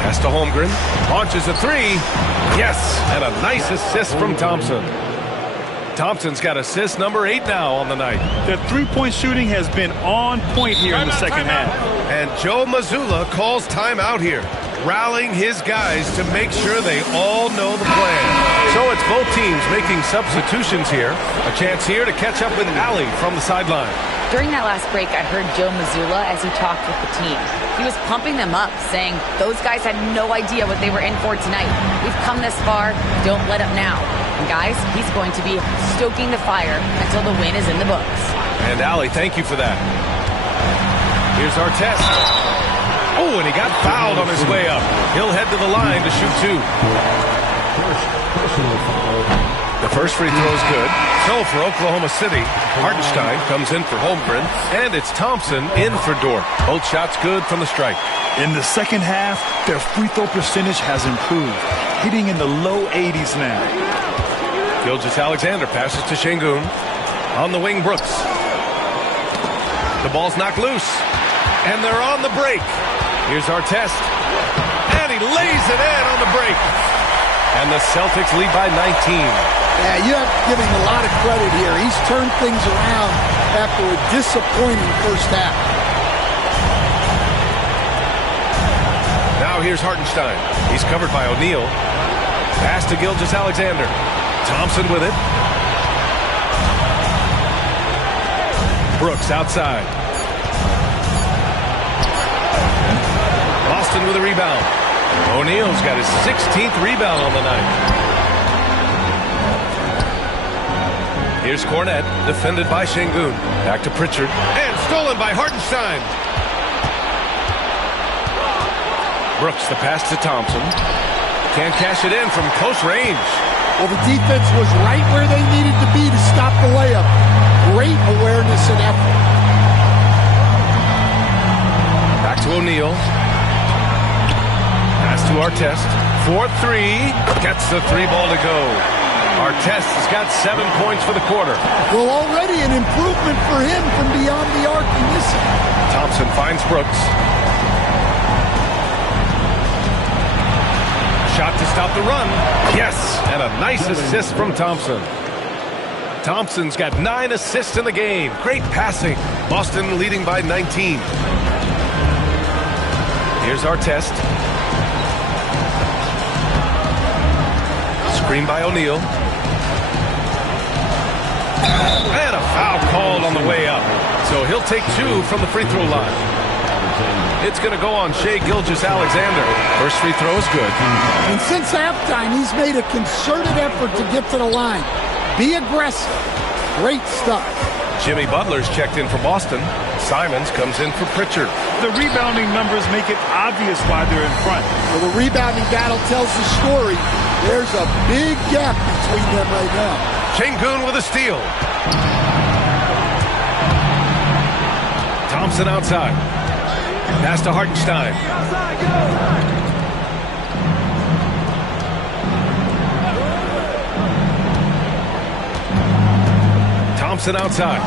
Pass to Holmgren. Launches a 3. Yes, and a nice assist from Thompson. Thompson's got assist number 8 now on the night. The three-point shooting has been on point here in the second half. And Joe Mazzulla calls timeout here, rallying his guys to make sure they all know the plan. So it's both teams making substitutions here. A chance here to catch up with Allie from the sideline. During that last break, I heard Joe Mazzulla as he talked with the team. He was pumping them up, saying those guys had no idea what they were in for tonight. We've come this far, don't let up now. And guys, he's going to be stoking the fire until the win is in the books. And Allie, thank you for that. Here's Artest. Oh, and he got fouled on his way up. He'll head to the line to shoot 2. The first free throw is good. So for Oklahoma City, Hartenstein comes in for Holmgren, and it's Thompson in for Dort. Both shots good from the stripe. In the second half, their free throw percentage has improved, hitting in the low 80s now. Gilgeous-Alexander passes to Şengün. On the wing, Brooks. The ball's knocked loose, and they're on the break. Here's Artest, and he lays it in on the break. And the Celtics lead by 19. Yeah, you have to give him a lot of credit here. He's turned things around after a disappointing first half. Now here's Hartenstein. He's covered by O'Neal. Pass to Gilgeous-Alexander. Thompson with it. Brooks outside. Boston with a rebound. O'Neal's got his 16th rebound on the night. Here's Cornette, defended by Şengün. Back to Pritchard, and stolen by Hartenstein. Brooks, the pass to Thompson. Can't cash it in from close range. Well, the defense was right where they needed to be to stop the layup. Great awareness and effort. Back to O'Neal. Pass to Artest. 4-3. Gets the three ball to go. Artest has got 7 points for the quarter. Well, already an improvement for him from beyond the arc in this. Thompson finds Brooks. Shot to stop the run. Yes, and a nice assist from Thompson. Thompson's got 9 assists in the game. Great passing. Boston leading by 19. Here's Artest. Screen by O'Neal. And a foul called on the way up. So he'll take 2 from the free throw line. It's going to go on Shai Gilgeous-Alexander. First free throw is good. And since halftime, he's made a concerted effort to get to the line. Be aggressive. Great stuff. Jimmy Butler's checked in for Boston. Simons comes in for Pritchard. The rebounding numbers make it obvious why they're in front. Well, the rebounding battle tells the story. There's a big gap between them right now. Şengün with a steal. Thompson outside. Pass to Hartenstein. Thompson outside.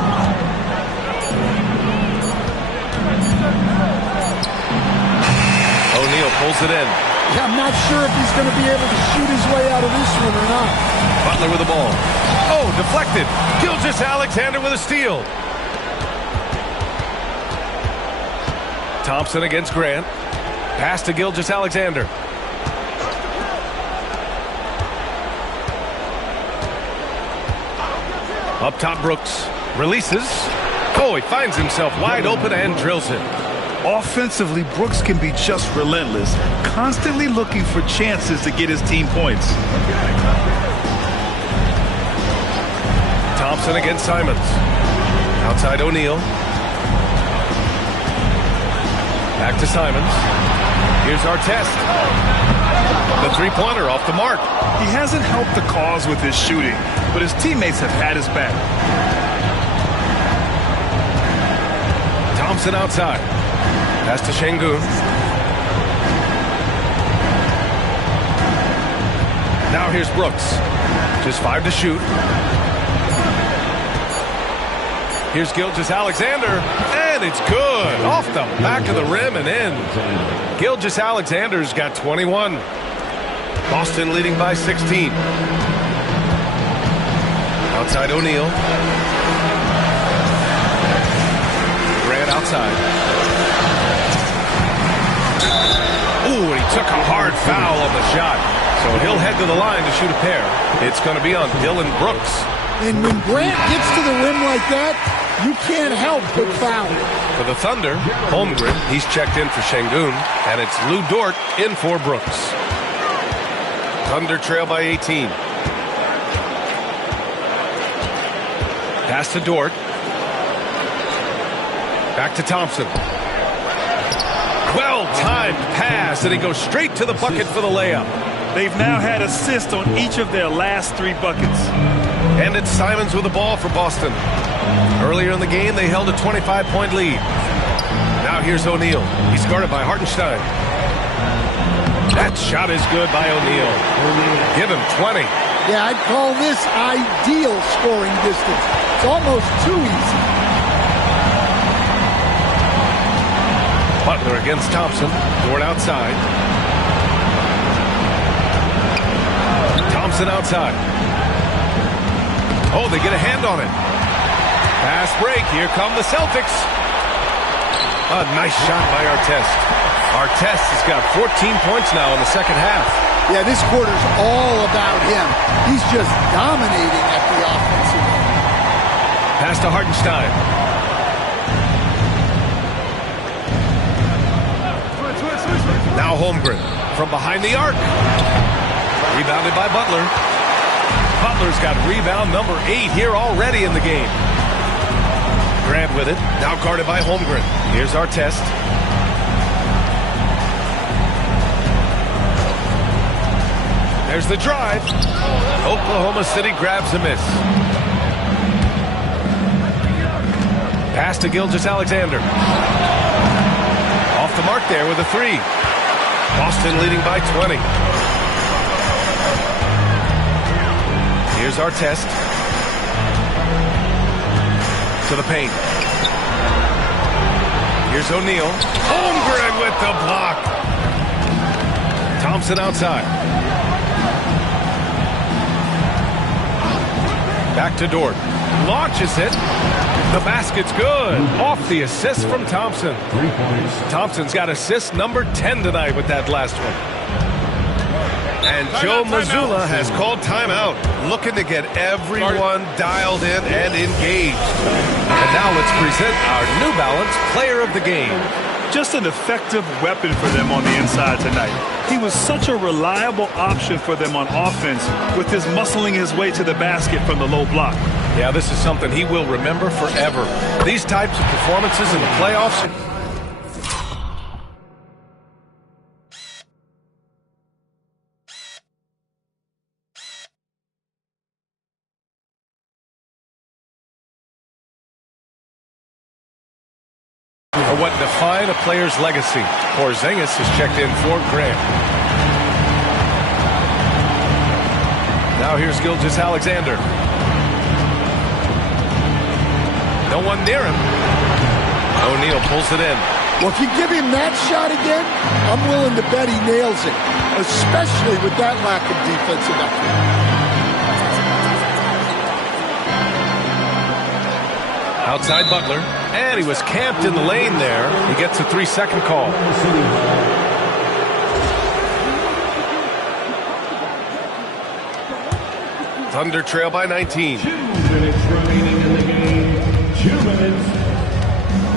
O'Neal pulls it in. Yeah, I'm not sure if he's going to be able to shoot his way out of this one or not. Butler with the ball. Oh, deflected. Gilgeous-Alexander with a steal. Thompson against Grant. Pass to Gilgeous-Alexander. Up top, Brooks. Releases. Oh, he finds himself wide open and drills it. Offensively, Brooks can be just relentless, constantly looking for chances to get his team points. Thompson against Simons. Outside O'Neal. Back to Simons. Here's Artest. The three-pointer off the mark. He hasn't helped the cause with his shooting, but his teammates have had his back. Thompson outside. Pass to Şengün. Now here's Brooks. Just 5 to shoot. Here's Gilgeous-Alexander, and it's good. Off the back of the rim and in. Gilgeous-Alexander's got 21. Boston leading by 16. Outside O'Neal. Grant outside. Ooh, and he took a hard foul on the shot. So he'll head to the line to shoot a pair. It's going to be on Dillon Brooks. And when Grant gets to the rim like that, you can't help but foul. For the Thunder, Holmgren, he's checked in for Şengün, and it's Lou Dort in for Brooks. Thunder trail by 18. Pass to Dort. Back to Thompson. Well-timed pass, and he goes straight to the bucket for the layup. They've now had assists on each of their last 3 buckets. And it's Simons with the ball for Boston. Earlier in the game, they held a 25-point lead. Now here's O'Neal. He's guarded by Hartenstein. That shot is good by O'Neal. Give him 20. Yeah, I'd call this ideal scoring distance. It's almost too easy. Butler against Thompson. Dort outside. Thompson outside. Oh, they get a hand on it. Fast break. Here come the Celtics. A nice shot by Artest. Artest has got 14 points now in the second half. Yeah, this quarter's all about him. He's just dominating at the offensive end. Pass to Hartenstein. Now Holmgren from behind the arc. Rebounded by Butler. Butler's got rebound number 8 here already in the game. Grant with it. Now guarded by Holmgren. Here's Artest. There's the drive. Oklahoma City grabs a miss. Pass to Gilgeous-Alexander. Off the mark there with a 3. Boston leading by 20. Here's Artest. To the paint. Here's O'Neal. Holmgren with the block. Thompson outside. Back to Dort. Launches it. The basket's good. Off the assist from Thompson. Thompson's got assist number 10 tonight with that last one. And Joe Mazzulla has called timeout, looking to get everyone dialed in and engaged. And now let's present our New Balance Player of the Game. Just an effective weapon for them on the inside tonight. He was such a reliable option for them on offense with his muscling his way to the basket from the low block. Yeah, this is something he will remember forever. These types of performances in the playoffs. Are what define a player's legacy. Porzingis has checked in for Grant. Now here's Gilgeous-Alexander. No one near him. O'Neal pulls it in. Well, if you give him that shot again, I'm willing to bet he nails it, especially with that lack of defensive effort. Outside Butler, and he was camped in the lane there. He gets a 3-second call. Thunder trail by 19. 2 minutes remaining in the game. 2 minutes.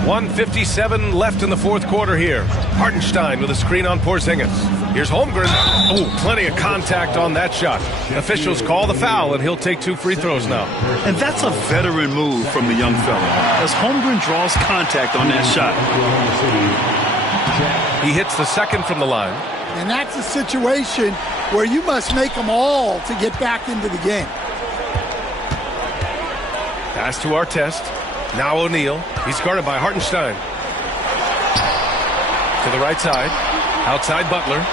1:57 left in the fourth quarter here. Hartenstein with a screen on Porzingis. Here's Holmgren. Oh, plenty of contact on that shot. Officials call the foul, and he'll take 2 free throws now. And that's a veteran move from the young fella, as Holmgren draws contact on that shot. He hits the second from the line. And that's a situation where you must make them all to get back into the game. Pass to Artest. Now O'Neal. He's guarded by Hartenstein. To the right side. Outside Butler.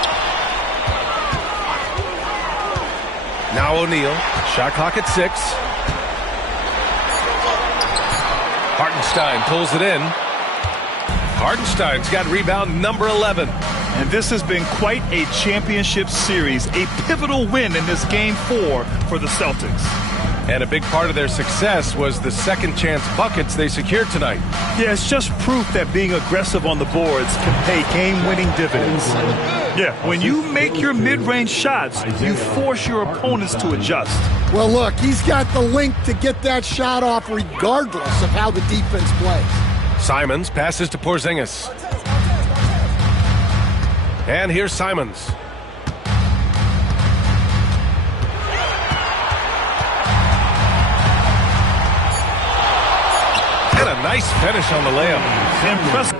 Now O'Neal. Shot clock at 6. Hartenstein pulls it in. Hartenstein's got rebound number 11. And this has been quite a championship series, a pivotal win in this Game 4 for the Celtics. And a big part of their success was the second chance buckets they secured tonight. Yeah, it's just proof that being aggressive on the boards can pay game-winning dividends. Yeah, when you make your mid-range shots, you force your opponents to adjust. Well, look, he's got the length to get that shot off regardless of how the defense plays. Simons passes to Porzingis. And here's Simons. And a nice finish on the layup. Impressive.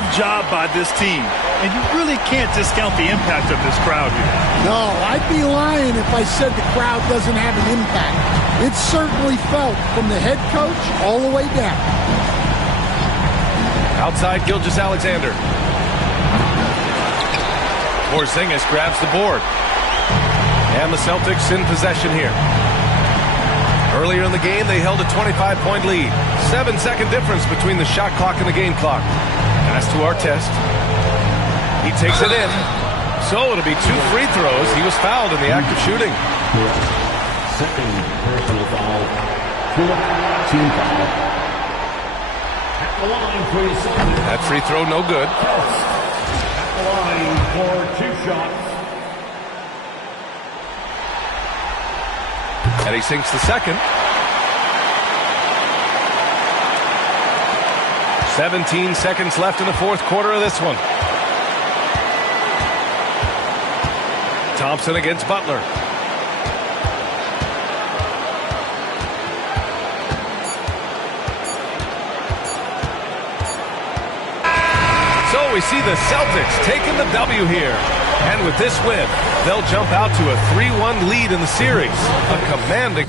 Impressive job by this team. And you really can't discount the impact of this crowd here. No, I'd be lying if I said the crowd doesn't have an impact. It's certainly felt from the head coach all the way down. Outside Gilgeous-Alexander. Porzingis grabs the board. And the Celtics in possession here. Earlier in the game, they held a 25-point lead. 7-second difference between the shot clock and the game clock. Pass to Artest. He takes it in. So it'll be 2 free throws. He was fouled in the act of shooting. Second personal foul. Team foul. At the line for your Celtics. That free throw no good. At the line for 2 shots. And he sinks the second. 17 seconds left in the fourth quarter of this one. Thompson against Butler. So we see the Celtics taking the W here. And with this win, they'll jump out to a 3-1 lead in the series. A commanding...